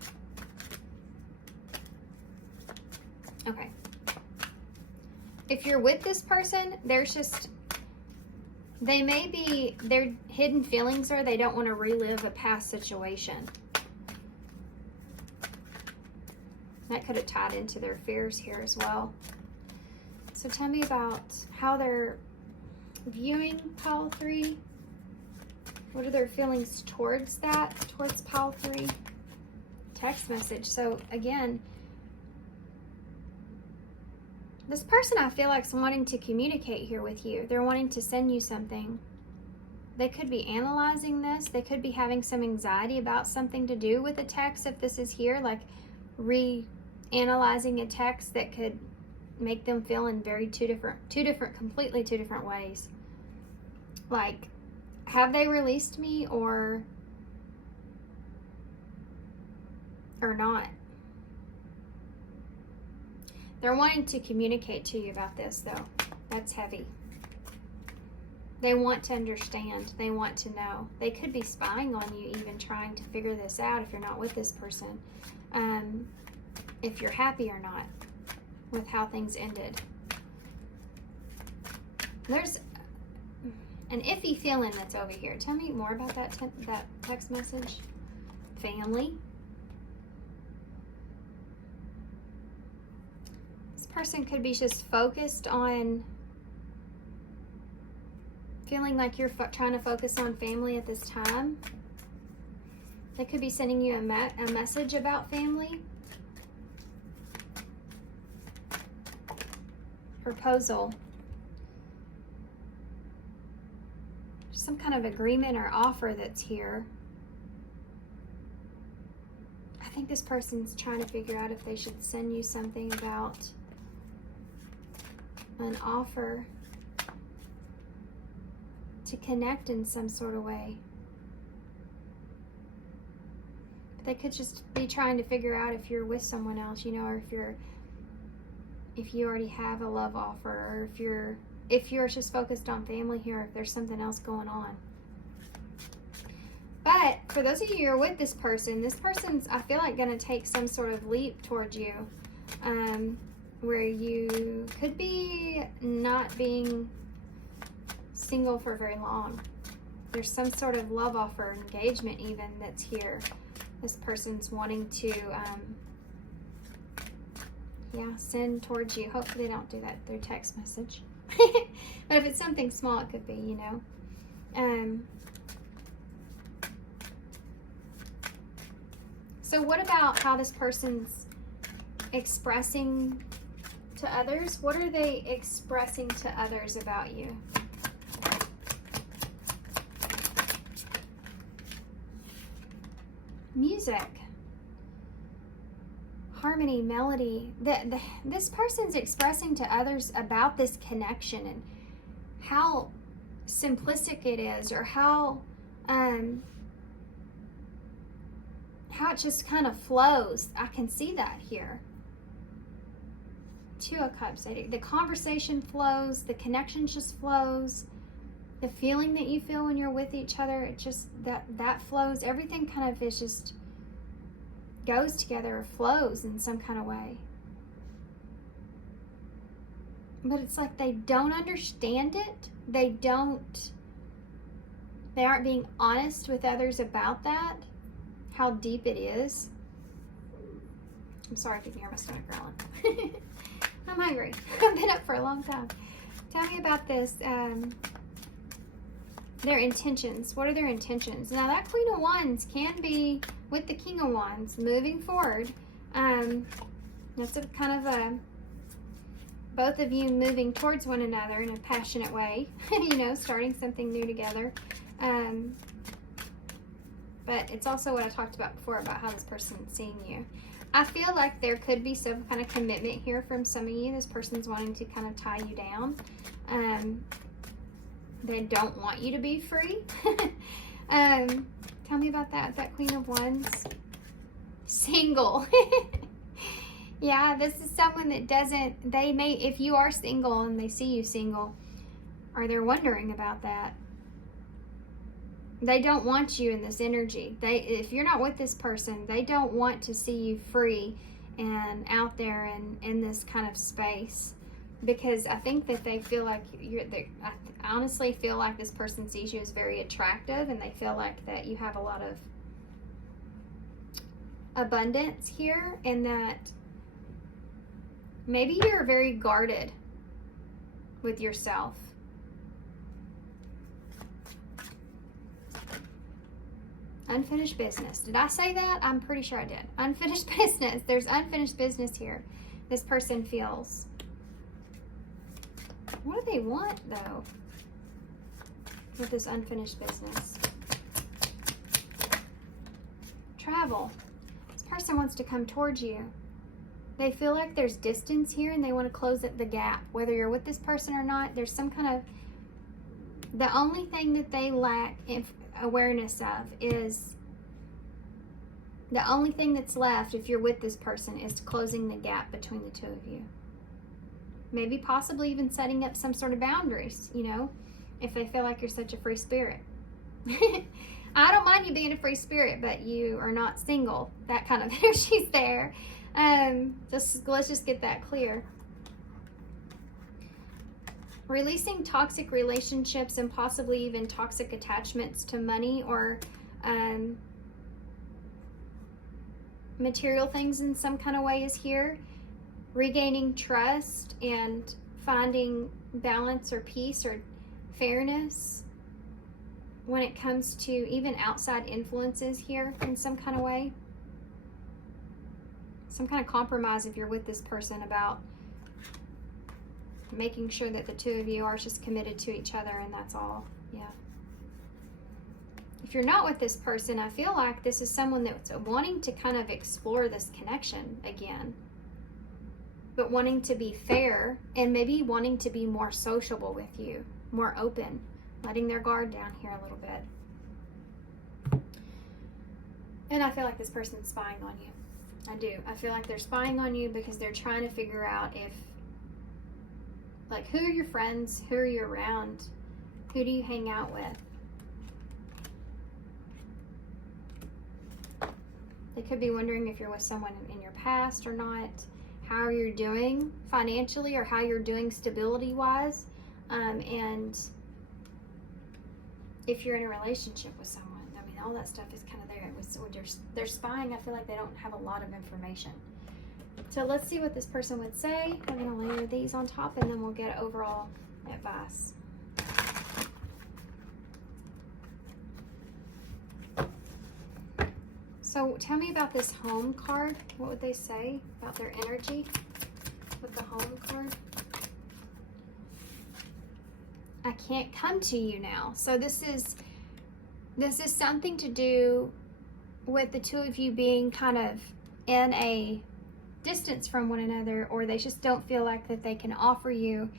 Okay. If you're with this person, there's just, their hidden feelings are they don't want to relive a past situation. That could have tied into their fears here as well. So tell me about how they're viewing pile 3. What are their feelings towards that, towards pile 3? Text message. So again, this person I feel like is wanting to communicate here with you. They're wanting to send you something. They could be analyzing this. They could be having some anxiety about something to do with the text. If this is here, like reanalyzing a text that could make them feel in very completely two different ways. Like, have they released me or not? They're wanting to communicate to you about this, though. That's heavy. They want to understand. They want to know. They could be spying on you, even trying to figure this out if you're not with this person. If you're happy or not with how things ended. There's an iffy feeling that's over here. Tell me more about that text message. Family. This person could be just focused on feeling like you're trying to focus on family at this time. They could be sending you a message about family. Proposal. Some kind of agreement or offer that's here. I think this person's trying to figure out if they should send you something about an offer to connect in some sort of way. But they could just be trying to figure out if you're with someone else, you know, or if you already have a love offer, or if you're just focused on family here, if there's something else going on. But for those of you who are with this person's, I feel like, going to take some sort of leap towards you, where you could be not being single for very long. There's some sort of love offer, engagement even, that's here. This person's wanting to send towards you. Hopefully they don't do that through text message. But if it's something small, it could be, you know. So what about how this person's expressing to others? What are they expressing to others about you? Music. Harmony, melody. This person's expressing to others about this connection and how simplistic it is, or how it just kind of flows. I can see that here. Two of Cups. The conversation flows. The connection just flows. The feeling that you feel when you're with each other, it just that flows. Everything kind of is just goes together or flows in some kind of way. But it's like they don't understand it. They aren't being honest with others about that, how deep it is. I'm sorry if you can hear my stomach growling. I'm hungry. I've been up for a long time. Tell me about this. Their intentions. What are their intentions? Now that Queen of Wands can be with the King of Wands moving forward. That's a kind of a both of you moving towards one another in a passionate way. You know, starting something new together. But it's also what I talked about before about how this person's seeing you. I feel like there could be some kind of commitment here from some of you. This person's wanting to kind of tie you down. They don't want you to be free. Tell me about that Queen of Wands. Single. Yeah, this is someone that doesn't, they may, if you are single and they see you single, or they're wondering about that, they don't want you in this energy. If you're not with this person, they don't want to see you free and out there and in this kind of space. Because I think that they feel like I honestly feel like this person sees you as very attractive, and they feel like that you have a lot of abundance here, and that maybe you're very guarded with yourself. Unfinished business. Did I say that? I'm pretty sure I did. Unfinished business. There's unfinished business here. This person feels. What do they want, though? with this unfinished business. Travel. This person wants to come towards you. They feel like there's distance here and they want to close the gap. Whether you're with this person or not, there's some kind of... The only thing that they lack awareness of is... The only thing that's left if you're with this person is closing the gap between the two of you. Maybe possibly even setting up some sort of boundaries, you know, if they feel like you're such a free spirit. I don't mind you being a free spirit, but you are not single. That kind of energy's there. Let's just get that clear. Releasing toxic relationships and possibly even toxic attachments to money or material things in some kind of way is here. Regaining trust and finding balance or peace or fairness when it comes to even outside influences here in some kind of way. Some kind of compromise if you're with this person about making sure that the two of you are just committed to each other and that's all. Yeah. If you're not with this person, I feel like this is someone that's wanting to kind of explore this connection again, but wanting to be fair and maybe wanting to be more sociable with you, more open, letting their guard down here a little bit. And I feel like this person's spying on you. I do. I feel like they're spying on you because they're trying to figure out if, like, who are your friends? Who are you around? Who do you hang out with? They could be wondering if you're with someone in your past or not, how you're doing financially or how you're doing stability-wise, and if you're in a relationship with someone. I mean, all that stuff is kind of there. When they're spying, I feel like they don't have a lot of information. So let's see what this person would say. I'm going to layer these on top and then we'll get overall advice. So tell me about this home card. What would they say about their energy with the home card? I can't come to you now. So this is something to do with the two of you being kind of in a distance from one another, or they just don't feel like that they can offer you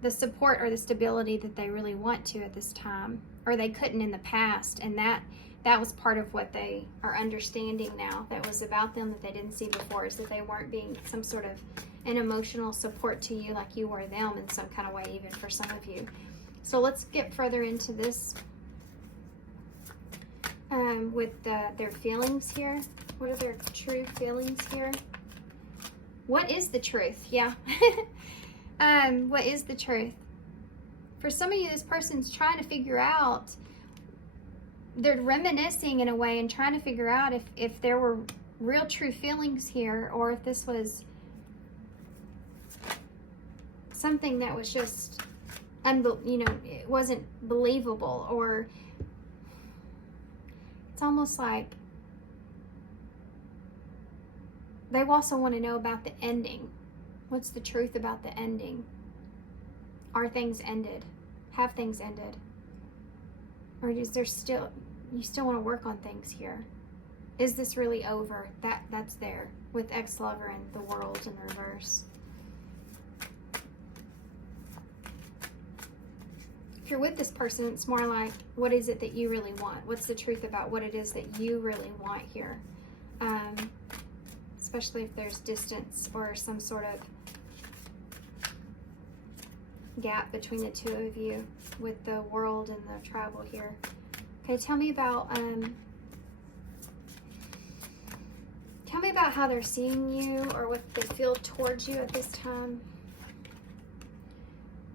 the support or the stability that they really want to at this time, or they couldn't in the past. And that was part of what they are understanding now that was about them that they didn't see before, is that they weren't being some sort of an emotional support to you like you were them in some kind of way, even for some of you. So let's get further into this with their feelings here. What are their true feelings here? What is the truth? Yeah. What is the truth? For some of you, this person's trying to figure out, they're reminiscing in a way and trying to figure out if there were real true feelings here, or if this was something that was just, it wasn't believable, or it's almost like they also want to know about the ending. What's the truth about the ending? Are things ended? Have things ended? Or is there still, you still want to work on things here? Is this really over? That's there with ex-lover and the world in reverse. If you're with this person, it's more like, what is it that you really want? What's the truth about what it is that you really want here? Especially if there's distance or some sort of gap between the two of you with the world and the travel here. Okay, tell me about how they're seeing you or what they feel towards you at this time.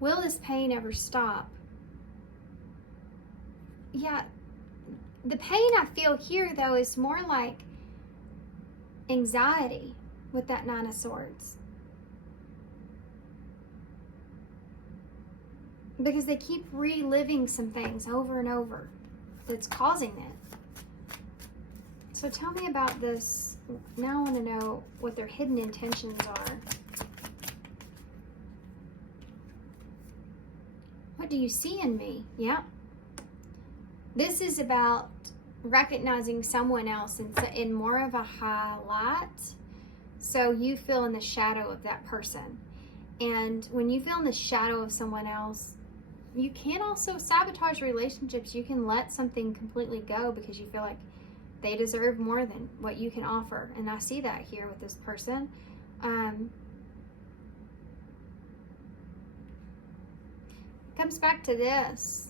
Will this pain ever stop? Yeah, the pain I feel here though is more like anxiety with that Nine of Swords. Because they keep reliving some things over and over that's causing it. So tell me about this. Now I want to know what their hidden intentions are. What do you see in me? Yeah. This is about recognizing someone else in more of a highlight, so you feel in the shadow of that person. And when you feel in the shadow of someone else, you can also sabotage relationships. You can let something completely go because you feel like they deserve more than what you can offer. And I see that here with this person. Comes back to this.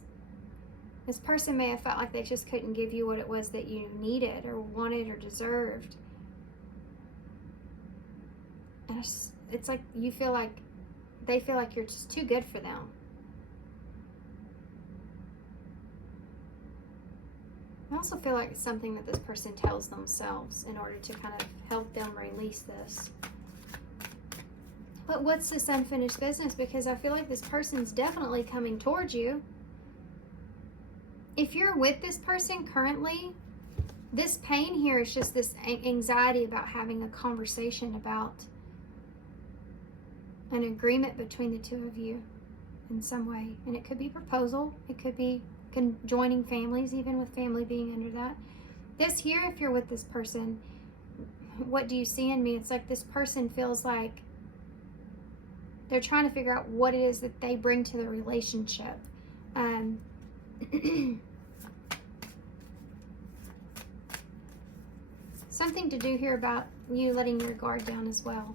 This person may have felt like they just couldn't give you what it was that you needed or wanted or deserved. And it's like you feel like they feel like you're just too good for them. I also feel like it's something that this person tells themselves in order to kind of help them release this. But what's this unfinished business? Because I feel like this person's definitely coming towards you. If you're with this person currently, this pain here is just this anxiety about having a conversation about an agreement between the two of you in some way. And it could be proposal. It could be joining families, even with family being under that. This here, if you're with this person, what do you see in me? It's like this person feels like they're trying to figure out what it is that they bring to the relationship. Something to do here about you letting your guard down as well.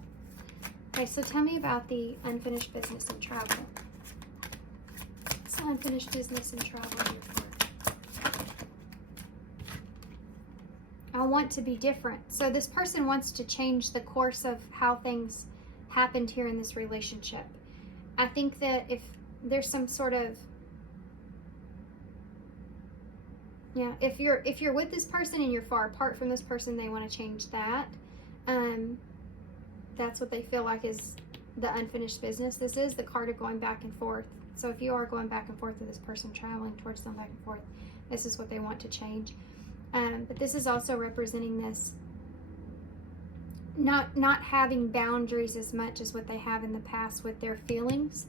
Okay, so tell me about the unfinished business and travel. What's the unfinished business and travel here for? I want to be different. So this person wants to change the course of how things happened here in this relationship. I think that if there's some sort of, if you're with this person and you're far apart from this person, they want to change that. That's what they feel like is the unfinished business. This is the card of going back and forth. So if you are going back and forth with this person, traveling towards them back and forth, this is what they want to change. But this is also representing this not having boundaries as much as what they have in the past with their feelings,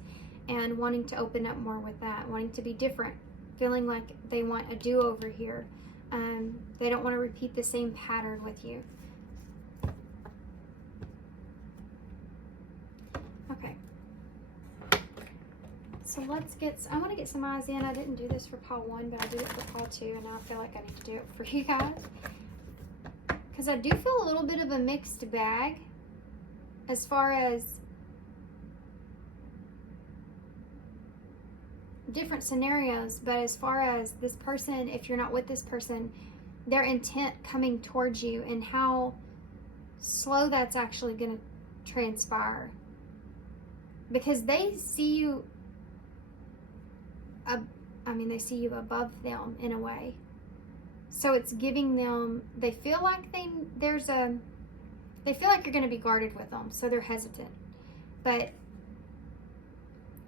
and wanting to open up more with that, wanting to be different, feeling like they want a do-over here. They don't want to repeat the same pattern with you. Okay. So let's get, I want to get some eyes in. I didn't do this for pile 1, but I did it for pile 2, and now I feel like I need to do it for you guys. Because I do feel a little bit of a mixed bag as far as different scenarios, but as far as this person, if you're not with this person, their intent coming towards you and how slow that's actually going to transpire. Because they see you, they see you above them in a way. So it's giving them, they feel like they feel like you're going to be guarded with them, so they're hesitant. But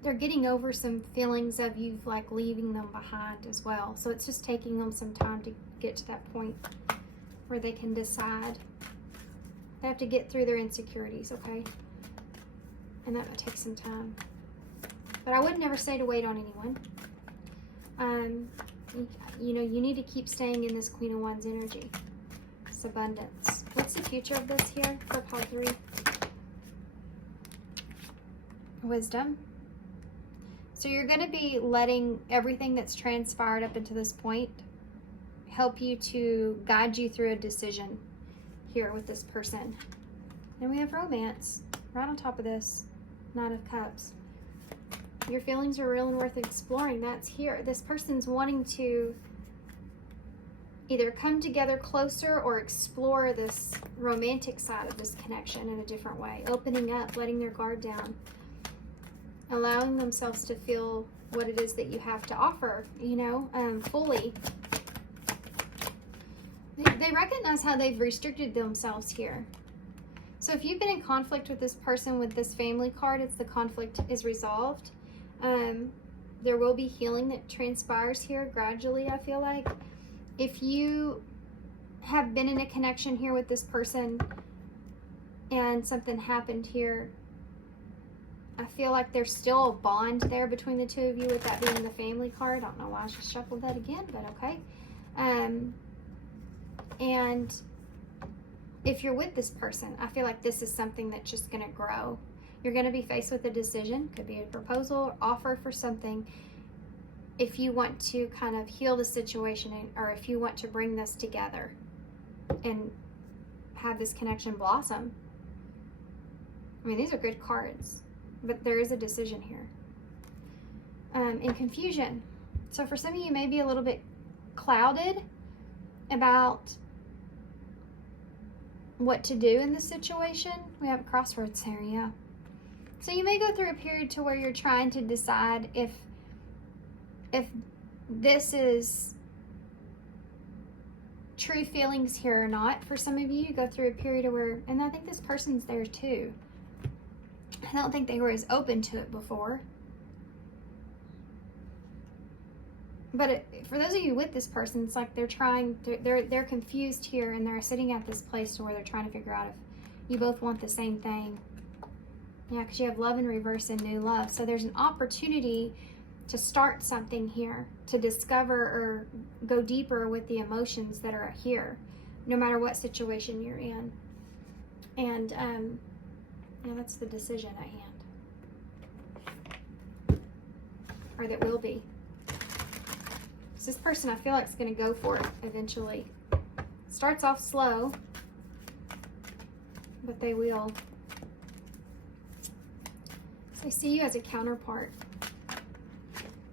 they're getting over some feelings of you like leaving them behind as well. So it's just taking them some time to get to that point where they can decide. They have to get through their insecurities, okay? And that might take some time. But I would never say to wait on anyone. You need to keep staying in this Queen of Wands energy. It's abundance. What's the future of this here for pile 3? Wisdom. So you're going to be letting everything that's transpired up until this point help you to guide you through a decision here with this person. And we have romance right on top of this. Knight of Cups. Your feelings are real and worth exploring. That's here. This person's wanting to either come together closer or explore this romantic side of this connection in a different way. Opening up, letting their guard down. Allowing themselves to feel what it is that you have to offer, fully. They recognize how they've restricted themselves here. So if you've been in conflict with this person with this family card, it's the conflict is resolved. There will be healing that transpires here gradually, I feel like. If you have been in a connection here with this person and something happened here, I feel like there's still a bond there between the two of you, with that being the family card. I don't know why I just shuffled that again, but okay. And if you're with this person, I feel like this is something that's just going to grow. You're going to be faced with a decision. Could be a proposal or offer for something. If you want to kind of heal the situation, or if you want to bring this together and have this connection blossom. I mean, these are good cards, but there is a decision here. In confusion. So for some of you, may be a little bit clouded about what to do in this situation. We have crossroads here, yeah. So you may go through a period to where you're trying to decide if this is true feelings here or not. For some of you, you go through a period of where, and I think this person's there too. I don't think they were as open to it before. But for those of you with this person, it's like they're confused here, and they're sitting at this place where they're trying to figure out if you both want the same thing. Yeah, because you have love in reverse and new love. So there's an opportunity to start something here, to discover or go deeper with the emotions that are here, no matter what situation you're in. And yeah, that's the decision at hand, or that will be. So this person, I feel like, is going to go for it eventually. Starts off slow, but they will. So I see you as a counterpart.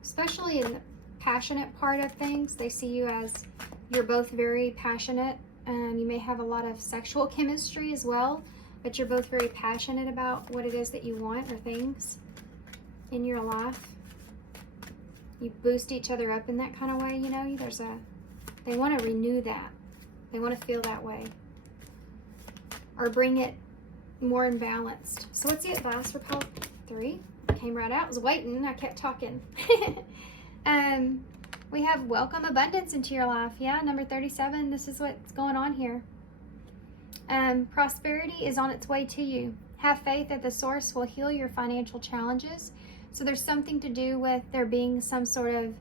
Especially in the passionate part of things, they see you as you're both very passionate, and you may have a lot of sexual chemistry as well, but you're both very passionate about what it is that you want or things in your life. You boost each other up in that kind of way, you know. They want to renew that. They want to feel that way, or bring it more in balanced. So what's the advice for pile 3? Came right out. I was waiting. I kept talking. We have welcome abundance into your life. Yeah, number 37. This is what's going on here. Prosperity is on its way to you. Have faith that the source will heal your financial challenges. So there's something to do with there being some sort of,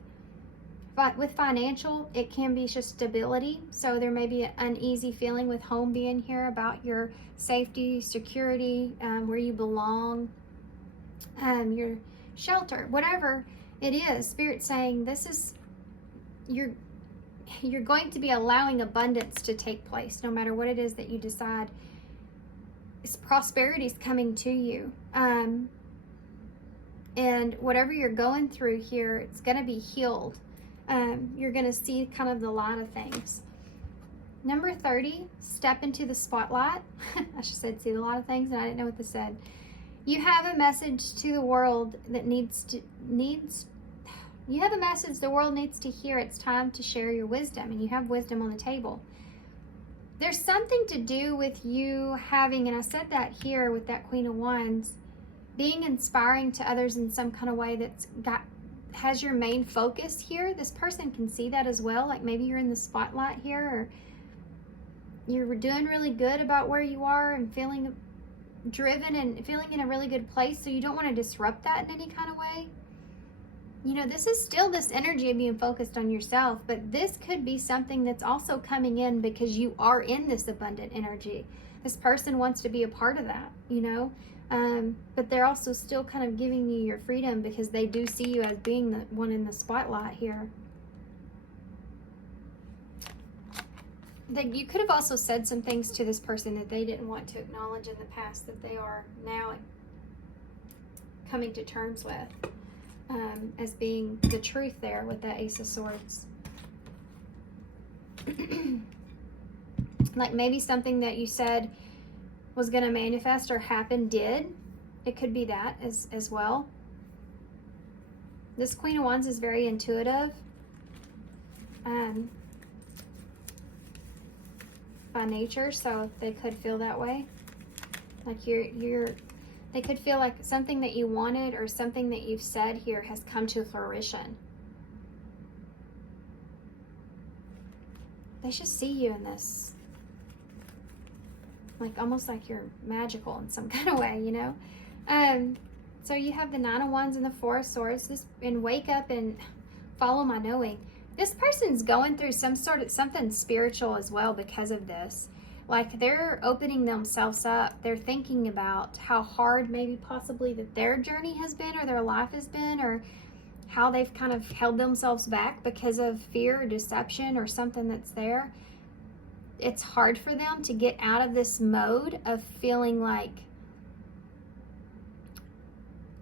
with financial, it can be just stability. So there may be an uneasy feeling with home being here, about your safety, security, where you belong, your shelter, whatever it is. Spirit's saying this is, you're going to be allowing abundance to take place, no matter what it is that you decide. Prosperity is coming to you. And whatever you're going through here, it's going to be healed. You're going to see kind of the light of things. Number 30, step into the spotlight. I should say see the light of things, and I didn't know what this said. You have a message to the world that you have a message the world needs to hear. It's time to share your wisdom, and you have wisdom on the table. There's something to do with you having, and I said that here with that Queen of Wands, being inspiring to others in some kind of way has your main focus here. This person can see that as well. Like maybe you're in the spotlight here, or you're doing really good about where you are and feeling driven and feeling in a really good place. So you don't want to disrupt that in any kind of way. You know, this is still this energy of being focused on yourself, but this could be something that's also coming in because you are in this abundant energy. This person wants to be a part of that, you know. But they're also still kind of giving you your freedom because they do see you as being the one in the spotlight here. You could have also said some things to this person that they didn't want to acknowledge in the past, that they are now coming to terms with, as being the truth there with that Ace of Swords. Like maybe something that you said was going to manifest or happen did. It could be that as well. This Queen of Wands is very intuitive, by nature, so they could feel that way. Like they could feel like something that you wanted or something that you've said here has come to fruition. They just see you in this, like almost like you're magical in some kind of way, you know. So you have the Nine of Wands and the Four of Swords. And wake up and follow my knowing. This person's going through some sort of something spiritual as well because of this. Like they're opening themselves up. They're thinking about how hard maybe possibly that their journey has been or their life has been, or how they've kind of held themselves back because of fear or deception or something that's there. It's hard for them to get out of this mode of feeling like,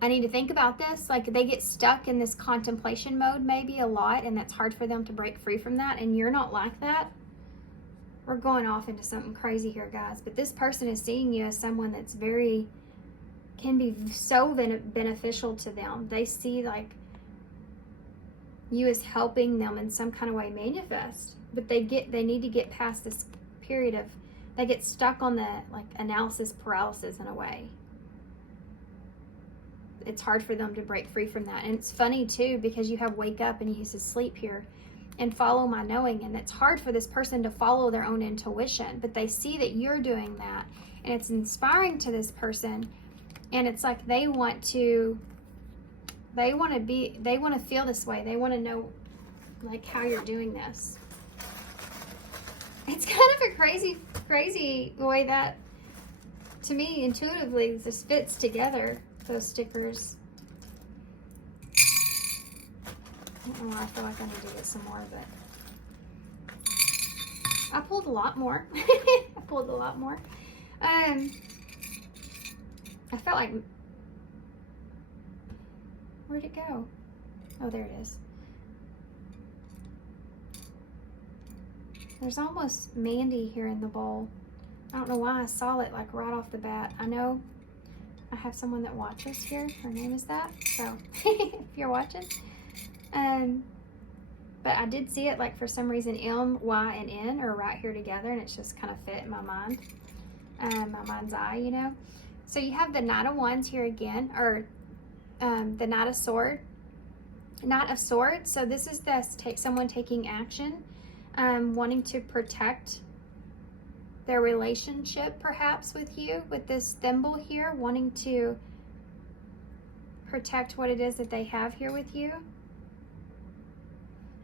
I need to think about this. Like they get stuck in this contemplation mode maybe a lot, and that's hard for them to break free from that. And you're not like that. We're going off into something crazy here, guys. But this person is seeing you as someone that's can be so beneficial to them. They see like you as helping them in some kind of way manifest. But they need to get past this period of, they get stuck on the like analysis paralysis in a way. It's hard for them to break free from that. And it's funny too, because you have wake up and you use sleep here and follow my knowing. And it's hard for this person to follow their own intuition, but they see that you're doing that. And it's inspiring to this person. And it's like they want to feel this way. They want to know like how you're doing this. It's kind of a crazy way that, to me, intuitively, this fits together, those stickers. I don't know why I feel like I need to get some more, but I pulled a lot more. I felt like, where'd it go? Oh, there it is. There's almost Mandy here in the bowl. I don't know why I saw it like right off the bat. I know I have someone that watches here. Her name is that. So if you're watching. But I did see it like for some reason M, Y, and N are right here together, and it's just kind of fit in my mind. My mind's eye, you know. So you have the Knight of Wands here again, or the Knight of Swords. So this is someone taking action. Wanting to protect their relationship perhaps with you, with this thimble here, wanting to protect what it is that they have here with you.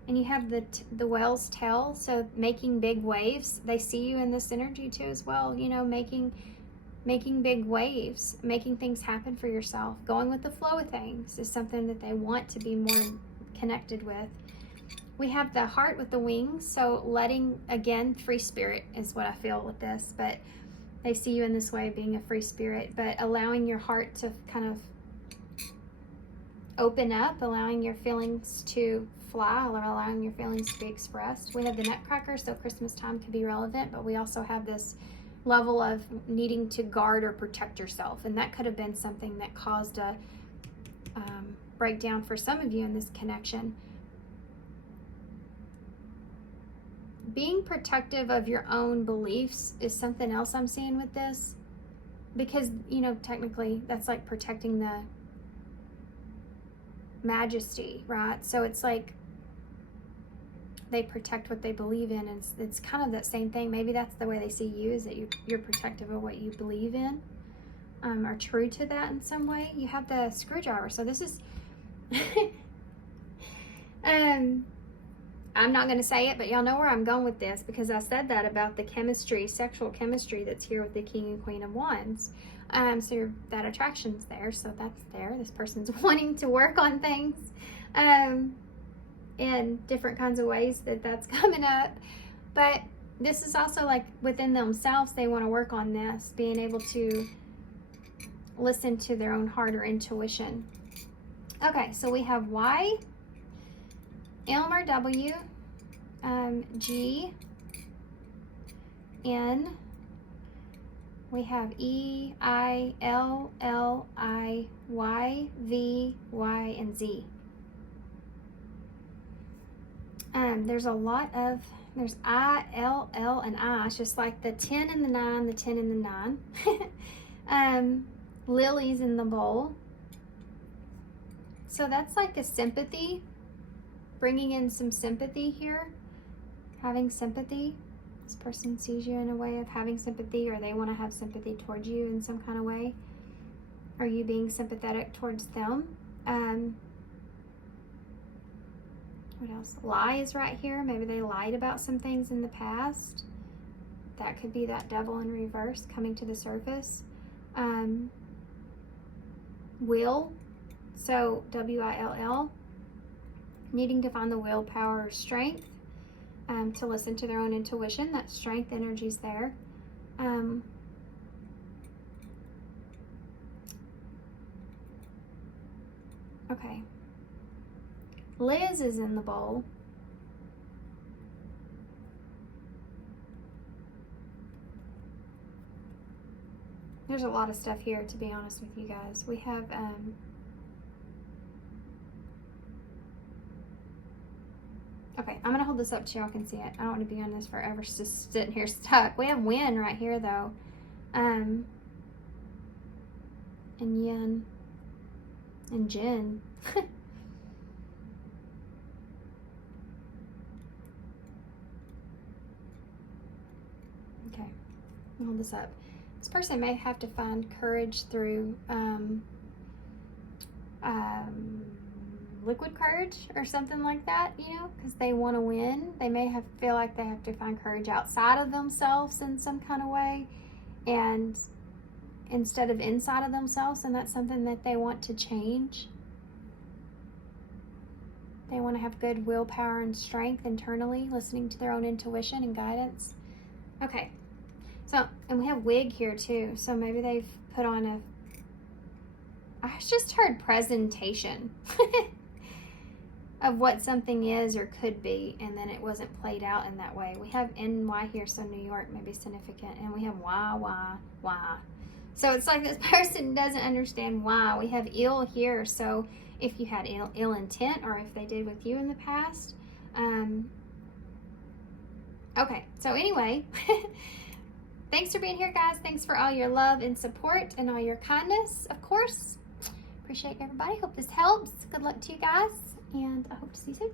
And you have the whale's tail, so making big waves. They see you in this energy too as well, you know, making big waves, making things happen for yourself. Going with the flow of things is something that they want to be more connected with. We have the heart with the wings, so letting, again, free spirit is what I feel with this, but they see you in this way, being a free spirit, but allowing your heart to kind of open up, allowing your feelings to fly, or allowing your feelings to be expressed. We have the Nutcracker, so Christmas time can be relevant, but we also have this level of needing to guard or protect yourself, and that could have been something that caused a breakdown for some of you in this connection. Being protective of your own beliefs is something else I'm seeing with this, because, you know, technically that's like protecting the majesty, right? So it's like they protect what they believe in, and it's kind of that same thing. Maybe that's the way they see you, is that you're protective of what you believe in, are true to that in some way. You have the screwdriver, so this is I'm not going to say it, but y'all know where I'm going with this, because I said that about the chemistry, sexual chemistry that's here with the King and Queen of Wands. So that attraction's there, so that's there. This person's wanting to work on things in different kinds of ways that's coming up. But this is also like within themselves, they want to work on this, being able to listen to their own heart or intuition. Okay, so we have Y, M or W, G, N. We have E, I, L, L, I, Y, V, Y, and Z. There's a lot of, there's I, L, L, and I. It's just like the 10 and the 9, the 10 and the 9. Lilies in the bowl. So that's like a sympathy, bringing in some sympathy here, having sympathy. This person sees you in a way of having sympathy, or they want to have sympathy towards you in some kind of way. Are you being sympathetic towards them? What else? Lie is right here. Maybe they lied about some things in the past. That could be that devil in reverse coming to the surface. Will. So W-I-L-L. Needing to find the willpower or strength to listen to their own intuition. That strength energy's there. Okay. Liz is in the bowl. There's a lot of stuff here, to be honest with you guys. We have, okay, I'm going to hold this up so y'all can see it. I don't want to be on this forever, just sitting here stuck. We have Win right here, though. And Yin. And Jin. Okay, I'll hold this up. This person may have to find courage through liquid courage or something like that, you know, because they want to win. They may feel like they have to find courage outside of themselves in some kind of way, and instead of inside of themselves, and that's something that they want to change. They want to have good willpower and strength internally, listening to their own intuition and guidance. Okay. So, and we have wig here too. So maybe they've put on I just heard presentation of what something is or could be, and then it wasn't played out in that way. We have NY here, so New York may be significant, and we have why. So it's like this person doesn't understand why. We have ill here, so if you had ill intent, or if they did with you in the past. Okay, so anyway, thanks for being here, guys. Thanks for all your love and support and all your kindness, of course. Appreciate everybody. Hope this helps. Good luck to you guys, and I hope to see you soon.